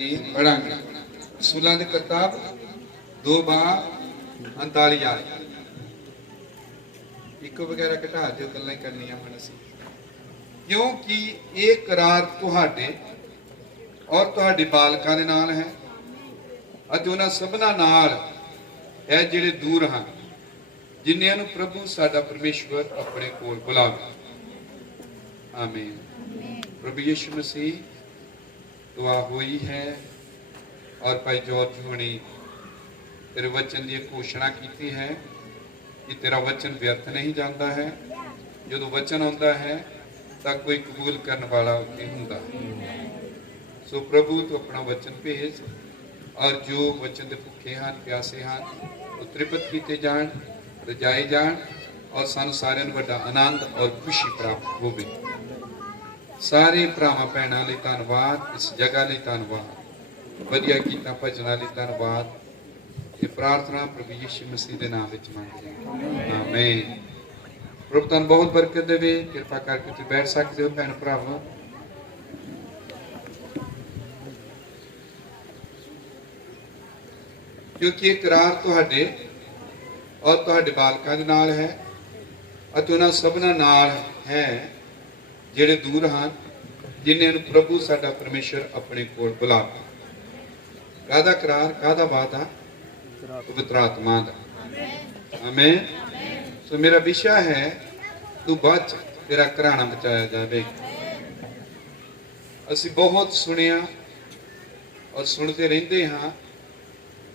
पढ़ांगे रसूलां दी किताब 2:39 इको वगैरह घटा दिओ गल्लां करनियां मन असीं क्योंकि ये करार तुहाडे और तुहाडे बालकां दे नाल है अज उन्हां सबना नाल है जिहड़े दूर हैं जिन्हां नूं प्रभु साडा परमेश्वर अपने कोल बुलावे। आमीन। प्रभु यीशु मसीह दुआ हुई है और भाई जॉर्ज होनी तेरे वचन की घोषणा की है कि तेरा वचन व्यर्थ नहीं जाता है। जो वचन आता है तो कोई कबूल करने वाला नहीं होंदा। सो प्रभु तू अपना वचन भेज और जो वचन के भुखे हैं प्यासे हैं वो तृप्त किए जान रजाए जान और सानू सारे बड़ा आनंद और खुशी प्राप्त होवे। सारे भरावां भैणां लई धन्नवाद, इस जगह लई धन्नवाद, वधिया गीतां भजनां लई धन्नवाद। ये प्रार्थना प्रभु यीशु मसीह के नाम विच मंगदे हां। आमीन। प्रभु तुहानूं बहुत बरकत देवे। कृपा करके तुसीं बैठ सकदे हो भैण भरावो। क्योंकि ये करार तुहाडे और तुहाडे बालकां दे नाल है अते उन्हां सबना नाल है जिहड़े दूर हैं जिन्हां नूं प्रभु साडा परमेश्वर अपने कोल बुलावे। काहदा करार काहदा वादा? पवित्र आत्मा दा। आमीन। सो मेरा विषय है तू बच तेरा घराना बचाया जावे। असीं बहुत सुनिया और सुनते रहते हाँ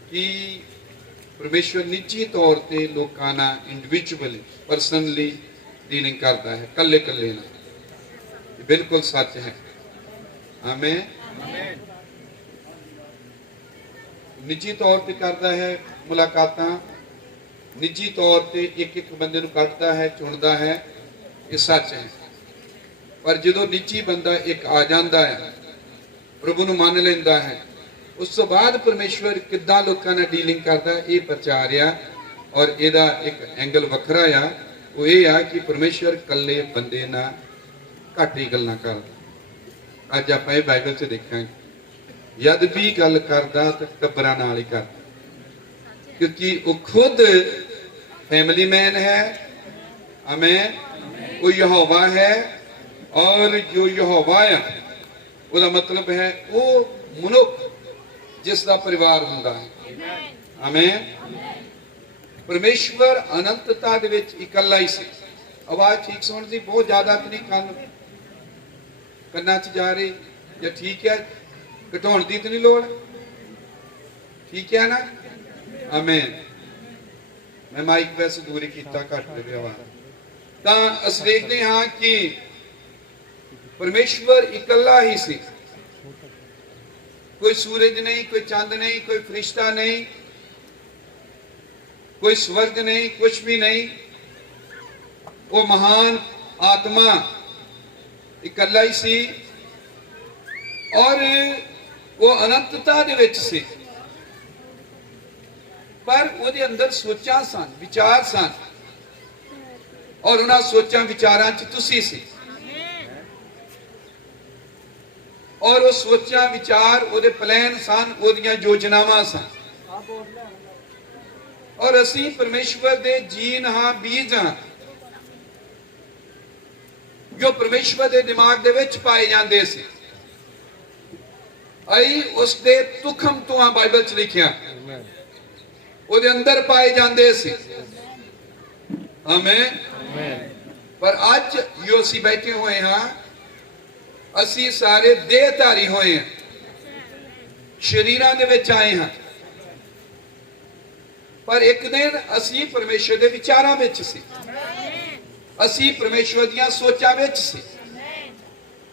कि परमेश्वर निजी तौर पर लोगों नाल इंडिविजुअली परसनली डीलिंग करता है, कल्ले कल्ले नाल। बिल्कुल सच है। आमीन। निजी तौर पर करता है मुलाकातां, निजी तौर पर एक एक बंदे नूं कटदा है चुनदा है, ये सच है। पर जो निजी बंदा एक आ जाता है प्रभु नूं मान लैंदा है उस तो बाद परमेश्वर किद्दां लोकां नाल डीलिंग करदा ये प्रचार आ। और इहदा एक एंगल वखरा आ, वो ये आ कि परमेश्वर कल्ले बंदे नाल घट ही गल्लां करदा। अज आपां बाइबल च देखांगे यद भी गल करदा तो टब्बरां नाल ही करदा, क्योंकि वो खुद फैमिली मैन है। आमीन। वो यहोवा है और जो यहोवा है उसका मतलब है वो मनुख जिसका परिवार हुंदा है। आमीन। परमेश्वर अनंतता दे विच इकल्ला ही सी। आवाज ठीक सुनदी बहुत ज्यादा तो नहीं कन्ना च जा रही या ठीक है? घटाउण दी तो नहीं लोड़? ठीक है ना? आमीन। मैं माइक वैसे दूरी कीता घट देवे आवाज। तां अस देखते हाँ कि परमेश्वर इकल्ला ही सी। कोई सूरज नहीं, कोई चंद नहीं, कोई फरिश्ता नहीं, कोई स्वर्ग नहीं, कुछ भी नहीं। वो महान आत्मा इकल्ला ही सी और वो अनंतता दे विच सी। पर उसदे अंदर सोचां सन, विचार सन और उन्हां सोचां विचारां च तुसीं सी। और वो सोचां विचार उहदे प्लान सन, उहदियां योजनावां सन। और असीं परमेश्वर दे जीन हां, बीज हां जो परमेश्वर के दिमाग दे विच पाए जाते सी। आई उसके तुखम तो आ बाइबल च लिखिया उहदे अंदर पाए जाते सी। आमीन। पर अज जो असीं बैठे हुए हाँ असीं सारे देहधारी होए हैं, शरीरां दे विच आए हैं। पर एक दिन असीं परमेश्वर के विचारां विच सी, असी परमेश्वर दियां सोचां विच सी।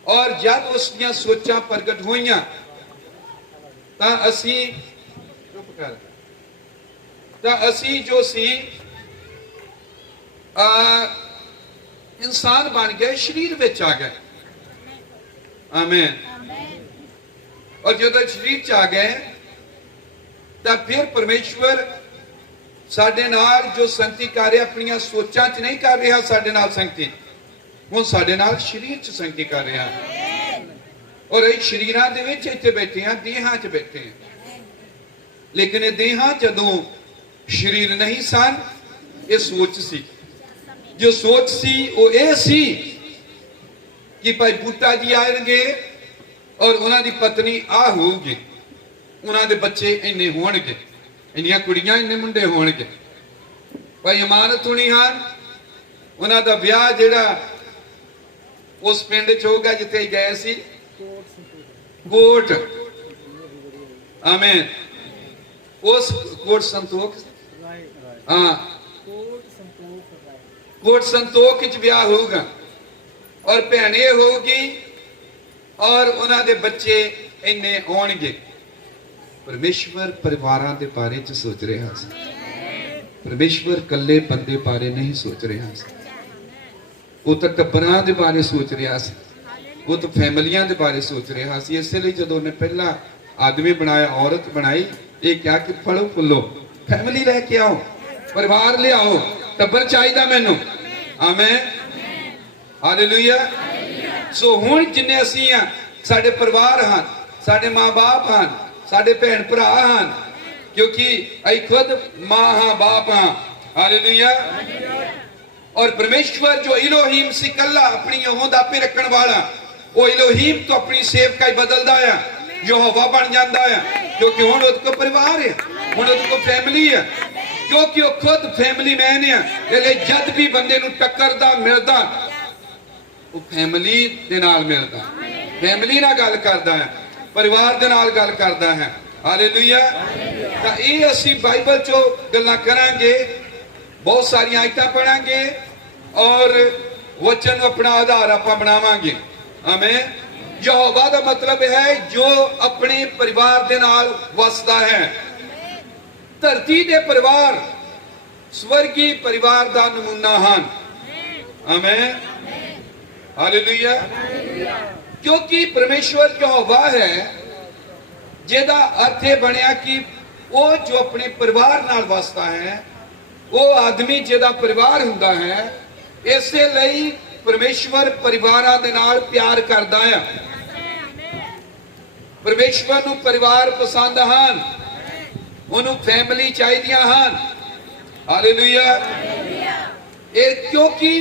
और जब उस दियां सोचां प्रगट होईयां तां असी जो सी इंसान बन गए, शरीर विच आ गए। आमीन। और जो शरीर च आ गए तां फिर परमेश्वर साडे नाल जो संगति कर रहा अपनी सोचां च नहीं कर रहा साडे नाल संगति, हुण साडे नाल शरीर च संगति कर रहा। और ਅਸੀਂ ਸ਼ਰੀਰਾਂ ਦੇ ਵਿੱਚ ਇੱਥੇ ਬੈਠੇ ਹਾਂ, ਦੇਹਾਂ 'ਚ ਬੈਠੇ ਹਾਂ, ਲੇਕਿਨ ਇਹ ਦੇਹਾਂ ਜਦੋਂ शरीर नहीं सन, ये सोच सी। जो सोच सी वो ये सी कि भाई बूटा जी आएंगे और उन्होंने पत्नी आ होगी, उन्होंने बच्चे इन्ने होणगे, इन्नियां कुड़ियां इन्ने मुंडे होणगे, भाई इमारत होनी हां, उन्होंने ब्याह जिहड़ा उस पिंड च होगा जिथे गए सी, कोट, आमीन, उस कोट संतोख, हाँ कोट संतोख च ब्याह होगा और भैन ये होगी और उन्होंने बच्चे इन्ने आउणगे। परमेश्वर परिवारां दे बारे च सोच रहा सी, परमेश्वर कल्ले बंदे बारे नहीं सोच रहा सी, वो तो टब्बरां दे बारे सोच रहा सी, वो तो फैमिलियां दे बारे सोच रहा सी। इसलिए जदों उन्हें पहला आदमी बनाया, औरत बनाई, ये क्या कि फलो फुलो, फैमिली लेके आओ, परिवार ले आओ, टब्बर चाहिए मैनू, आमीन, हालेलुया। सो हुण जिन्ने असीं हां, साडे परिवार हां, साडे माँ बाप हां, साडे भैन भरा हां, क्योंकि असीं खुद माँ हां, बाप हां, हालेलुया। और परमेश्वर जो इलोहीम सी कल्ला अपनी होंद आपे रखण वाला, वो इलोहीम तो अपनी सेवकाई बदलदा है, यहोवा बन जाता है, क्योंकि हुण उहदे को परिवार है, हुण उहदे को फैमिली है, क्योंकि वो खुद फैमिली मैन है। इसलिए जद भी बंदे नूं टक्करदा मिलदा, वो फैमिली दे नाल मिलदा, फैमिली नाल गल करदा है, परिवार दे नाल गल करदा है, हालेलुया। तां इह असीं बाइबल चों गल्लां करांगे, बहुत सारी आयतां पढ़ांगे और वचन अपना आधार आपां बनावांगे, आमीन। यहोवा दा मतलब है जो अपने परिवार दे नाल वसदा है। धरती दे परिवार स्वर्गीय परिवार दा नमूना हन, आमीन, हालेलुया। क्योंकि परमेश्वर यहोवा है, जिहदा अर्थ ये बनया कि वो जो अपने परिवार नाल वसदा है, वो आदमी जिहदा परिवार हुंदा है, इसे लई परमेश्वर परिवारां दे नाल प्यार करदा है। परमेश्वर नूं परिवार पसंद हन, उन्होंने फैमिली चाहिए हन, हालेलुया। क्योंकि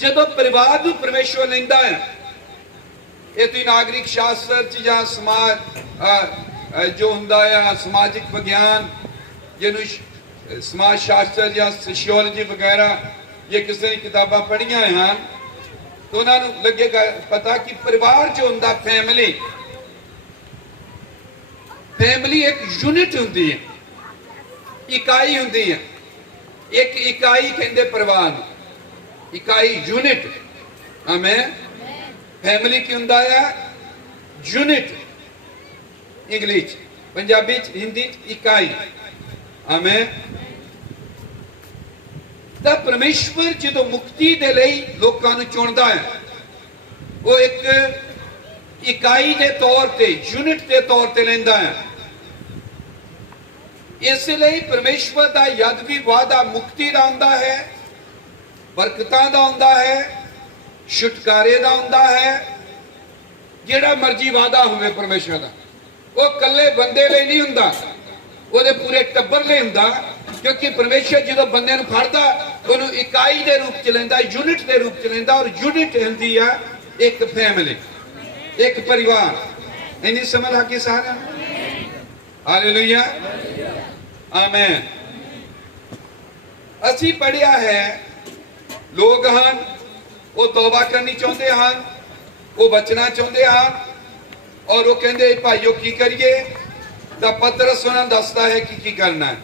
जदों परिवार नूं परमेश्वर लैंदा है, ये तो नागरिक शास्त्र या समाज जो हुंदा है, समाजिक विज्ञान जिन्होंने समाज शास्त्र या सोशियोलॉजी वगैरह ये किसी ने किताबां पढ़िया हैं, तो उन्होंने लगेगा पता कि परिवार जो हुंदा, फैमिली, फैमिली एक यूनिट होंदी है, इकाई होंदी है, एक इकाई कहते परिवार, इकाई यूनिट, आमीन। फैमिली की हुंदा है यूनिट, इंग्लिश, पंजाबी, हिंदी इकाई, आमीन। तां परमेश्वर जो मुक्ति दे लई लोकां नूं चुनदा है, वो एक इकाई के तौर पे, यूनिट के तौर पे लेंदा है। इसलिए परमेश्वर का यद भी वादा मुक्ति का हुंदा है, बरकतां दा हुंदा है, छुटकारे का हुंदा है। जिहड़ा मर्जी वादा होवे परमेश्वर का, वो कल्ले बंदे लई नहीं हुंदा, वो पूरे टब्बर लई हुंदा। क्योंकि परमेश्वर जो बंदे नूं फड़दा, उहनूं इकाई के रूप च लैंदा, यूनिट के रूप च लैंदा, और यूनिट हुंदी है एक फैमिली, एक परिवार। इन्नी समझ आ गई सारा, हालेलुया, आमीन। असी पढ़िया है, लोग हन वो तौबा करनी चाहते हैं, वो बचना चाहते हैं, और वो कहते भाईओ की करिए, तो पतरस उन्हें दसदा है कि करना है,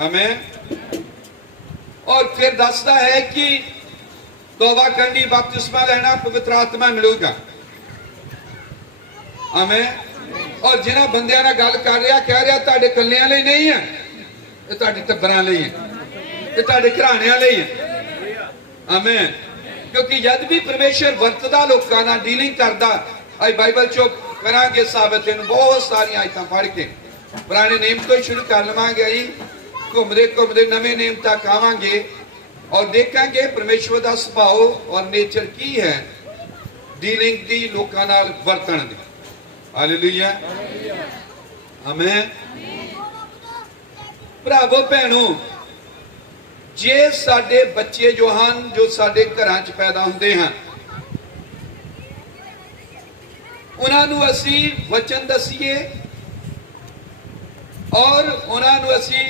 आमीन। और फिर दसदा है कि तौबा करनी, बपतिस्मा लेना, पवित्र आत्मा मिलेगा, आमीन। और जिन्हां बंदियां नाल गल कर रहा, कह रहा तुहाडे कल्लियां लई नहीं है, ये तुहाडे टब्बरां लई है, ये तुहाडे घराणियां लई है, आमीन। क्योंकि यद भी परमेश्वर वरतदा लोकां नाल डीलिंग करदा, अज बाइबल चो करांगे साबित, इन बहुत सारी आयतां पढ़ के पुराने नियम तो ही शुरू कर लवांगे, घूमदे घूमदे नवे नियम तक आवांगे और देखेंगे परमेश्वर का सुभाव और नेचर की है, ਡੀਲਿੰਗ ਦੀ, ਲੋਕਾਂ ਨਾਲ ਵਰਤਣ ਦੀ। Hallelujah, amen. ਭਰਾਵੋ ਭੈਣੋ, ਜੇ ਸਾਡੇ ਬੱਚੇ ਜੋ ਹਨ, ਜੋ ਸਾਡੇ ਘਰਾਂ 'ਚ ਪੈਦਾ ਹੁੰਦੇ ਹਨ, ਉਹਨਾਂ ਨੂੰ ਅਸੀਂ ਵਚਨ ਦਸੀਏ ਔਰ ਉਹਨਾਂ ਨੂੰ ਅਸੀਂ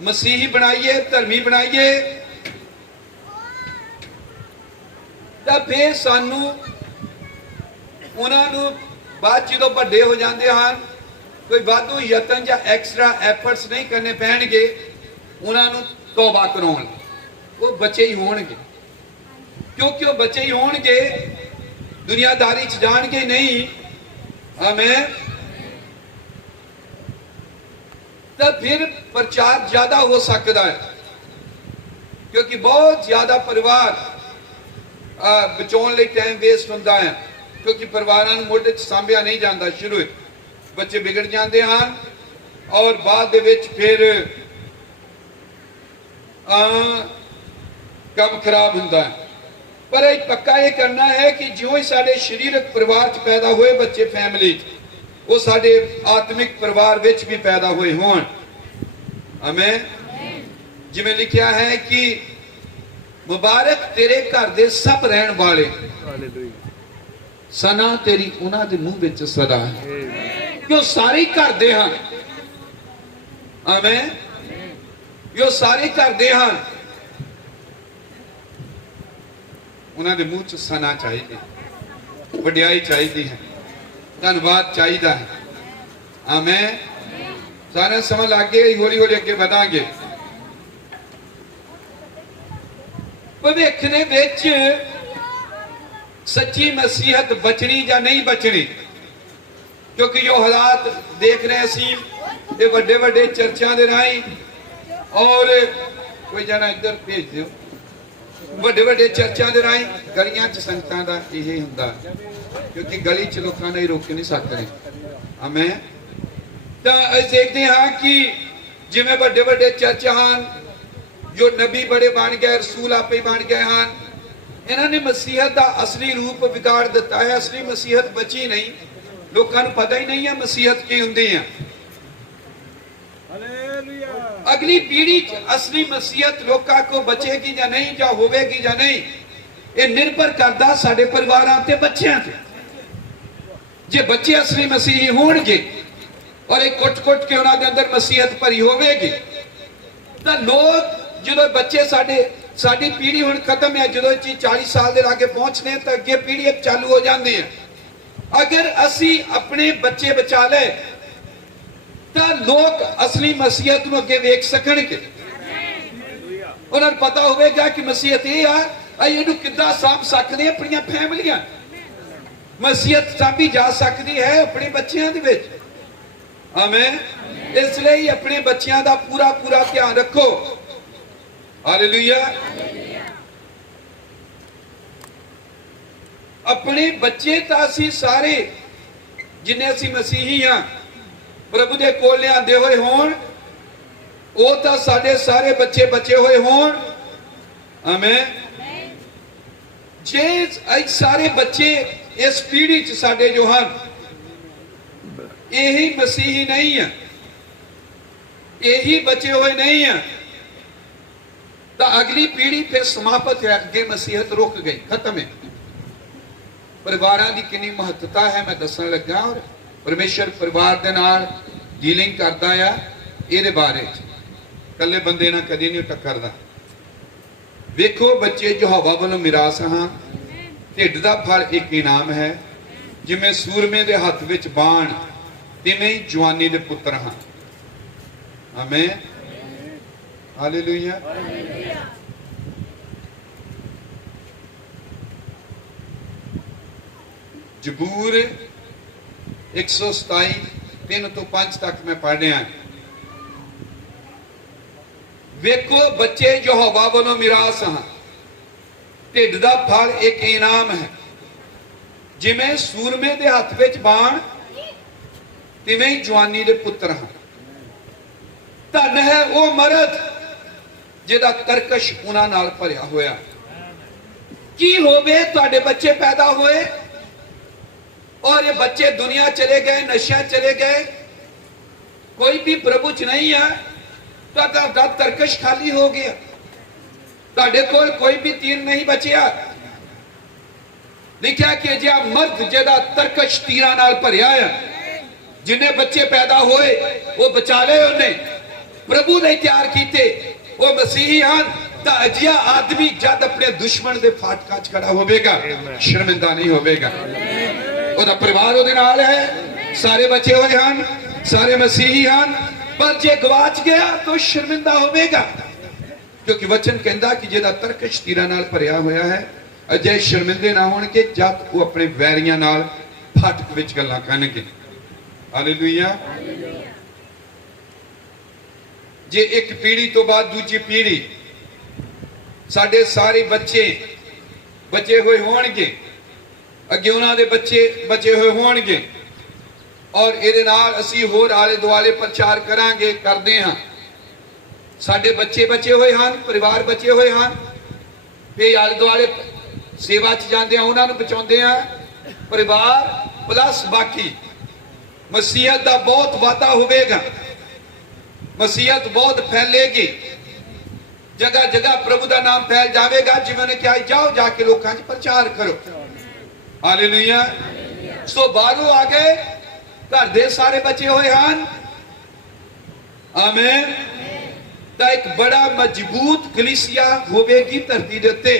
ਮਸੀਹੀ ਬਣਾਈਏ, ਧਰਮੀ ਬਣਾਈਏ, ਤਾਂ ਫਿਰ ਸਾਨੂੰ ਉਹਨਾਂ ਨੂੰ ਬਾਅਦ ਜਦੋਂ ਵੱਡੇ ਹੋ ਜਾਂਦੇ ਹਨ, ਕੋਈ ਵਾਧੂ ਯਤਨ ਜਾਂ ਐਕਸਟਰਾ ਐਫਰਟਸ ਨਹੀਂ ਕਰਨੇ ਪੈਣਗੇ ਉਹਨਾਂ ਨੂੰ ਤੌਬਾ ਕਰਾਉਣ। ਉਹ ਬੱਚੇ ਹੀ ਹੋਣਗੇ, ਕਿਉਂਕਿ ਉਹ ਬੱਚੇ ਹੀ ਹੋਣਗੇ, ਦੁਨੀਆਦਾਰੀ 'ਚ ਜਾਣਗੇ ਨਹੀਂ। ਆਮੇਨ। ਤਾਂ ਫਿਰ ਪ੍ਰਚਾਰ ਜ਼ਿਆਦਾ ਹੋ ਸਕਦਾ ਹੈ, ਕਿਉਂਕਿ ਬਹੁਤ ਜ਼ਿਆਦਾ ਪਰਿਵਾਰ ਬਚਾਉਣ ਲਈ ਟਾਈਮ ਵੇਸਟ ਹੁੰਦਾ ਹੈ, ਕਿਉਂਕਿ ਪਰਿਵਾਰਾਂ ਨੂੰ ਮੋਢੇ 'ਚ ਸਾਂਭਿਆ ਨਹੀਂ ਜਾਂਦਾ। ਸ਼ੁਰੂ ਵਿੱਚ ਬੱਚੇ ਵਿਗੜ ਜਾਂਦੇ ਹਨ ਔਰ ਬਾਅਦ ਦੇ ਵਿੱਚ ਫਿਰ ਕੰਮ ਖਰਾਬ ਹੁੰਦਾ ਹੈ। ਪਰ ਇਹ ਪੱਕਾ ਇਹ ਕਰਨਾ ਹੈ ਕਿ ਜਿਉਂ ਹੀ ਸਾਡੇ ਸਰੀਰਕ ਪਰਿਵਾਰ 'ਚ ਪੈਦਾ ਹੋਏ ਬੱਚੇ, ਫੈਮਿਲੀ 'ਚ, ਉਹ ਸਾਡੇ ਆਤਮਿਕ ਪਰਿਵਾਰ ਵਿੱਚ ਵੀ ਪੈਦਾ ਹੋਏ ਹੋਣ। ਆਮੇਨ। ਜਿਵੇਂ ਲਿਖਿਆ ਹੈ ਕਿ ਮੁਬਾਰਕ ਤੇਰੇ ਘਰ ਦੇ ਸਭ ਰਹਿਣ ਵਾਲੇ, ਸਨਾ ਤੇਰੀ ਉਹਨਾਂ ਦੇ ਮੂੰਹ ਵਿੱਚ ਸਦਾ ਹੈ, ਕਿ ਉਹ ਸਾਰੇ ਘਰ ਦੇ ਹਨ। ਆਮੇਨ। ਜੋ ਸਾਰੇ ਘਰ ਦੇ ਹਨ, ਉਹਨਾਂ ਦੇ ਮੂੰਹ 'ਚ ਸਨਾ ਚਾਹੀਦੀ, ਵਡਿਆਈ ਚਾਹੀਦੀ ਹੈ, ਧੰਨਵਾਦ ਚਾਹੀਦਾ ਹੈ। ਆਮੇਨ। ਸਾਰਾ ਸਮਾਂ ਲੱਗੇ, ਹੌਲੀ ਹੌਲੀ ਅੱਗੇ ਵਧਾਂਗੇ। ਭਵਿੱਖ ਦੇ ਵਿੱਚ ਸੱਚੀ ਮਸੀਹਤ ਬਚਣੀ ਜਾਂ ਨਹੀਂ ਬਚਣੀ, ਕਿਉਂਕਿ ਜੋ ਹਾਲਾਤ ਦੇਖ ਰਹੇ ਅਸੀਂ ਇਹ ਵੱਡੇ ਵੱਡੇ ਚਰਚਾਂ ਦੇ ਰਾਹੀਂ, ਔਰ ਕੋਈ ਜਣਾ ਇੱਧਰ ਭੇਜ ਦਿਓ, ਵੱਡੇ ਵੱਡੇ ਚਰਚਾਂ ਦੇ ਰਾਹੀਂ ਗਲੀਆਂ 'ਚ ਸੰਗਤਾਂ ਦਾ ਇਹ ਹੁੰਦਾ, ਕਿਉਂਕਿ ਗਲੀ 'ਚ ਲੋਕਾਂ ਨੂੰ ਰੋਕ ਨਹੀਂ ਸਕਦੇ। ਆਮੇਨ। ਤਾਂ ਅਸੀਂ ਦੇਖਦੇ ਹਾਂ ਕਿ ਜਿਵੇਂ ਵੱਡੇ ਵੱਡੇ ਚਰਚ ਹਨ, ਜੋ ਨਬੀ ਬੜੇ ਬਣ ਗਏ, ਰਸੂਲ ਆਪੇ ਬਣ ਗਏ ਹਨ, ਇਹਨਾਂ ਨੇ ਮਸੀਹਤ ਦਾ ਅਸਲੀ ਰੂਪ ਵਿਗਾੜ ਦਿੱਤਾ ਹੈ। ਅਸਲੀ ਮਸੀਹਤ ਬਚੀ ਨਹੀਂ, ਲੋਕਾਂ ਨੂੰ ਪਤਾ ਹੀ ਨਹੀਂ ਹੈ ਮਸੀਹਤ ਕੀ ਹੁੰਦੀ ਹੈ। ਅਗਲੀ ਪੀੜ੍ਹੀ 'ਚ ਅਸਲੀ ਮਸੀਹਤ ਲੋਕਾਂ ਕੋ ਬਚੇਗੀ ਜਾਂ ਨਹੀਂ, ਜਾਂ ਹੋਵੇਗੀ ਜਾਂ ਨਹੀਂ, ਇਹ ਨਿਰਭਰ ਕਰਦਾ ਸਾਡੇ ਪਰਿਵਾਰਾਂ ਤੇ ਬੱਚਿਆਂ ਤੇ। ਜੇ ਬੱਚੇ ਅਸਲੀ ਮਸੀਹੀ ਹੋਣਗੇ ਔਰ ਇਹ ਕੁੱਟ-ਕੁੱਟ ਕੇ ਉਹਨਾਂ ਦੇ ਅੰਦਰ ਮਸੀਹਤ ਭਰੀ ਹੋਵੇਗੀ, ਤਾਂ ਲੋਕ, ਜਦੋਂ ਬੱਚੇ ਸਾਡੀ ਪੀੜ੍ਹੀ ਹੁਣ ਖਤਮ ਹੈ, ਜਦੋਂ 40 ਸਾਲ ਦੇ ਲਾਗੇ ਪਹੁੰਚਦੇ ਤਾਂ ਅੱਗੇ ਪੀੜ੍ਹੀ ਇੱਕ ਚਾਲੂ ਹੋ ਜਾਂਦੀ ਹੈ। ਅਗਰ ਅਸੀਂ ਆਪਣੇ ਬੱਚੇ ਬਚਾ ਲਏ ਤਾਂ ਲੋਕ ਅਸਲੀ ਮਸੀਹਤ ਨੂੰ ਅੱਗੇ ਵੇਖ ਸਕਣਗੇ। ਉਹਨਾਂ ਨੂੰ ਪਤਾ ਹੋਵੇਗਾ ਕਿ ਮਸੀਹਤ ਇਹ ਆ, ਇਹਨੂੰ ਕਿੱਦਾਂ ਸਾਂਭ ਸਕਦੇ ਆਪਣੀਆਂ ਫੈਮਲੀਆਂ। ਮਸੀਹਤ ਸਾਂਭੀ ਜਾ ਸਕਦੀ ਹੈ ਆਪਣੇ ਬੱਚਿਆਂ ਦੇ ਵਿੱਚ। ਆਮੇਨ। ਇਸ ਲਈ ਆਪਣੇ ਬੱਚਿਆਂ ਦਾ ਪੂਰਾ ਪੂਰਾ ਧਿਆਨ ਰੱਖੋ। ਹਾਲੇਲੂਇਆ। ਆਪਣੇ ਬੱਚੇ ਤਾਂ ਅਸੀਂ ਸਾਰੇ ਜਿੰਨੇ ਅਸੀਂ ਮਸੀਹੀ ਹਾਂ ਪ੍ਰਭੂ ਦੇ ਕੋਲ ਲਿਆਂਦੇ ਹੋਏ ਹੋਣ, ਉਹ ਤਾਂ ਸਾਡੇ ਸਾਰੇ ਬੱਚੇ ਬਚੇ ਹੋਏ ਹੋਣ। ਆਮੇਨ। ਜੇ ਸਾਰੇ ਬੱਚੇ ਇਸ ਪੀੜ੍ਹੀ 'ਚ ਸਾਡੇ ਜੋ ਹਨ ਇਹੀ ਮਸੀਹੀ ਨਹੀਂ ਹੈ, ਇਹੀ ਬਚੇ ਹੋਏ ਨਹੀਂ ਹੈ, ਤਾਂ ਅਗਲੀ ਪੀੜ੍ਹੀ ਫਿਰ ਸਮਾਪਤ ਹੈ, ਅੱਗੇ ਮਸੀਹਤ ਰੁਕ ਗਈ, ਖਤਮ ਹੈ। ਪਰਿਵਾਰਾਂ ਦੀ ਕਿੰਨੀ ਮਹੱਤਤਾ ਹੈ ਮੈਂ ਦੱਸਣ ਲੱਗਾ, ਔਰ ਪਰਮੇਸ਼ਰ ਪਰਿਵਾਰ ਦੇ ਨਾਲ ਡੀਲਿੰਗ ਕਰਦਾ ਆ ਇਹਦੇ ਬਾਰੇ। ਇਕੱਲੇ ਬੰਦੇ ਨਾਲ ਕਦੀ ਨਹੀਂ ਟੱਕਰਦਾ। ਵੇਖੋ ਬੱਚੇ ਯਹੋਵਾ ਵੱਲੋਂ ਮਿਰਾਸ ਹਾਂ, ਢਿੱਡ ਦਾ ਫਲ ਇੱਕ ਇਨਾਮ ਹੈ। ਜਿਵੇਂ ਸੂਰਮੇ ਦੇ ਹੱਥ ਵਿੱਚ ਬਾਣ, ਤਿਵੇਂ ਹੀ ਜਵਾਨੀ ਦੇ ਪੁੱਤਰ ਹਾਂ। ਆਮੇਨ। ਹਾਲੇਲੂਇਆ। ਜ਼ਬੂਰ 127 3 ਤੋਂ 5 ਤੱਕ ਮੈਂ ਪੜ੍ਹਿਆ। ਵੇਖੋ ਬੱਚੇ ਯਹੋਵਾ ਵੱਲੋਂ ਮਿਰਾਸ ਹਾਂ, ਢਿੱਡ ਦਾ ਫਲ ਇੱਕ ਇਨਾਮ ਹੈ। ਜਿਵੇਂ ਸੂਰਮੇ ਦੇ ਹੱਥ ਵਿੱਚ ਬਾਣ, ਤਿਵੇਂ ਹੀ ਜਵਾਨੀ ਦੇ ਪੁੱਤਰ ਹਾਂ। ਧਨ ਹੈ ਉਹ ਮਰਦ ਜਿਹਦਾ ਤਰਕਸ਼ ਉਹਨਾਂ ਨਾਲ ਭਰਿਆ ਹੋਇਆ। की होवे तुहाडे बच्चे पैदा हुए और ये बच्चे दुनिया चले गए, नशा चले गए, कोई भी प्रभु च नहीं है, तो तरकश खाली हो गया, तुहाडे कोल कोई भी तीर नहीं बचिया। लिखा कि जिहा मर्द जिहदा तरकश तीरां नाल भरिया है, जिन्हें बच्चे पैदा होए वो बचा ले, उन्हें प्रभु ने तैयार किए, वो मसीही हैं। तो अजिहा आदमी जब अपने दुश्मन के फाटका च खड़ा होवेगा, शर्मिंदा नहीं होवेगा। ਉਹਦਾ परिवार ਉਹਦੇ ਨਾਲ है, सारे बचे हुए हैं, सारे मसीही हैं, पर जे गवाच गया तो शर्मिंदा होवेगा, क्योंकि वचन कहता कि जिहदा तरकश तीरां नाल भरिया होया है, अजे शर्मिंदे ना होणगे जद वो अपने वैरियां नाल फाटक विच गल्लां करनगे। हालेलुया। जे एक पीढ़ी तो बाद दूजी पीढ़ी साडे सारे बच्चे बचे हुए होणगे, अगे उन्हां दे बच्चे बचे हुए होणगे, और इहदे नाल असीं होर आले दुआले प्रचार करांगे, करदे हां। साडे बच्चे बचे हुए हैं, परिवार बचे हुए हैं, फिर आले दुआले सेवा च जांदे हां, उन्हां नूं बचाउंदे हां। परिवार प्लस बाकी मसीहत दा बहुत वाधा होवेगा, मसीहत बहुत फैलेगी, जगह जगह प्रभु का नाम फैल जाएगा। जिवें ने कहा जाओ जाके लोकां च प्रचार करो। हालेलुया। सो बाहरों आ गए, घर दे सारे बचे हुए हैं। आमीन। तो एक बड़ा मजबूत कलीसिया होवेगी धरती दे उत्ते।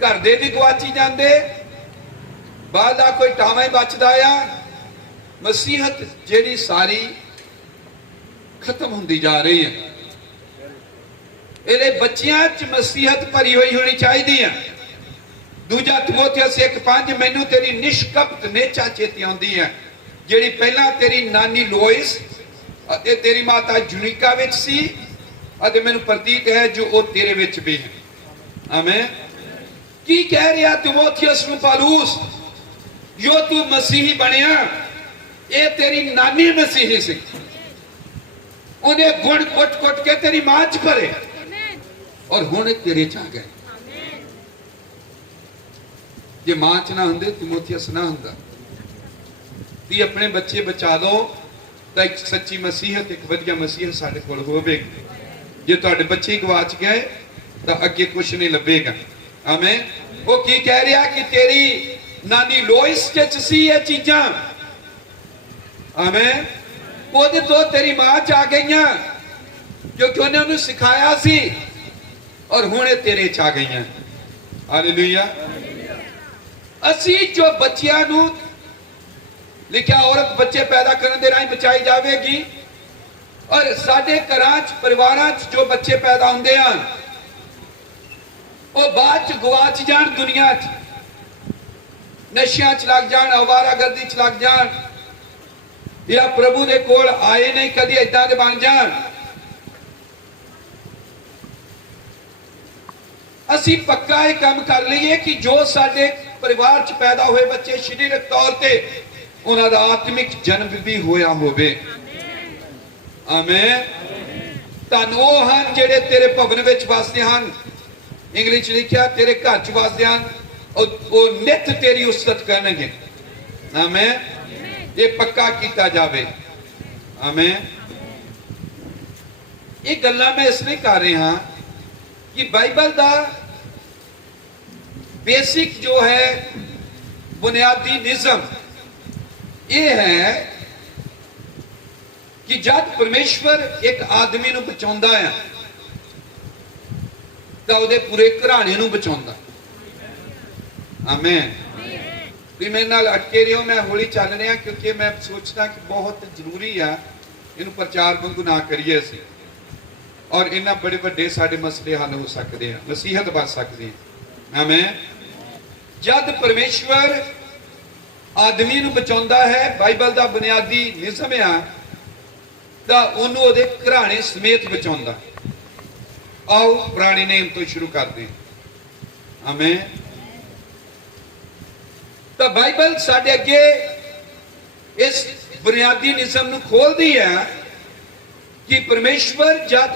घर दे भी गवाची जांदे, बाहर दा कोई टावा ही बचदा आ, मसीहत जेड़ी सारी खत्म होंदी जा रही है। ਇਹਦੇ ਬੱਚਿਆਂ ਚ ਮਸੀਹਤ ਭਰੀ ਹੋਈ ਹੋਣੀ ਚਾਹੀਦੀ ਹੈ। ਦੂਜਾ ਤਿਮੋਥੀਅਸ 1:5 ਮੈਨੂੰ ਤੇਰੀ ਨਿਸ਼ਕਪਟ ਨੇਚਾ ਚੇਤੇ ਆਉਂਦੀ ਹੈ, ਜਿਹੜੀ ਪਹਿਲਾਂ ਤੇਰੀ ਨਾਨੀ ਲੋਇਸ ਅਤੇ ਤੇਰੀ ਮਾਤਾ ਜੁਨੀਕਾ ਵਿੱਚ ਸੀ, ਅਤੇ ਮੈਨੂੰ ਪ੍ਰਤੀਤ ਹੈ ਜੋ ਉਹ ਤੇਰੇ ਵਿੱਚ ਵੀ ਹੈ। ਆਮੀਨ। ਕੀ ਕਹਿ ਰਿਹਾ ਤਿਮੋਥੀਅਸ ਨੂੰ ਪੌਲੁਸ, ਜੋ ਤੂੰ ਮਸੀਹੀ ਬਣਿਆ ਇਹ ਤੇਰੀ ਨਾਨੀ ਮਸੀਹੀ ਸੀ, ਉਹਨੇ ਗੁਣ ਕੁੱਟ ਕੇ ਤੇਰੀ ਮਾਂ ਚ ਭਰੇ और हुण तेरे च आ गए। जे मां च ना हुंदे, तिमोथियस ना हुंदा। ती अपने बच्चे बचा लो तो एक सच्ची मसीहत, एक वधिया मसीहत साडे कोल होवेगी। जे तुहाडे बच्चे गवाच गए तो अगे कुछ नहीं लभेगा। आमीन। वो की कह रहा कि तेरी नानी लोइस च सी ये चीजां। आमीन। ओदे तो तेरी मां च आ गईयां, क्योंकि उन्हें उन्हें सिखाया सी, और हुणे तेरे च आ गई। हालेलुया। असी जो बच्चियां नू लिखा औरत बच्चे पैदा करने दे राही बचाई जाएगी, और साडे घरां च परिवारां च जो बच्चे पैदा होंदे हैं वो बाद च गवाच जाण, दुनिया च नशियां च लग जाण, आवारागर्दी च लग जाण, या प्रभु दे कोल आए नहीं कदी इदां दे बन जाण। असी पक्का ये काम कर लीए कि जो साडे परिवार च पैदा हुए बच्चे शरीरक तौर पे उन्हां दा आत्मिक जन्म भी होया होवे। आमीन। धन वो हैं जेड़े तेरे भवन विच वसदे हैं, इंग्लिश लिखिया तेरे घर च वसदे हैं, और नित तेरी उस्सत करनगे। आमीन। ये पक्का किया जावे। आमीन। ये गल्लां मैं इसलिए कर रहा कि बाइबल का बेसिक जो है बुनियादी निज़म ये है कि जब परमेश्वर एक आदमी नूं बचाउंदा है तो उहदे पूरे घराणे नूं बचाउंदा। आमीन। तुसीं मेरे नाल अटके रहो, मैं हौली चल रहा क्योंकि मैं सोचदा कि बहुत जरूरी है इहनूं प्रचार वांगू ना करिए असीं, और इन्ना बड़े बड़े साडे मसले हल हो सकते हैं, मसीहत बच सकती है। आमीन। जब परमेश्वर आदमी नूं बचाउंदा है, बाइबल का बुनियादी निज़म है, तो उन्होंने उहदे घराणे समेत बचाउंदा। आओ पुराने नेम तो शुरू करते हैं। आमीन। तो बाइबल साडे अगे इस बुनियादी निज़म नूं खोलदी है कि परमेश्वर जब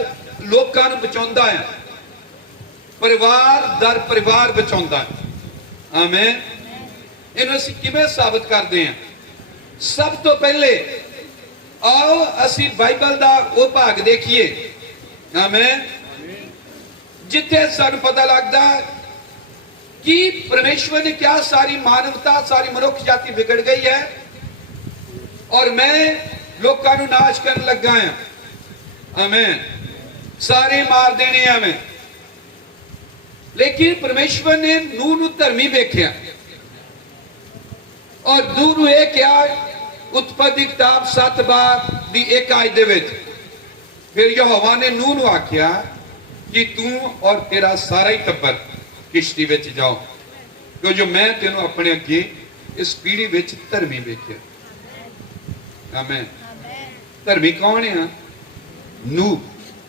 लोकां नूं बचाउंदा है परिवार दर परिवार बचाउंदा है। आमीन। इन्हूं असीं किवें साबित करदे हां? सब तो पहले आओ असीं बाइबल दा वो भाग देखिए। आमीन। जिथे सानूं पता लगदा कि परमेश्वर ने क्या सारी मानवता सारी मनुख जाति बिगड़ गई है और मैं लोकां नूं नाश करन लगा हां। आमीन। सारे मार देने हमें, लेकिन परमेश्वर ने नूह नूं धर्मी वेख्या और नूह नूं यह क्या उत्पत्ति किताब 7 बाब दी 1 आयत दे विच फिर यहोवा ने नूह नूं आख्या कि तू और तेरा सारा ही टब्बर किश्ती विच जाओ, क्योंकि मैं तेनों अपने अगे इस पीढ़ी विच धर्मी वेख्या। आमीन। धर्मी कौन है? नूह।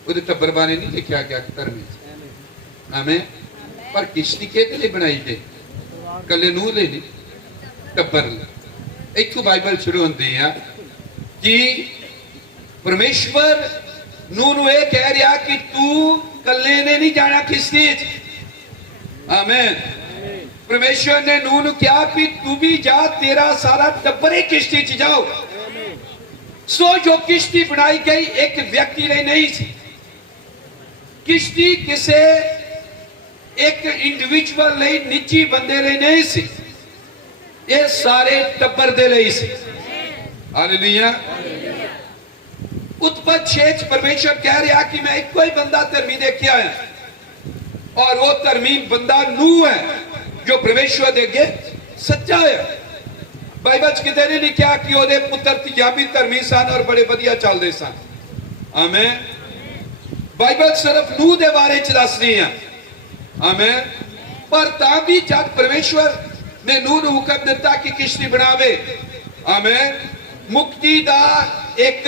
ਉਹਦੇ ਟੱਬਰ ਬਾਰੇ नहीं लिखा गया धर्मी। आमीन। पर किश्ती किहदे लई बनाई गई? कल्ले नूह लई नहीं, टब्बर लई। इत्थों बाइबल शुरू होंदी है कि परमेश्वर नूह नूं यह कह रहा कि तू कल्ले ने नहीं जाना किश्ती च। आमीन। परमेश्वर ने नूह नूं कहा कि तू भी जा, तेरा सारा टब्बर ही किश्ती च जाओ। सो जो किश्ती बनाई गई एक व्यक्ति लिए नहीं सी, किश्ती किसी एक इंडिविजुअल लिए निजी बंदे लिए नहीं सी, ये सारे टब्बर दे लिए सी। हालेलुया। उत्पत्ति 6 परमेश्वर कह रहा कि मैं एक ही बंदा धर्मी देखिया है और वो धर्मी बंदा नूह है जो परमेश्वर दे अगे सच्चा है। बाइबल किते नहीं लिखा कि ओदे पुत्र तिजाबी धर्मी सन और बड़े वधिया चलते सन। आमीन। बाइबल सिर्फ नूह दे बारे च दसदी है। आमीन। पर तां भी जब परमेश्वर ने नूह नूं हुक्म दिता कि किश्ती बनावे, आमीन, मुक्ति दा एक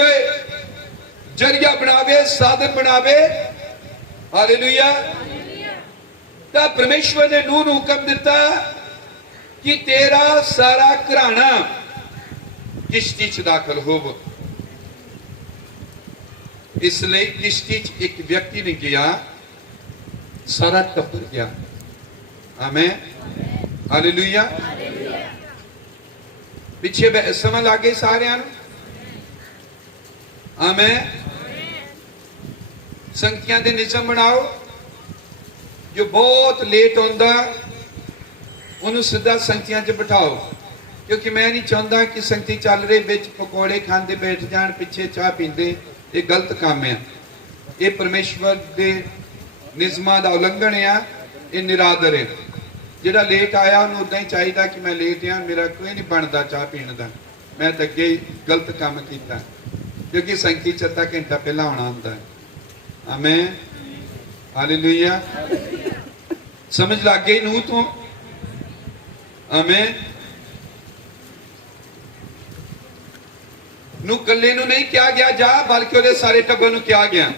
जरिया बनावे, साधन बनावे, हालेलुया, तां परमेश्वर ने नूह नूं हुक्म दिता कि तेरा सारा घराना किश्ती च दाखल होवो। इसलिए किश्ती च एक व्यक्ति ने गया, सारा टब्बर गया। आमीन। हालेलुया। पिछे समझ आ गई सारियां नूं? आमीन। संगतियां दे नियम बनाओ, जो बहुत लेट होंदा उन्होंने सीधा संगतियां च बिठाओ, क्योंकि मैं नहीं चाहता कि संगती चल रही बिच पकौड़े खाते बैठ जान, पिछे चाह पींदे। ये गलत काम है, ये परमेश्वर के नियमां का उल्लंघन है, ये निरादर है। जिहड़ा लेट आया उन्होंने उदा ही चाहिए कि मैं लेट हाँ, मेरा कोई नहीं बनता चाह पीने का, मैं तो अगे ही गलत काम किया, क्योंकि संगती च अद्धा घंटा पहला आना होंदा है। आमीन। हालेलुया। समझ लग गई नूह तो? आमीन। नूह कल्ले नूं नहीं किया गया जा, बल्कि उहदे सारे टब्बर नूं किया गया।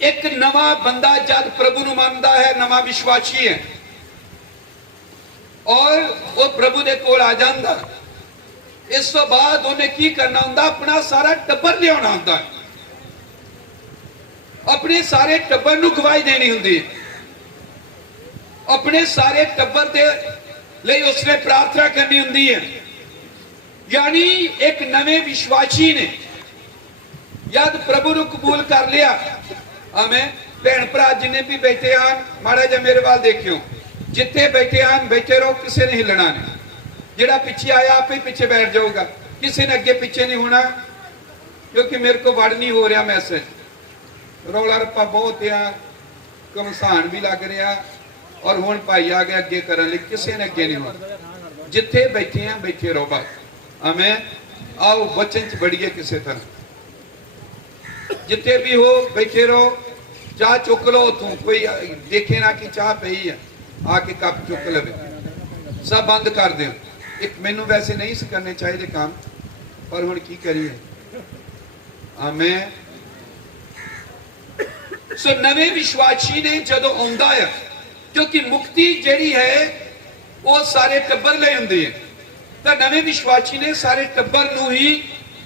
एक नवा बंदा जब प्रभु नूं मनदा है, नवा विश्वासी है और वो प्रभु दे कोल आ जांदा, इस तो बाद उन्हें की करना हुंदा? अपना सारा टब्बर लियाउणा हुंदा, अपने सारे टब्बर नूं गवाही देनी हुंदी, अपने सारे टब्बर दे लई उसने प्रार्थना करनी हुंदी है। यानी एक नवे विश्वासी ने जब प्रभु नूं कबूल कर लिया, आमीन, भैन भरा जिन्हें भी बैठे हैं माड़ा जिहा मेरे वाल देखियो, जिथे बैठे हैं बैठे रहो, किसी ने हिलना नहीं। जिहड़ा पिछे आया आप ही पिछे बैठ जाऊगा, किसी ने अगे पिछे नहीं होना, क्योंकि मेरे को वड़ नहीं हो रहा मैसेज, रौला रप्पा बहुत है, घमसान भी लग रहा और हुण भाई आ गया अगे करन लई, किसी ने अगे नहीं होना। जिथे बैठे हैं बैठे रहो बस। आमीन। आओ वचन च बढ़िए किसी तरह, जिथे भी हो बैठे रहो, चाह चुक लो उतों, कोई देखे ना कि चाह पई है, आके कप चुक लवे, सब बंद कर दो। एक मैनू वैसे नहीं से करने चाहिए काम, पर हुण की करिए। आमीन। सो नवे विश्वासी ने जदों आउंदा है, क्योंकि मुक्ति जिहड़ी है वो सारे टब्बर ले हुंदी है, तो नवे विश्वासी ने सारे टब्बर नूं ही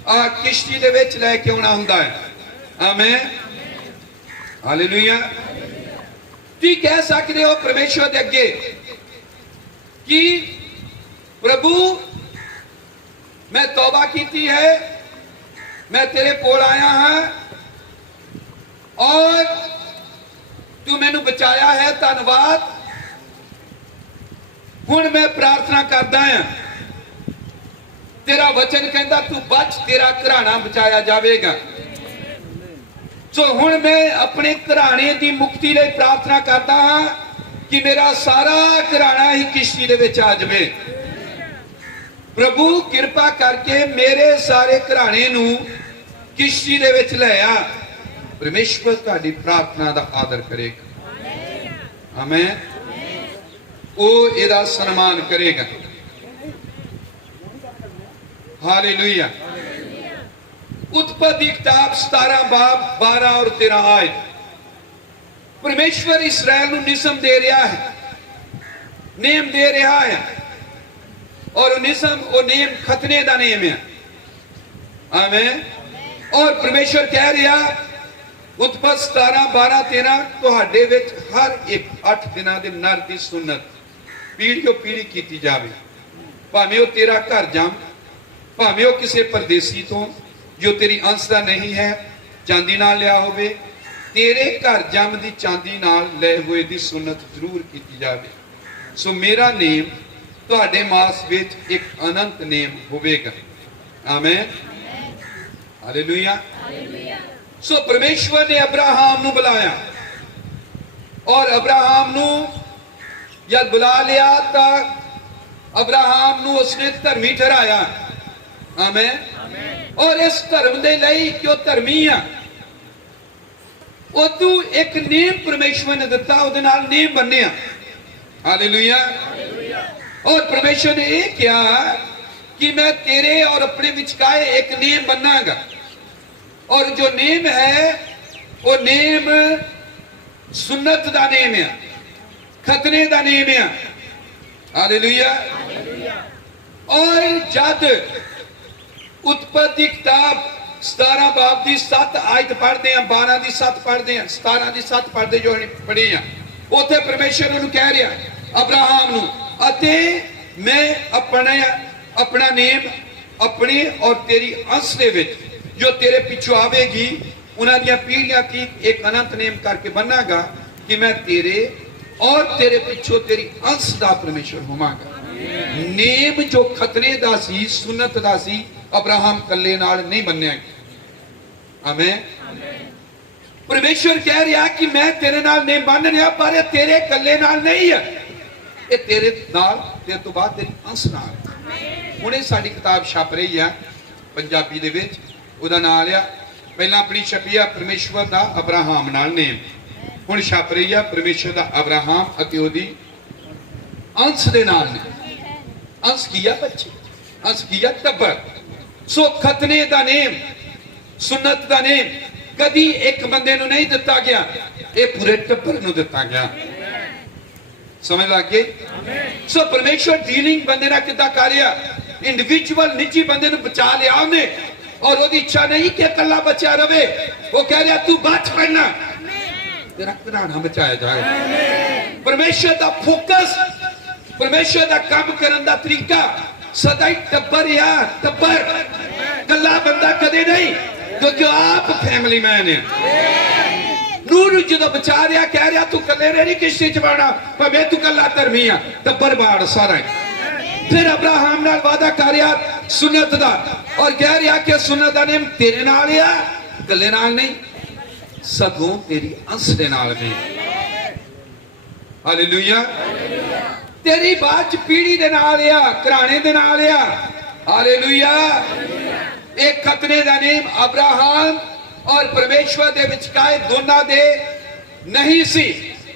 किश्ती दे विच लैके आउणा हुंदा है। आमीन। हालेलुया। तुसीं कह सकते हो परमेश्वर दे अगे कि प्रभु मैं तौबा की है, मैं तेरे कोल आया हाँ और तू मैनू बचाया है, धन्नवाद। हुण मैं प्रार्थना करदा हां, तेरा वचन कहता तू बच, तेरा घराना बचाया जाएगा। सो हुण मैं अपने घराने की मुक्ति लई प्रार्थना करता हाँ कि मेरा सारा घराना ही किश्ती दे विच आ जावे। प्रभु कृपा करके मेरे सारे घराने नू किश्ती दे विच ले आ। परमेश्वर तुहाडी प्रार्थना दा आदर करेगा। आमीन। वो इहदा सम्मान करेगा। हालेलुया। उत्पत्ति किताब 17 बाब 12 और 13 आयत। परमेश्वर इसराइल नू निसम दे रहा है, नेम दे रहा है, और निसम वो नेम खतने का नेम है। आमीन। और परमेश्वर कह रहा उत्पत्ति 17 12 13 तुहाडे विच हर एक 8 दिनां दे नर दी सुन्नत पीढ़ियों पीढ़ी की जाए, भावें वो तेरा घर जम, भावें वो किसी परदेसी तो जो तेरी अंश का नहीं है चांदी नाल लिया होवे, तेरे घर जम दी चांदी नाल ले हुए दी सुन्नत जरूर की जाए। सो मेरा नेम तुहाडे मास विच एक अनंत नेम होवेगा। आमीन। हालेलुया। सो परमेश्वर ने अब्राहम नू बुलाया और अब्राहम नू जब बुला लिया तो अब्राहम नू उसने धर्मी ठहराया। आमीन। और इस धर्म दे लई कि वह धर्मी आ, तू एक नेम परमेश्वर ने दिता, उहदे नाल नेम बन्निया। हालेलुया। और परमेश्वर ने यह कहा कि मैं तेरे और अपने विचकाए एक नेम बनागा, और जो नेम है वो नेम सुन्नत दा नेम है, खतने दा नेम है। हालेलुया। और जद उत्पत्ति किताब 17 बाब की 7 आयत पढ़ते हैं, 12 की 7 पढ़ते हैं, 17 की 7 पढ़ते जो पढ़ी हैं, उत्थे परमेश्वर उन्होंने कह रहा अब्राहम नू, अते मैं अपना नेम अपने और तेरी अंश दे विच जो तेरे पिछू आवेगी उन्हां दी पीढ़ियां की एक अनंत नेम करके बनागा कि मैं तेरे और तेरे पिछो तेरी अंश दा परमेश्वर होवांगा। नेम जो खतने दा सी, सुन्नत दा सी, अब्राहम कल्ले नाल नहीं बन्निया। आमीन। परमेश्वर कह रहा कि मैं तेरे नाल नेम बन रहा, पर ये तेरे कल्ले नाल नहीं है, ये तेरे नाल, तेरे तो बाद तेरी अंश नाल। हुणे साडी किताब छप रही है पंजाबी दे विच, ਉਹਦਾ नाम लिया पहला अपनी छपी है परमेश्वर का अब्राहम नाल नेम, हुण छप रही है परमेश्वर का अब्राहम अते ओदी अंश दे नाल ने। अंश किया बच्चे, अंश किया टब्बर। सो खतने का नेम, सुन्नत का नेम कदी एक बंदे नूं नहीं दिता गया, ये पूरे टब्बर नूं दिता गया। समझ लग गई। सो परमेश्वर डीलिंग बंदे नाल किदां कर रहा, इंडिविजुअल निजी बंदे नूं बचा लिया उन्हें, और वो इच्छा नहीं कि कला बचा रहे, वो कह रहा तू बच पड़ना, तेरा घराना बचाया जाए। परमेश्वर का फोकस, परमेश्वर का काम करने का तरीका सदा ही टब्बर या टब्बर, कला बंदा कदे नहीं, क्योंकि आप फैमिली मैन है। नूर जो बचा रहा कह रहा तू कले नहीं किश्ती च बाड़ा, भावे तू कला धर्मी आ, टब्बर बाड़ सारा। फिर अब्राहम नाल वादा कर रहा सुन्नत दा, और कह रहा कि सुन्नत दा नेम तेरे नाल आ, कल्ले नाल नहीं, सगों तेरी अंश दे नाल भी। हालेलुया। तेरी बाद पीढ़ी दे नाल आ, घराने दे नाल आ। हालेलुया। एक खतने दा नेम अब्राहम और परमेश्वर दे विचकाए दोनों दे नहीं सी,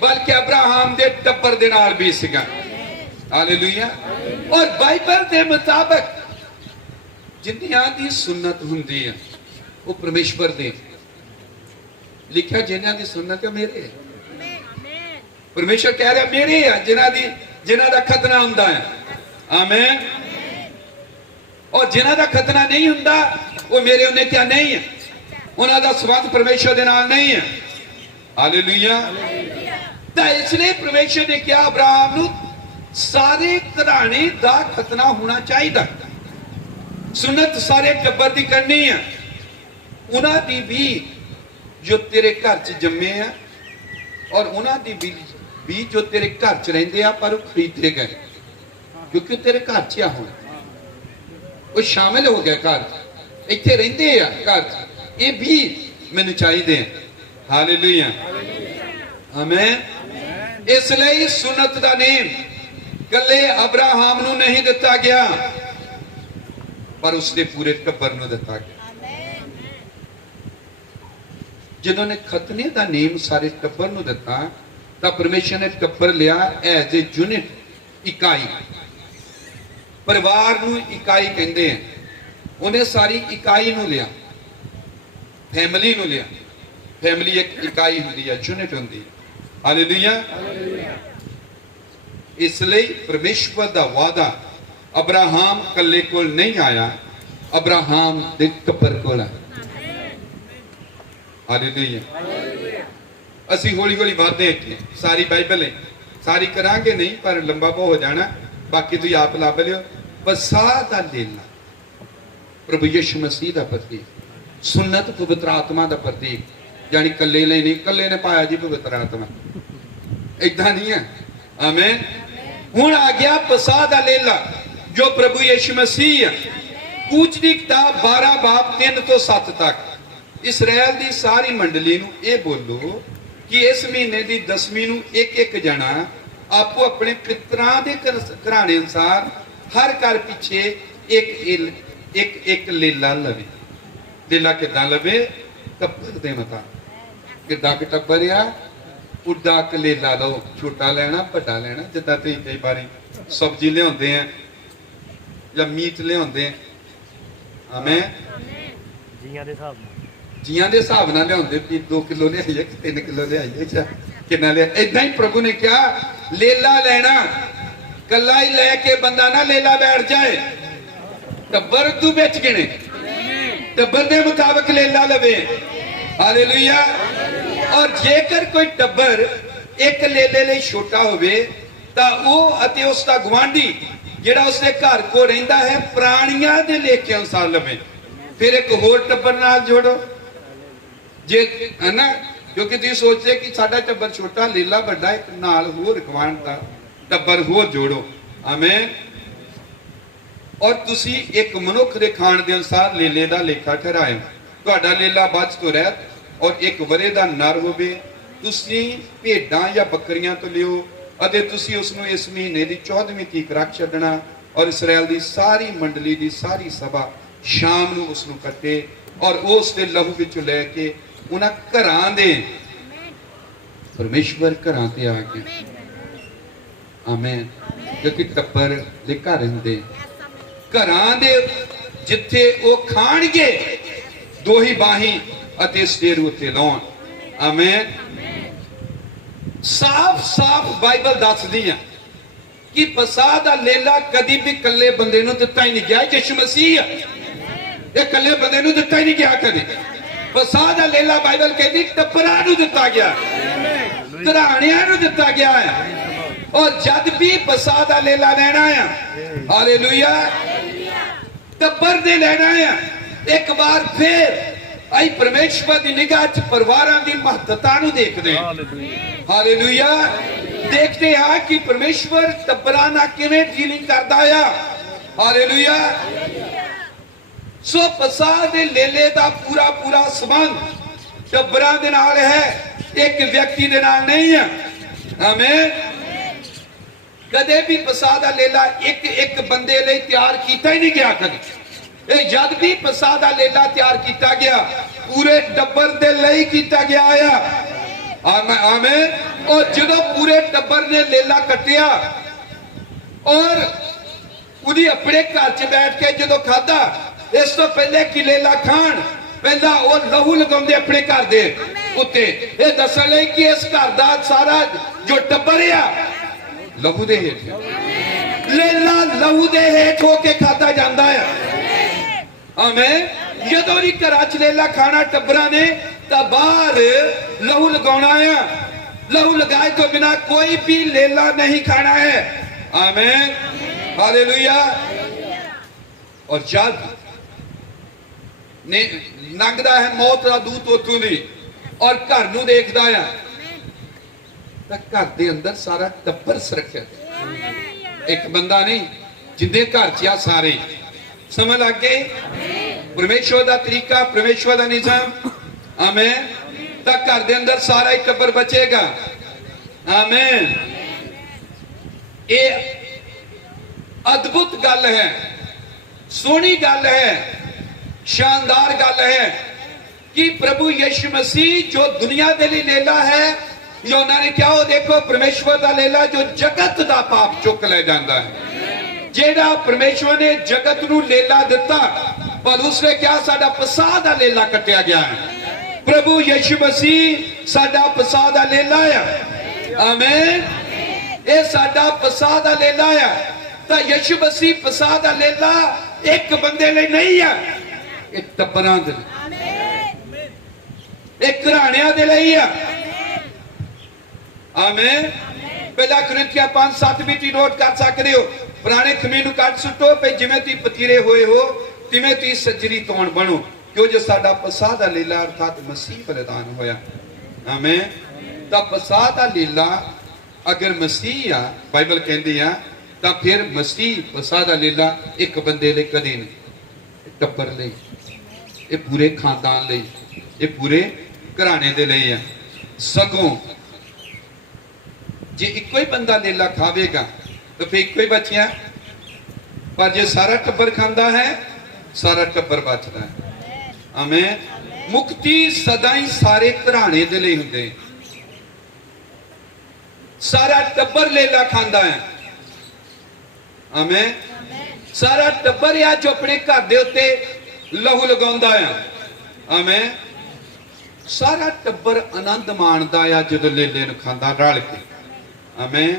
बल्कि अब्राहम दे टब्बर दे नाल भी सीगा। हालेलुया। और बाइबल के मुताबिक जिन्नियां दी सुन्नत हुंदी है वो परमेश्वर दे लिखा, जिन्हां दी सुन्नत है मेरे, परमेश्वर कह रहा मेरे है जिन्हां दा खतना हुंदा है। आमीन। और जिन्हां दा खतना नहीं हुंदा वो मेरे उन्हें क्या नहीं है, उन्हां दा संबंध परमेश्वर दे नाल नहीं है। हालेलुया। इसलिए परमेश्वर ने कहा अब्राहम नूं सारे घराने दा खतना होना चाहिए। सुन्नत सारे टब्बर दी करनी है, उन्हां दी भी जो तेरे घर च जम्मे आ और उन्हां दी भी जो तेरे घर च रहिंदे आ पर खरीदे गए, क्योंकि तेरे घर च आ हुण वो शामिल हो गया, घर इत्थे रहिंदे आ घर च, ये भी मैनूं चाहिए। हालेलुया, आमीन। इसलिए सुन्नत दा नेम कल्ले अब्राहम नूं नहीं दिता गया पर उसके पूरे टब्बर नूं दिता गया। जिन्होंने खतने का नेम सारे टब्बर नूं दिता तां परमेश्वर ने टब्बर लिया एज ए यूनिट, इकाई, परिवार नूं इकाई कहंदे हैं। उन्हें सारी इकाई नूं लिया, फैमिली नूं लिया। फैमिली एक इकाई हुंदी है, यूनिट हुंदी है। हालेलुया। इसलिए परमेश्वर का वादा अब्राहम कल्ले कोल नहीं आया, अब्राहम दे टब्बर कोल आया। हालेलुया। असी हौली हौली वादे इत्थे सारी बाइबल है, सारी करांगे नहीं पर लंबा बहुत हो जाना, बाकी तुसीं आप लभ लियो। बसा दा लेला प्रभु यीशु मसीह का प्रतीक, सुन्नत पवित्र आत्मा का प्रतीक, यानी कल्ले ले नहीं, कल्ले ने पाया जी पवित्र आत्मा, इदा नहीं है। आमीन। हुण आ गया बसा दा लेला जो प्रभु यीशु मसीह है। कूच दी किताब 12 बाब 3 तो 7 तक इसराइल दी सारी मंडली नूं ये बोलो कि इस महीने दी 10वीं नूं एक एक जना आपो अपने पितरां दे घराने अनुसार हर घर पिछे एक लेला लवे। लेला किदां लवे? टब्बर दे मता किदां कि टब्बर आ उड्डा क लेला लो, छोटा लेना बड़ा लेना। जिद्दां तुसीं कई बारी सब्जी लियाउंदे हैं या मीट लियाउंदे हैं, आमीन, जियां दे हिसाब नाल लियाउंदे भी 2 किलो लियाइए 3 किलो लियाइए कितना लिया, इदां ही प्रभु ने कहा लेला लेना, कला ही लेके बंदा ना लेला बैठ जाए, टब्बर तू बेच गिने, टब्बर दे मुताबिक लेला लवे। हालेलुया। और जेकर कोई टब्बर एक लेले ले छोटा होवे तां ओह अते उसका गवांढी जिहड़ा उसके घर को रहिंदा है प्राणियां दे लेखे अनुसार लवे। फिर एक होर टब्बर नाल जोड़ो जे, है ना, क्योंकि तुसीं सोचदे कि साडा टब्बर छोटा लेला बड़ा, एक नाल होर गवांढ दा टब्बर होर जोड़ो। आमीन। और तुसी एक मनुख दे खाण दे अनुसार लेले दा लेखा ठहरायो। तुहाडा लेला बच तो रहत और एक वरे दा नर होवे, तुसी भेडां या बकरियां तो लियो अते तुसी उसनूं इस महीने दी 14वीं तक रख छड्डना। और इसराइल दी सारी मंडली दी सारी सभा शाम नूं उसनूं कट्टे और उस दे लहू विचों लैके उन्हां घरां दे परमेश्वर घरां ते आ के, आमीन, क्योंकि टब्बर दे घर हुंदे घरां दे जिथे वो खाणगे दोही बाही अते सिर उत्ते लाउण। आमीन। साफ साफ बाइबल दसदी है कि बसा दा लेला कदी भी कल्ले बंदे नूं दिता ही नहीं गया। यीशु मसीह ये कल्ले बंदे नूं दिता ही नहीं गया कदी। बसा दा लेला बाइबल कहती टब्बरां नूं दिता गया, घराणियां नूं दिता गया है। और जद भी बसा दा लेला लेना है, हालेलुया, टब्बर दे लेना है। एक बार फिर आई परमेश्वर की निगाह च परिवारां दी महत्ता नूं देखदे, हालेलुया, देखते हैं कि परमेश्वर टब्बरां नाल किवें डीलिंग करदा है। हालेलुया। सो बसा दे लेले दा पूरा पूरा संबंध टब्बरां दे नाल है, एक व्यक्ति दे नाल नहीं है। आमीन। कदे भी बसा दा लेला एक एक बंदे लई तैयार कीता ही नहीं गया। कदे जद भी बसा दा लेला तैयार किया गया पूरे टब्बर दे लई किया गया है। आमीन। और जो पूरे टब्बर ने लेला कटिया और उदी अपने घर च बैठ के जो खादा, इस तो पहले कि लेला खान पहला वो लहू लगाते अपने घर दे उत्ते, ये दसन लई कि इस घर दा सारा जो टब्बर आ लहू दे हेठ, लेला लहू दे हेठ होके खाता जाता है। आमीन। जदों भी घर च लेला खाना टब्बरां ने तां बाहर लहू लगाउणा है। लहू लगाए तो बिना कोई भी लेला नहीं खाना है। आमीन, हालेलुया। और जब ने लंघदा है मौत का दूत उतों दी और घर नूं देखदा है तां घर दे अंदर सारा टब्बर सुरक्षित। एक बंदा नहीं, जिन्ने घर च आ सारे। समझ लग गई? परमेश्वर का तरीका, परमेश्वर का निजाम। आमीन। तां घर दे अंदर सारा ही टब्बर बचेगा। आमीन। ये अद्भुत गल है, सोहनी गल है, शानदार गल है कि प्रभु यीशु मसीह जो दुनिया के लिए लेला है, यूहन्ना ने क्या हो देखो परमेश्वर का लेला जो जगत का पाप चुक ले जाता है। जेड़ा परमेश्वर ने जगत नूं लेला दिता, पर उसने क्या साडा पसाह दा लेला कटिया गया है। प्रभु यीशु मसीह साडा पसाह दा लेला है। आमीन। ये साडा पसाह दा लेला है। तो यीशु मसीह पसाह दा लेला एक बंदे लिए नहीं है, एक टब्बरां दे लई, एक घराणियां दे लई है। आमीन। पहला कुरिन्थियां 5:7 भी ती नोट कर सकते हो। पुराने खमीर नूं कट सुटो पे जिवें ती पतीरे होए हो तिवें ती सजरी तौण बनो, क्यों जो साडा पसाह दा लीला अर्थात मसीह बलिदान होया। आमीन। तां पसाह दा लीला अगर मसीह आ, बाइबल कहती है, तां फिर मसीह पसाह दा लीला एक बंदे लिए कदी नहीं, टब्बर लई, ये पूरे खानदान लई, ये पूरे घराने दे लई है। सगों जे इको ही बंदा लेला खावेगा तो फिर इको ही बचिया, पर जे सारा टब्बर खांदा है सारा टब्बर बचदा है। आमीन। मुक्ति सदा ही सारे घराने दे लई हुंदे, सारा टब्बर लेला खांदा है। आमीन। सारा टब्बर या जो अपने घर दे उत्ते लहू लगाउंदा है। आमीन। सारा टब्बर आनंद माणदा है जदों लेले नूं खांदा रल के। आमीन।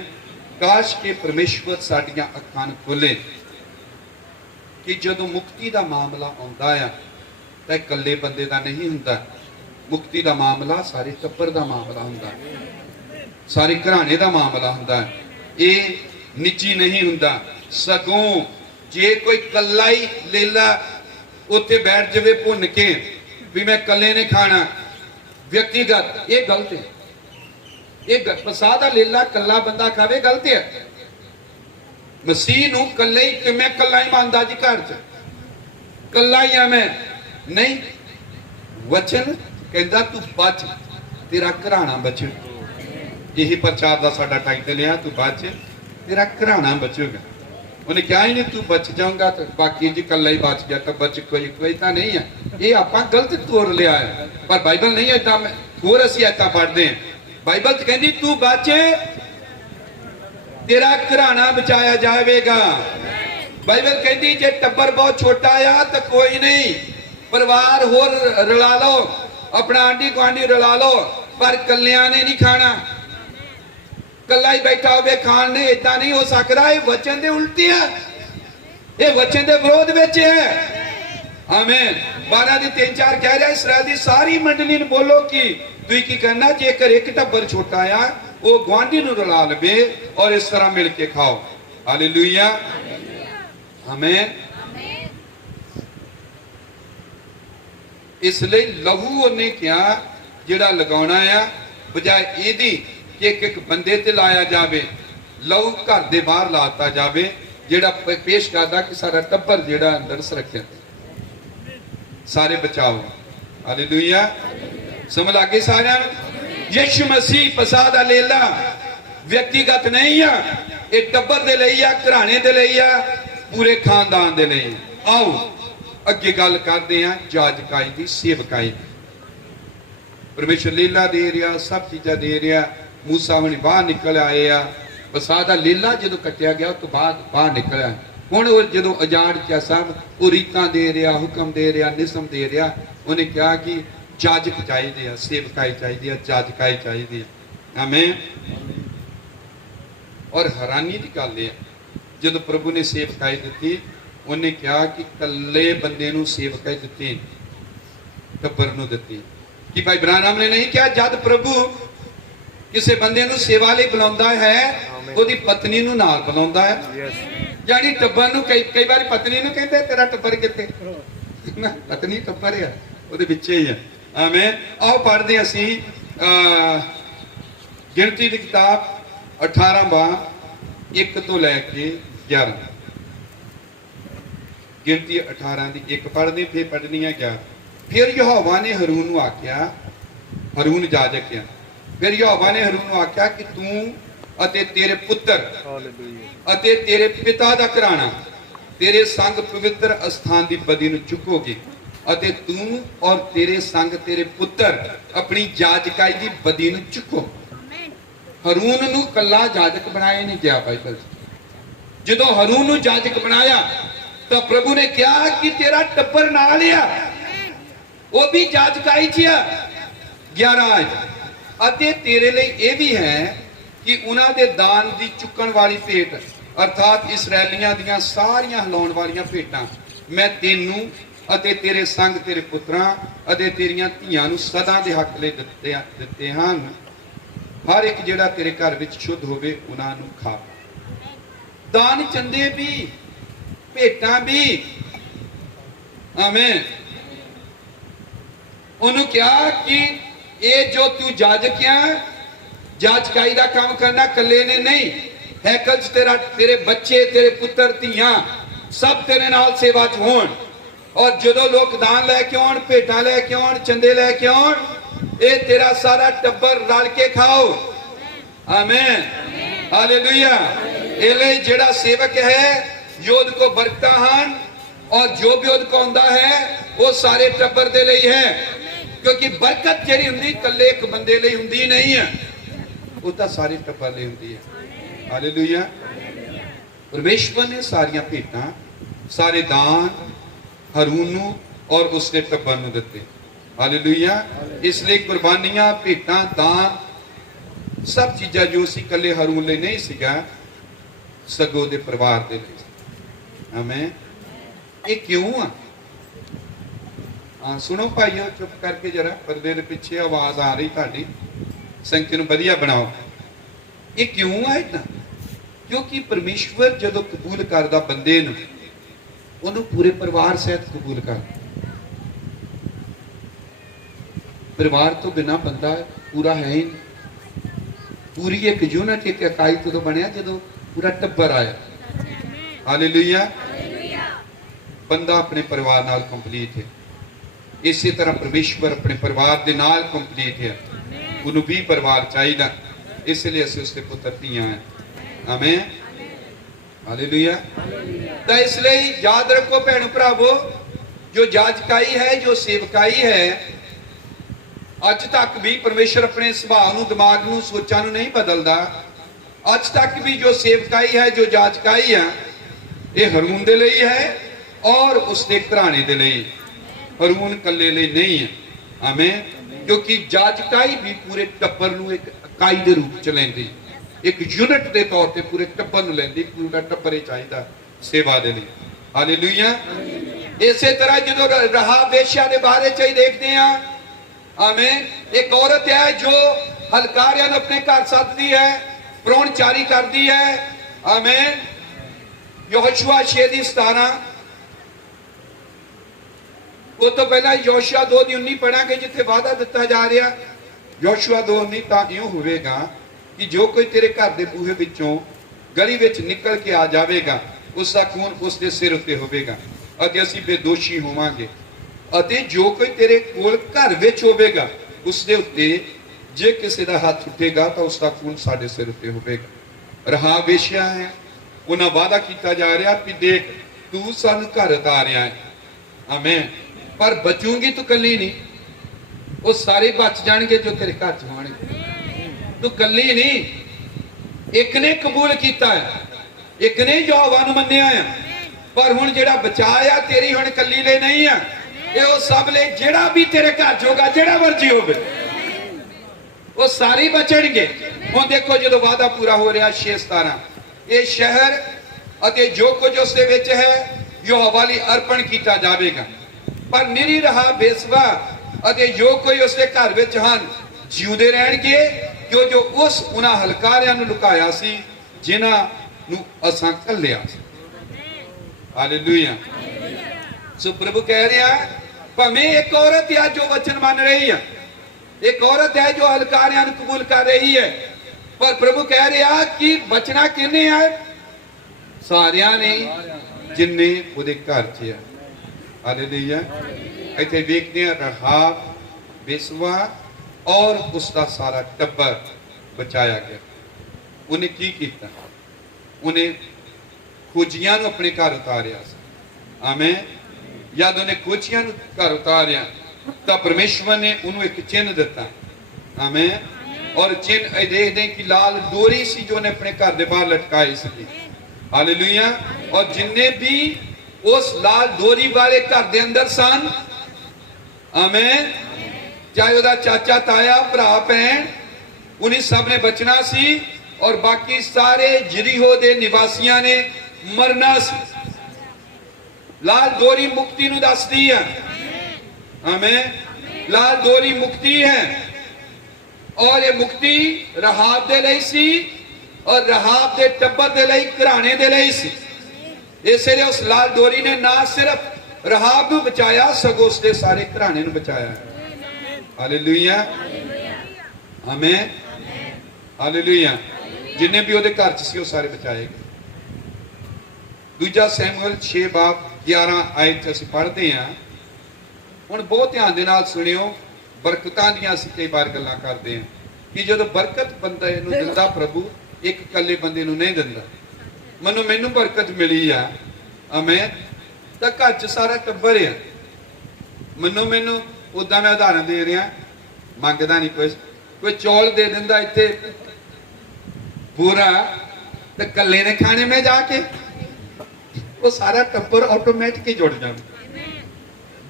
काश के परमेश्वर साडियां अखां खोले कि जदों मुक्ति का मामला आउंदा है तां इकल्ले बंदे दा नहीं हुंदा। मुक्ति का मामला सारे टब्बर का मामला हुंदा, सारे घराने का मामला हुंदा। ये निजी नहीं हुंदा। सगों जे कोई कल्ला ही लेला उत्ते बैठ जावे भुन के भी मैं कल्ले ने खाना, व्यक्तिगत, ये गलत है। ये पसाह दा लेला कल्ला बंदा खावे गलत है। मसीह नूं कल्ले ही कि मैं कल्ला ही मानदा जी, घर च कल्ला ही आ मैं नहीं। वचन कहंदा तू बच, तेरा घराना बचे। यही प्रचार का साडा टाइटल है, तू बच तेरा घराना बचेगा। उन्हें क्या ही नहीं तू बच जाऊंगा तो बाकी जी कल्ला ही बच गया, तो बच कोई तो नहीं है। ये आप गलत तोड़ लिया है, पर बाइबल नहीं है होर असीं ऐसा पढ़ते हैं। बाइबल तो कहती तू बचे तेरा घराना बचाया जाएगा। बाइबल कहती जे टब्बर बहुत छोटा आ तो कोई नहीं, परिवार होर रला लो, अपना आंडी गुआंढी रला लो, पर कलिया ने नहीं खाना। कला ही बैठा हो खान ने इदा नहीं हो सकता। ये वचन दे उल्टी है, ये वचन दे विरोध विच है। आमीन। 12:3-4 कह रहा इसराइल की सारी मंडली ने बोलो कि तुसीं की करना, जेकर एक टब्बर छोटा आ वो गुआंढी नूं रला लवे और इस तरह मिल के खाओ। हालेलुया। आमीन। इसलिए लहू उन्हें क्या जिहड़ा लगाउणा आ बजाय इहदी कि एक बंदे ते लाया जावे, लहू घर दे बाहर लाता जावे, जिहड़ा पेश करदा कि सारा टब्बर जिहड़ा अंदर सुरक्षित, सारे बचाओ। हालेलुया। समझ आ गई सारियां नूं? यीशु मसीह पसाह दा लेला व्यक्तिगत नहीं है, ये टब्बर दे लई आ, घराने दे लई आ, पूरे खानदान दे लई। आओ अगे गल करते हैं जाजकाई की, सेवकाई। परमेश्वर लीला दे रहा, सब चीज़ा दे रहा। मूसा हुण बाहर निकल आए आ, पसाह दा लीला जो कटिया गया तो बाद बाहर निकलिया। हुण जो अजाड़ च सब वो रीतां दे रहा, हुक्म दे रहा, निसम दे रहा। उन्हें कहा कि जाजक चाहिए, सेवकाई चाहिए, जाजकाई चाहिए। आमीन। और हैरानी की गल है जो प्रभु ने सेवकाई दी, उन्हें कहा कि कल्ले बंदे नूं सेवकाई दी, टब्बर नूं दी कि भाई ब्राहम ने नहीं कहा। जब प्रभु किसी बंदे नूं सेवा लई बुलाउंदा है, ओदी पत्नी नूं नाल बुलाउंदा है। यानी टब्बर नूं कई बार पत्नी नूं कहंदे तेरा टब्बर कित्थे, पत्नी टब्बर है ओदे विचे ही है। आमीन। आओ पढ़दे असीं गिणती दी किताब 18वां 1 तो लैके 11। गिणती 18 दी 1 पढ़दे, फिर पढ़नी है 11। फिर यहोवा ने हरून नूं आख्या, हरून जाजक है, फिर यहोवा ने हरून नूं आख्या कि तू अते तेरे पुत्र अते तेरे पिता दा घराना तेरे संग पवित्र स्थान दी बदी नूं चुकोगे, अते तू और तेरे संग तेरे पुत्र अपनी जाजकाई दी बदी नूं चुको। हरून नूं कल्ला जाजक बनाया नहीं गया बाइबल। जदों हरून नूं जाजक बनाया तो प्रभु ने कहा कि तेरा टब्बर नाल आ, वो भी जाजकाई च आ। 11 अते तेरे लिए यह भी है कि उन्हां दे दान दी चुकण वाली भेंट अर्थात इसराइलियां दियां सारियां हिलाउण वालियां भेंटां मैं तेनू अते तेरे संग तेरे पुत्रां अते तेरियां धीआं नूं सदा दे हक लई दित्ते हन। हर एक जिहड़ा तेरे घर विच शुद्ध होवे उन्हां नूं खा। दान चंदे भी भेंटां भी। आमीन। उन्होंने कहा कि ये जो तू जाजक है, जाजकाई का काम करना कले ने नहीं, हैकल च तेरे बच्चे तेरे पुत्र धीआं सब तेरे नाल सेवा च होण, और जदों लोग दान लैके आउण भेंटा लैके आउण चंदे लैके आउण ये तेरा सारा टब्बर रल के खाओ। आमीन हालेलुया। इले जेड़ा सेवक है योद को बरकतां हन, और जो भी ओद को आउंदा है वो सारे टब्बर दे लई है, क्योंकि बरकत जेड़ी हुंदी कल्ले एक बंदे लई हुंदी नहीं है, वो तो सारे टब्बर लई हुंदी है। हालेलुया। परमेश्वर ने सारियां भेंटां सारे दान हरून नूं और उसके टब्बर नूं दित्ते। हालेलुया। इसलिए कुर्बानियां भेंटां दान सब चीज़ां जो सी कल्ले हरून लई नहीं सीगा, सगों दे परिवार दे लई। आमीन। ये क्यों आ? हाँ सुनो भाइयों, चुप करके जरा, पर्दे के पिछे आवाज आ रही ताड़ी, संगत नूं वधिया बनाओ। ये क्यों है इतना? क्योंकि परमेश्वर जदों कबूल करदा बंदे नूं उन्होंने पूरे परिवार सहित कबूल कर। परिवार तो बिना बंदा पूरा है ही नहीं। पूरी एक यूनिट एक इकाई तो बनया जदों पूरा टब्बर आया। हालेलुया। बंदा अपने परिवार नाल कंप्लीट है। इसी तरह परमेश्वर अपने परिवार दे नाल कंप्लीट है। उन्होंने भी परिवार चाहिए, इसलिए असं उसके पुत्र धीआं हैं। आमीन हालेलुया। तो इसलिए याद रखो भैन भरावो, जो जाजकाई है जो सेवकाई है, अज तक भी परमेश्वर अपने सुभाव नूं दिमाग नूं सोचां नूं नहीं बदलदा। अज तक भी जो सेवकाई है जो जाजकाई है ये हरून दे लई है और उसके घराने दे लई, हरून कल्ले लई नहीं है। आमीन। क्योंकि जाजकाई भी पूरे टब्बर नूं एक इकाई दे रूप च लैंदी, एक यूनिट के तौर पर पूरे टब्बर नूं लैंदी, पूरा टब्बर ही चाहिए सेवा दे लई। हालेलुया। इसे तरह जो रहा वेश्या के बारे च ही देखते हैं। आमीन। एक औरत है जो हलकारियां नूं अपने घर सददी है, प्राहुणचारी करती है। आमीन। यहोशुआ 6:17 वो तो पहला यहोशुआ 2:19 पढ़ांगे जिथे वादा दिता जा रहा। यहोशुआ 2:19 तां इउं होवेगा कि जो कोई तेरे घर के बूहे विचों गली विच निकल के आ जाएगा उसका खून उसके सिर उत्ते होवेगा अते असीं बेदोषी होवांगे, अते जो कोई तेरे कोल घर विच होवेगा उसके उत्ते जे किसी का हाथ उठेगा तो उसका खून साडे सिर उत्ते होवेगा। रहा वेश्या है, उन्हें वादा किया जा रहा कि देख तू सानू घर उतार रहा है। आमीन। पर बचूंगी तो कली नहीं, वो सारे बच जाएंगे जो तेरे घर च आउणगे। तू कली नहीं, एक ने कबूल किया है, एक ने यहोवा नूं मन्निया है, पर हुण जिहड़ा बचाया तेरी हुण कली ले नहीं है, ये वो सब ले जिहड़ा भी तेरे घर च होगा, जिहड़ा मर्जी होवे वो सारे बचणगे। हुण देखो जो वादा पूरा हो रहा 6:17 ये शहर अते जो कुछ उसदे विच है यहोवा लई अर्पण किया जाएगा, पर निरी रहा बेसवा अते जो कोई उसके घर विच हन जिउंदे रहणगे क्यों जो उस उन्हां हलकारियां नूं लुकाया सी जिन्हां नूं असां घल्लिया सी। हालेलुया। सो प्रभु कह रहा भावें एक औरत है जो वचन मान रही है, एक औरत है जो हलकारियां नूं कबूल कर रही है, पर प्रभु कह रहा कि बचना किने है? सारियां ने जिन्ने उहदे घर च है। हालेलुया। इत्थे वेखदे हां रहाब बेसवा और उसका सारा टब्बर बचाया गया। उन्हें की कीता? उन्हें खोजियां नूं अपने घर उतारिया। आमीन। जद उन्हें खोजियां नूं घर उतारिया तो परमेश्वर ने उन्होंने एक चिन्ह दिता। आमीन। और चिन्ह देखते कि लाल डोरी सी जो उन्हें अपने घर के बाहर लटकाई सी। हालेलुया। और जिन्ने भी उस लाल डोरी वाले घर के अंदर सन, आमीन, चाहे वह चाचा ताया भरा भैन, उन्हें सब ने बचना सी और बाकी सारे यरीहो दे निवासियों ने मरना सी। लाल डोरी मुक्ति नूं दसदी है। आमीन। लाल डोरी मुक्ति है और ये मुक्ति रहाब दे लई सी और रहाब दे टब्बर दे लई, घराने दे लई सी। इसलिए उस लाल डोरी ने ना सिर्फ रहाब नूं बचाया सगों उसके सारे घराने नूं बचाया। हालेलुया। आमीन। हालेलुया। जिन्हें भी उहदे घर च सी सारे बचाए गए। दूजा सैमुअल 6:11 आयत असीं पढ़ते हैं। हुण बहुत ध्यान दे नाल सुनियो, बरकतां दियां असीं कई बार गल्लां करदे हैं कि जदों बरकत बंदे नूं दिंदा प्रभु, एक कल्ले बंदे नूं नहीं दिंदा। मैनू बरकत मिली आ, आमीन, तां घर च सारा टब्बर है। मैनू उदां मैं उदाहरण दे रहा, मंगदा नहीं कुछ, कोई चौल दे दिंदा इत्थे पूरा, तो कल्ले ने खाने में जाके वो सारा टब्बर ऑटोमैटिक ही जुड़ जाता।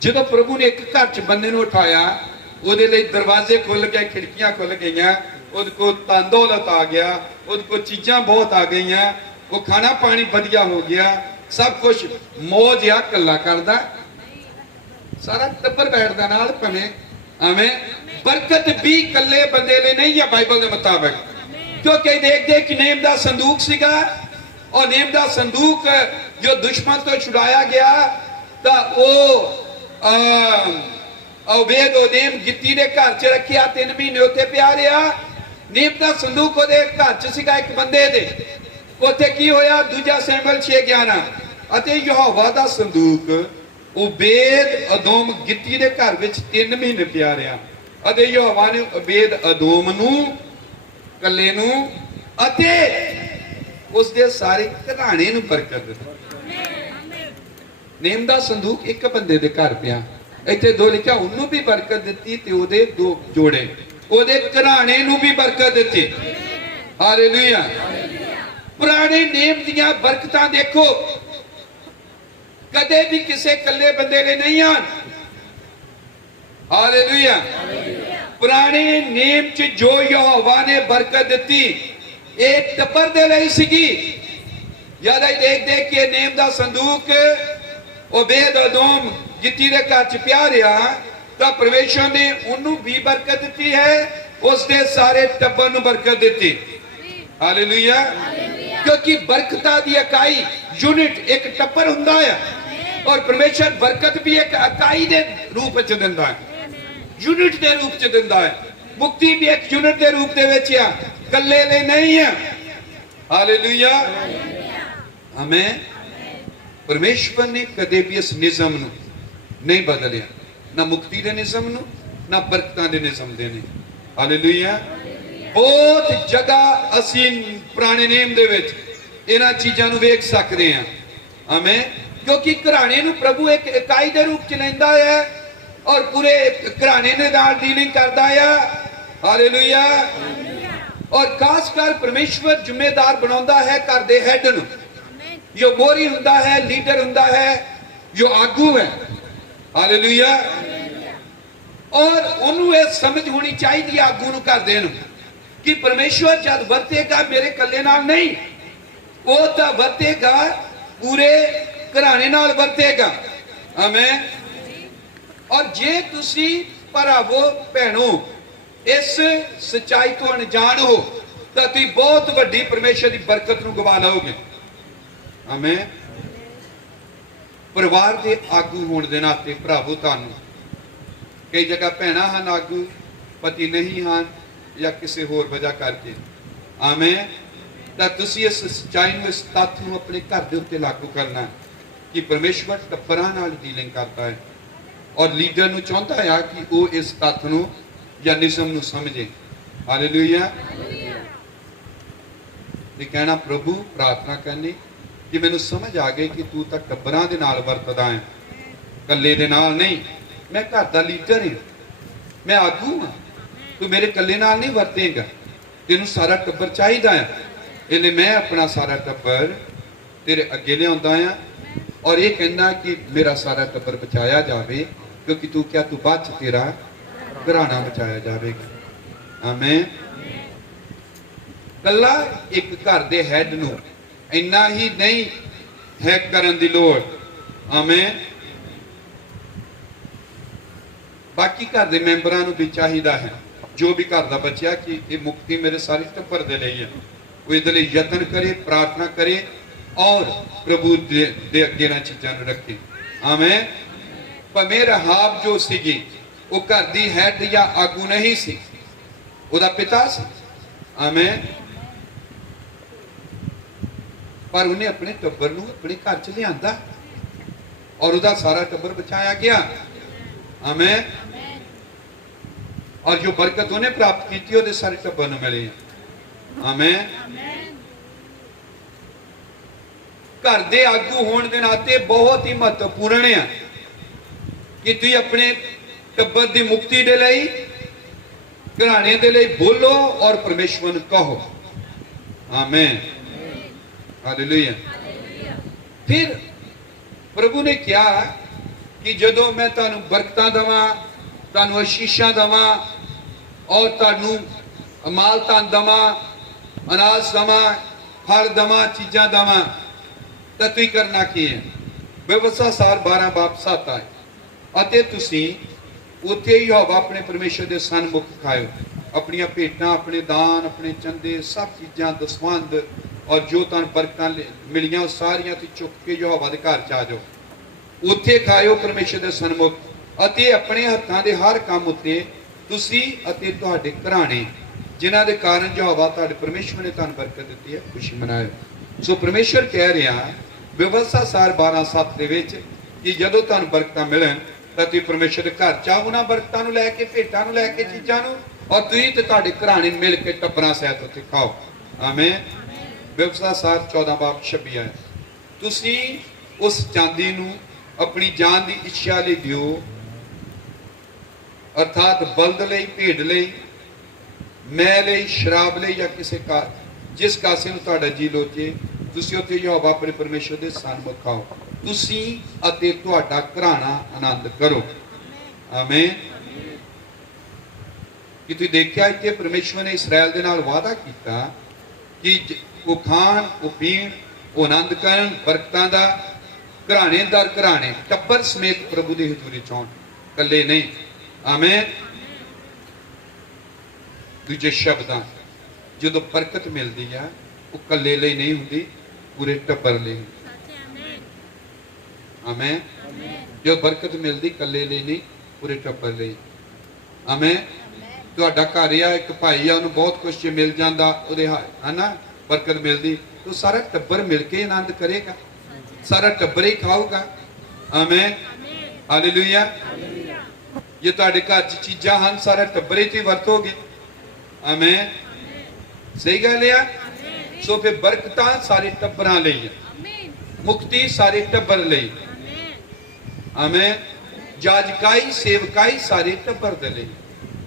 जो प्रभु ने एक घर च बंदे नूं उठाया, उहदे लई दरवाजे खुल गए, खिड़कियां खुल गई, उहदे को धन दौलत आ गया, उहदे को चीज़ां बहुत आ गई, वो खाना पानी वधिया हो गया, सब कुछ मौज आ कल्ला करदा, सारा टब्बर बैठदा नाल भवें। आमीन। बरकत भी कल्ले बंदे ले नहीं है बाइबल के मुताबिक, क्योंकि देखते कि नेम दा संदूक सीगा और नेम दा संदूक जो दुश्मन तो छुड़ाया गया, तो वो ओबेद ओदेम गित्ती दे घर च रखिया, 3 महीने उत्ते पिया रहा। नेम दा संदूक ओदे घर च सीगा एक बंदे दे। उत्थे की होया? दूजा सैमुअल 6:11 अते यहोवा दा संदूक ओबेद अदोम गित्ती दे घर विच 3 महीने पिया रहा। अते यहोवा ने ओबेद अदोम नूं कल्ले नूं अते उसदे सारे घराणे नूं बरकत दित्ती। नेम दा संदूक एक बंदे दे घर पिया, इत्थे 2 लिखिया, उन्होंने भी बरकत दित्ती ते ओदे 2 जोड़े, ओदे घराणे नूं भी बरकत दित्ती। हालेलुया। पुराने नेम दियां बरकतां देखो कदे भी किसी कल्ले बंदे ने नहीं आन। हालेलुया। पुराने नेम च जो यहोवा ने बरकत दित्ती एक टब्बर दे लई सीगी। याद आई देख के नेम दा संदूक ओबेद अदोम गित्ती दे घर च पिया रहा, तो परमेश्वर ने उन्होंने भी बरकत दी है, उसके सारे टब्बर नूं बरकत दी। हालेलुया। क्योंकि बरकतां दी इकाई यूनिट एक टब्बर हुंदा है और परमेश्वर बरकत भी एक इकाई दे रूप च दिंदा है, यूनिट दे रूप च दिंदा है। मुक्ति भी एक यूनिट दे रूप दे विच है, कल्ले ले नहीं है। हालेलुया। आमीन। परमेश्वर ने कदे भी इस निज़म नूं नहीं बदलिया, ना मुक्ति दे निज़म नूं, ना बरकतां दे निज़म दे ने। हालेलुया। बहुत जगह असी पुराने नेम दे विच इन्हां चीज़ां नूं वेख सकदे हां। आमीन। क्योंकि घराने नूं प्रभु एक इकाई दे रूप च लैंदा है और पूरे घराने दे नाल डीलिंग करदा है। हालेलुया। और खासकर परमेश्वर जिम्मेदार बनाउंदा है घर दे हैड नूं, जो मोरी हुंदा है, लीडर हुंदा है, जो आगू है। हालेलुया। और उन्होंने यह समझ होनी चाहिए आगू नूं घर दे नूं कि परमेश्वर जब वरतेगा मेरे कल्ले नाल नहीं, वो तो वरतेगा पूरे घराने नाल वरतेगा। आमीन। और जे तुसी भरावो भैणो इस सच्चाई तो अनजान हो तो तुम बहुत वड्डी परमेश्वर की बरकत नूं गवा लोगे। आमीन। परिवार के आगू होने के नाते भरावो, तुहानूं कई जगह भैणां हन आगू, पति नहीं हैं या किसी होर वजह करके। आमीन। तो तुसीं इस सच्चाई नूं, इस तत्थ नूं अपने घर के उत्ते लागू करना है कि परमेश्वर टब्बरां नाल डीलिंग करता है और लीडर नूं चाहुंदा है कि वो इस तत्थ नूं या निज़म नूं समझे। हालेलुया। ते कहना प्रभु, प्रार्थना करनी कि मैनूं समझ आ गई कि तू तां टब्बरां दे नाल वरतदा है, कल्ले दे नाल नहीं। मैं घर दा लीडर हां, मैं आगू हां, तू मेरे कल्ले नाल नहीं वरतेगा, तेनूं सारा टब्बर चाहिदा है। इसलिए मैं अपना सारा टब्बर तेरे अगे लिआउंदा हां और ये कहना कि मेरा सारा टब्बर बचाया जाए, क्योंकि तू क्या तू बाद च तेरा घराना बचाया जाएगा। आमीन। कल्ला एक घर दे हैड नूं इन्ना ही नहीं हैक करन दी लोड़। आमीन। बाकी घर दे मैंबरां नूं भी चाहिदा है, जो भी घर दा बच्चा, कि ये मुक्ति मेरे सारे टब्बर दे लई है, वो इहदे लई यतन करे, प्रार्थना करे और प्रभु दे अगे ना चीज़ां नूं रखे। आमीन। भावें रहाब जो सीगी वो घर दी हैड या आगू नहीं सी, उहदा पिता सी। आमीन। पर उन्हें अपने टब्बर नूं अपने घर च लिआंदा और उहदा सारा टब्बर बचाया गया। आमीन। और जो बरकत उन्हें प्राप्त की उहदे सारे टब्बर नूं मिली। आमीन। घर दे आगू होने के नाते बहुत ही महत्वपूर्ण है कि तुम अपने टब्बर की मुक्ति दे लई, घराने दे लई बोलो और परमेश्वर नूं कहो। आमीन। हालेलुया। फिर प्रभु ने कहा कि जदों मैं तुहानूं बरकतां देवां, तुहानूं आशीषां देवां और तुहानूं अमाल धन देवां, अनाज देवां, फल देवां, चीज़ां देवां, तो तुसीं करना की है। व्यवस्था सार 12 बाब 7 आए अते तुसीं उत्थे यहोवा अपने परमेश्वर के सन्मुख खाओ, अपनियां भेटां, अपने दान, अपने चंदे, सब चीज़ां दसवंध और जो तुहानूं बरकतां मिलियां सारियां तुसीं चुक के यहोवा दे घर च आ जाओ, उत्थे खाओ परमेश्वर के सन्मुख, अते अपने हत्थां दे हर काम उत्ते तुसीं अते तुहाडे घराने जिन्हां दे कारण यहोवा तुहाडे परमेश्वर ने तुहानूं बरकत दित्ती है खुशी मनाओ। सो परमेश्वर कह रहा व्यवस्था सार 12:7 दे विच कि जदों तुहानूं बरकतां मिलन तां तुसीं परमेश्वर दे घर च उन्हां बरकतां नूं लैके, भेटां नूं लैके, चीज़ां नूं, और तुसीं ते तुहाडे घराने मिल के टब्बरां सहित उत्थे खाओ। आमीन। व्यवस्था सार 14 बाब 26 आए तुसीं उस चांदी नूं अपनी जान की इच्छा लई दिओ, अर्थात बल्द लई, भेड लई, मैं लई, शराब लई या किसी का जिस कासे नूं तुहाडा जी लोचे, तुसीं उत्थे यहोवा अपने परमेश्वर दे सन्मुख खाओ, तुसीं अते तुहाडा घराना आनंद करो। आमीन। कि तुसीं देखिया इत्थे परमेश्वर ने इसराइल दे नाल वादा कीता कि वो खाण, वो पीण, वो आनंद करन बरकतां दा, घराने दर घराने टब्बर समेत प्रभु की हजूरी च आउण, कल्ले नहीं। आमीन। दूजे शब्दां जदों बरकत मिलती है वो कल्ले लई नहीं हुंदी, पूरे टब्बर लई। आमीन। जो बरकत मिलती कल्ले लई नहीं, पूरे टब्बर लई। आमीन। तुहाडा घर आ, एक भाई आ, उन्हें बहुत कुछ मिल जाता, उहदे है ना बरकत मिलती, तो सारा टब्बर मिल के आनंद करेगा, सारा टब्बर ही खाऊगा। आमीन। हालेलुया। जे तुहाडे घर च चीज़ां हन, सारा टब्बर ही तुसीं वरतोगे। आमीन। सही गल है। सो फिर बरकतां सारे टब्बरां लई है, मुक्ति सारे टब्बर लई। आमीन। जाजकाई, सेवकाई सारे टब्बर दे लई,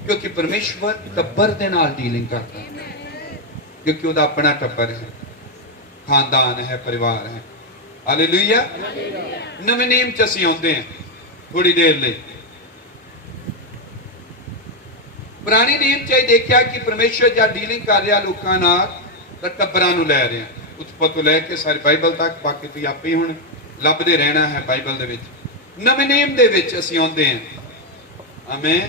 क्योंकि परमेश्वर टब्बर दे नाल डीलिंग करता है, क्योंकि उसका अपना टब्बर है, खानदान है, परिवार है। हालेलुया। नवे नियम च असीं आउंदे हैं थोड़ी देर लई। पुराने नियम च देखा कि परमेश्वर जब डीलिंग कर रहा लोगों नाल तां टब्बरां नूं लै रहा, उत्पत्ति तो लैके सारी बाइबल तक, बाकी तुसीं आपे ही हुण लभदे रहना है बाइबल दे विच। नवे नियम दे विच असीं आउंदे हैं। आमीन।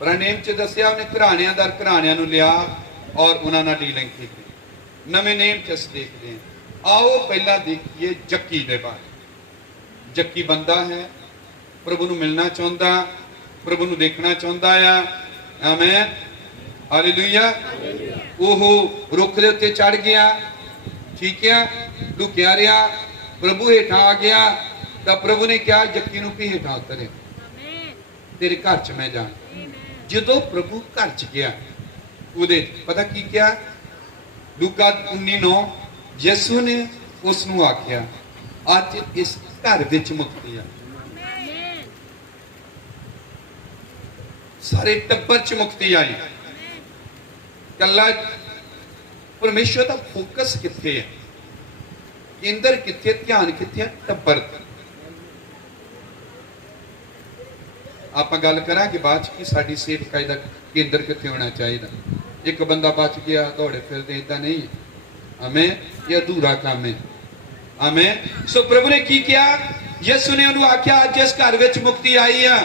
पर नेम च दसिया उन्हें घराणियां दर घराणियां नूं लिया और उन्होंने डीलिंग की। नवे नेम च अस देखते हैं। आओ पहला देखिए जक्की दे बारे। जक्की बंदा है, प्रभु नूं मिलना चाहता, प्रभु नूं देखना चाहता है। आमीन, हालेलुया। ओह रुख दे उत्ते चढ़ गया, ठीक है, लुकिया रहा, प्रभु हेठा आ गया तो प्रभु ने कहा जक्की नूं भी हेठा उतरे, तेरे घर च मैं जाना। जो प्रभु घर च गया उहदे पता की क्या, लूका 19:9, यसू ने उसनू आख्या अज इस घर विच मुक्ति है, सारे टब्बर च मुक्ति आई। कला परमेश्वर का फोकस किथे है, केंद्र किथे, ध्यान किथे है, टब्बर। आप गल करांगे बाद की साडी सेवकाई दा केंद्र किथे होना चाहिए। एक बंदा बच गया दौड़े फिरदे इदा नहीं, हमें यह अधूरा काम है। हमें सो प्रभु ने की किया, यसू ने उन्होंने आख्या अज इस घर विच मुक्ति आई है।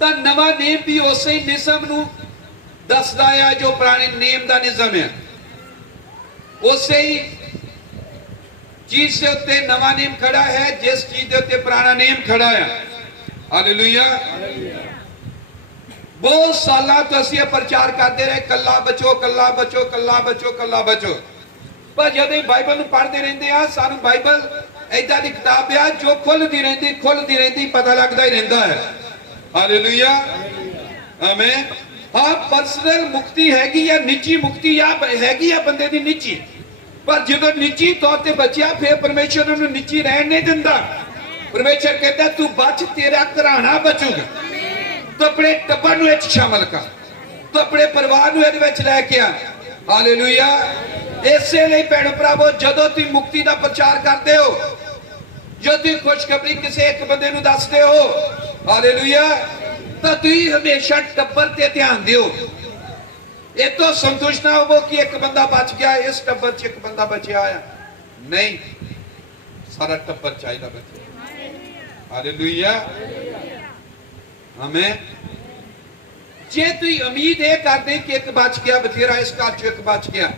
तो नवा नेम भी उस ही निज़म नूं दसदा है जो पुराने नेम दा निज़म है। उस ही चीज के उत्ते नवा नेम खड़ा है, जिस चीज के उत्ते पुराना नेम खड़ा है। हालेलुया। बहुत साल तो असीं प्रचार करते रहे कला बचो, कला बचो, कला बचो, कला बचो, पर जदों बाइबल नूं पढ़ते रहंदे आ सानूं बाइबल ऐदा दी किताब है जो खुलदी रहंदी पता लगदा ही रहिंदा है। हालेलुया, आमीन। हाँ, पर्सनल मुक्ति हैगी या निजी मुक्ति या हैगी या बंदे दी निजी, पर जो निजी तौर पर बचिया फिर परमेश्वर उन्हें निजी रहन नहीं दिंदा। परमेश्वर कहता तू बच, तेरा घराना बचूगा, तो अपने टब्बर नूं इच शामिल कर, तो अपने परिवार नूं इहदे विच लैके आ। हालेलुया। इसे लिए भैणो भरावो जदों तुसीं मुक्ति का प्रचार करते हो, जो तुसीं खुशखबरी किसी एक बंदे नूं दसदे हो, हालेलुया, तो तुसीं हमेशा टब्बर ते ध्यान दिओ। ये तो संतुष्ट ना हो कि एक बंदा बच गया, इस टब्बर च एक बंदा बचिया आया, नहीं, सारा टब्बर चाहिए बचे। हालेलुया, हमें जे तुम उम्मीद ये करते कि एक बच गया बथेरा, इस घर च एक बच गया,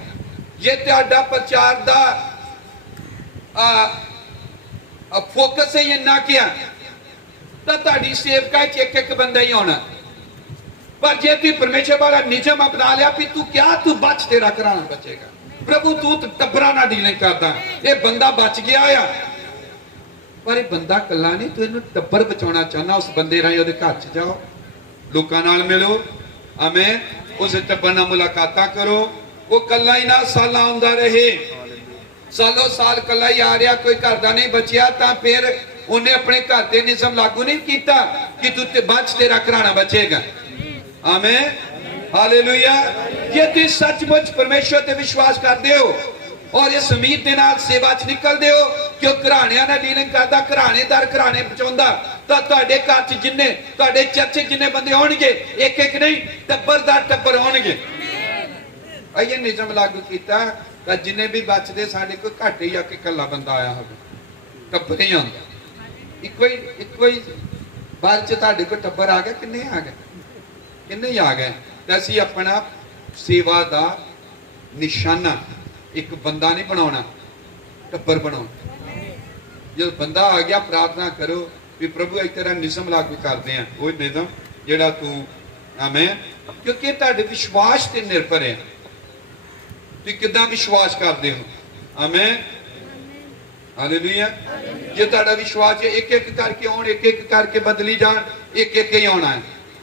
जे तुहाडा प्रचार दा फोकस है इन्ना किया तो तुहाडी सेवकाई च एक एक बंदा ही होना। पर जे तू परमेश्वर वाला निजम अपना लिया भी तू क्या तू बच, तेरा घराना बचेगा। प्रभु तू टब्बरां नाल डीलिंग करदा, ये बंदा बच गया आ, पर ये बंदा कला नहीं, तू इहनूं टब्बर बचाउणा चाहना। उस बंदे राहीं उहदे घर च जाओ, लोकां नाल मिलो, आमीन, उस टब्बर नाल मुलाकातां करो। वो कला ही ना सालां आउंदा रहे, सालों साल कला ही आ रहा, कोई घर दा नहीं बचिया, तां फिर उन्हें अपने घर दे निज़म लागू नहीं कीता कि तू ते बच, तेरा घराना बचेगा। आमीन, हालेलुया। जे तुसीं सचमुच परमेश्वर ते विश्वास करदे हो और इस उम्मीद के नाल सेवा च निकलदे हो कि वह घराणियां नाल डीलिंग करदा, घराणेदार घराणे बचाउंदा, तां तुहाडे घर च जिन्ने तुहाडे चर्च जिन्ने बंदे होणगे, एक एक नहीं टब्बर दर टब्बर होणगे। आइए निज़म लागू कीता तां जिन्ने भी बचदे साडे कोई घट ही आ कि कल्ला बंदा आया होवे, टब्बर ही आंदा। इक्को ही बार च तुहाडे कोई टब्बर आ गया, किन्ने आ गए, किन्ने ही आ गए। तो असीं अपना सेवा का निशाना एक बंदा नहीं बनाना, टब्बर बनाना। जो बंदा आ गया प्रार्थना करो भी प्रभु एक तेरा निज़म लागू करते हैं, वो निज़म जेड़ा तू, आमीन, क्योंकि तुहाडे विश्वास ते निर्भर है, तुसीं किदां विश्वास करते हो। आमीन, हालेलुया। जे तुहाडा विश्वास है एक एक करके आउण, एक एक करके बदली जाण, एक एक ही आउणा है।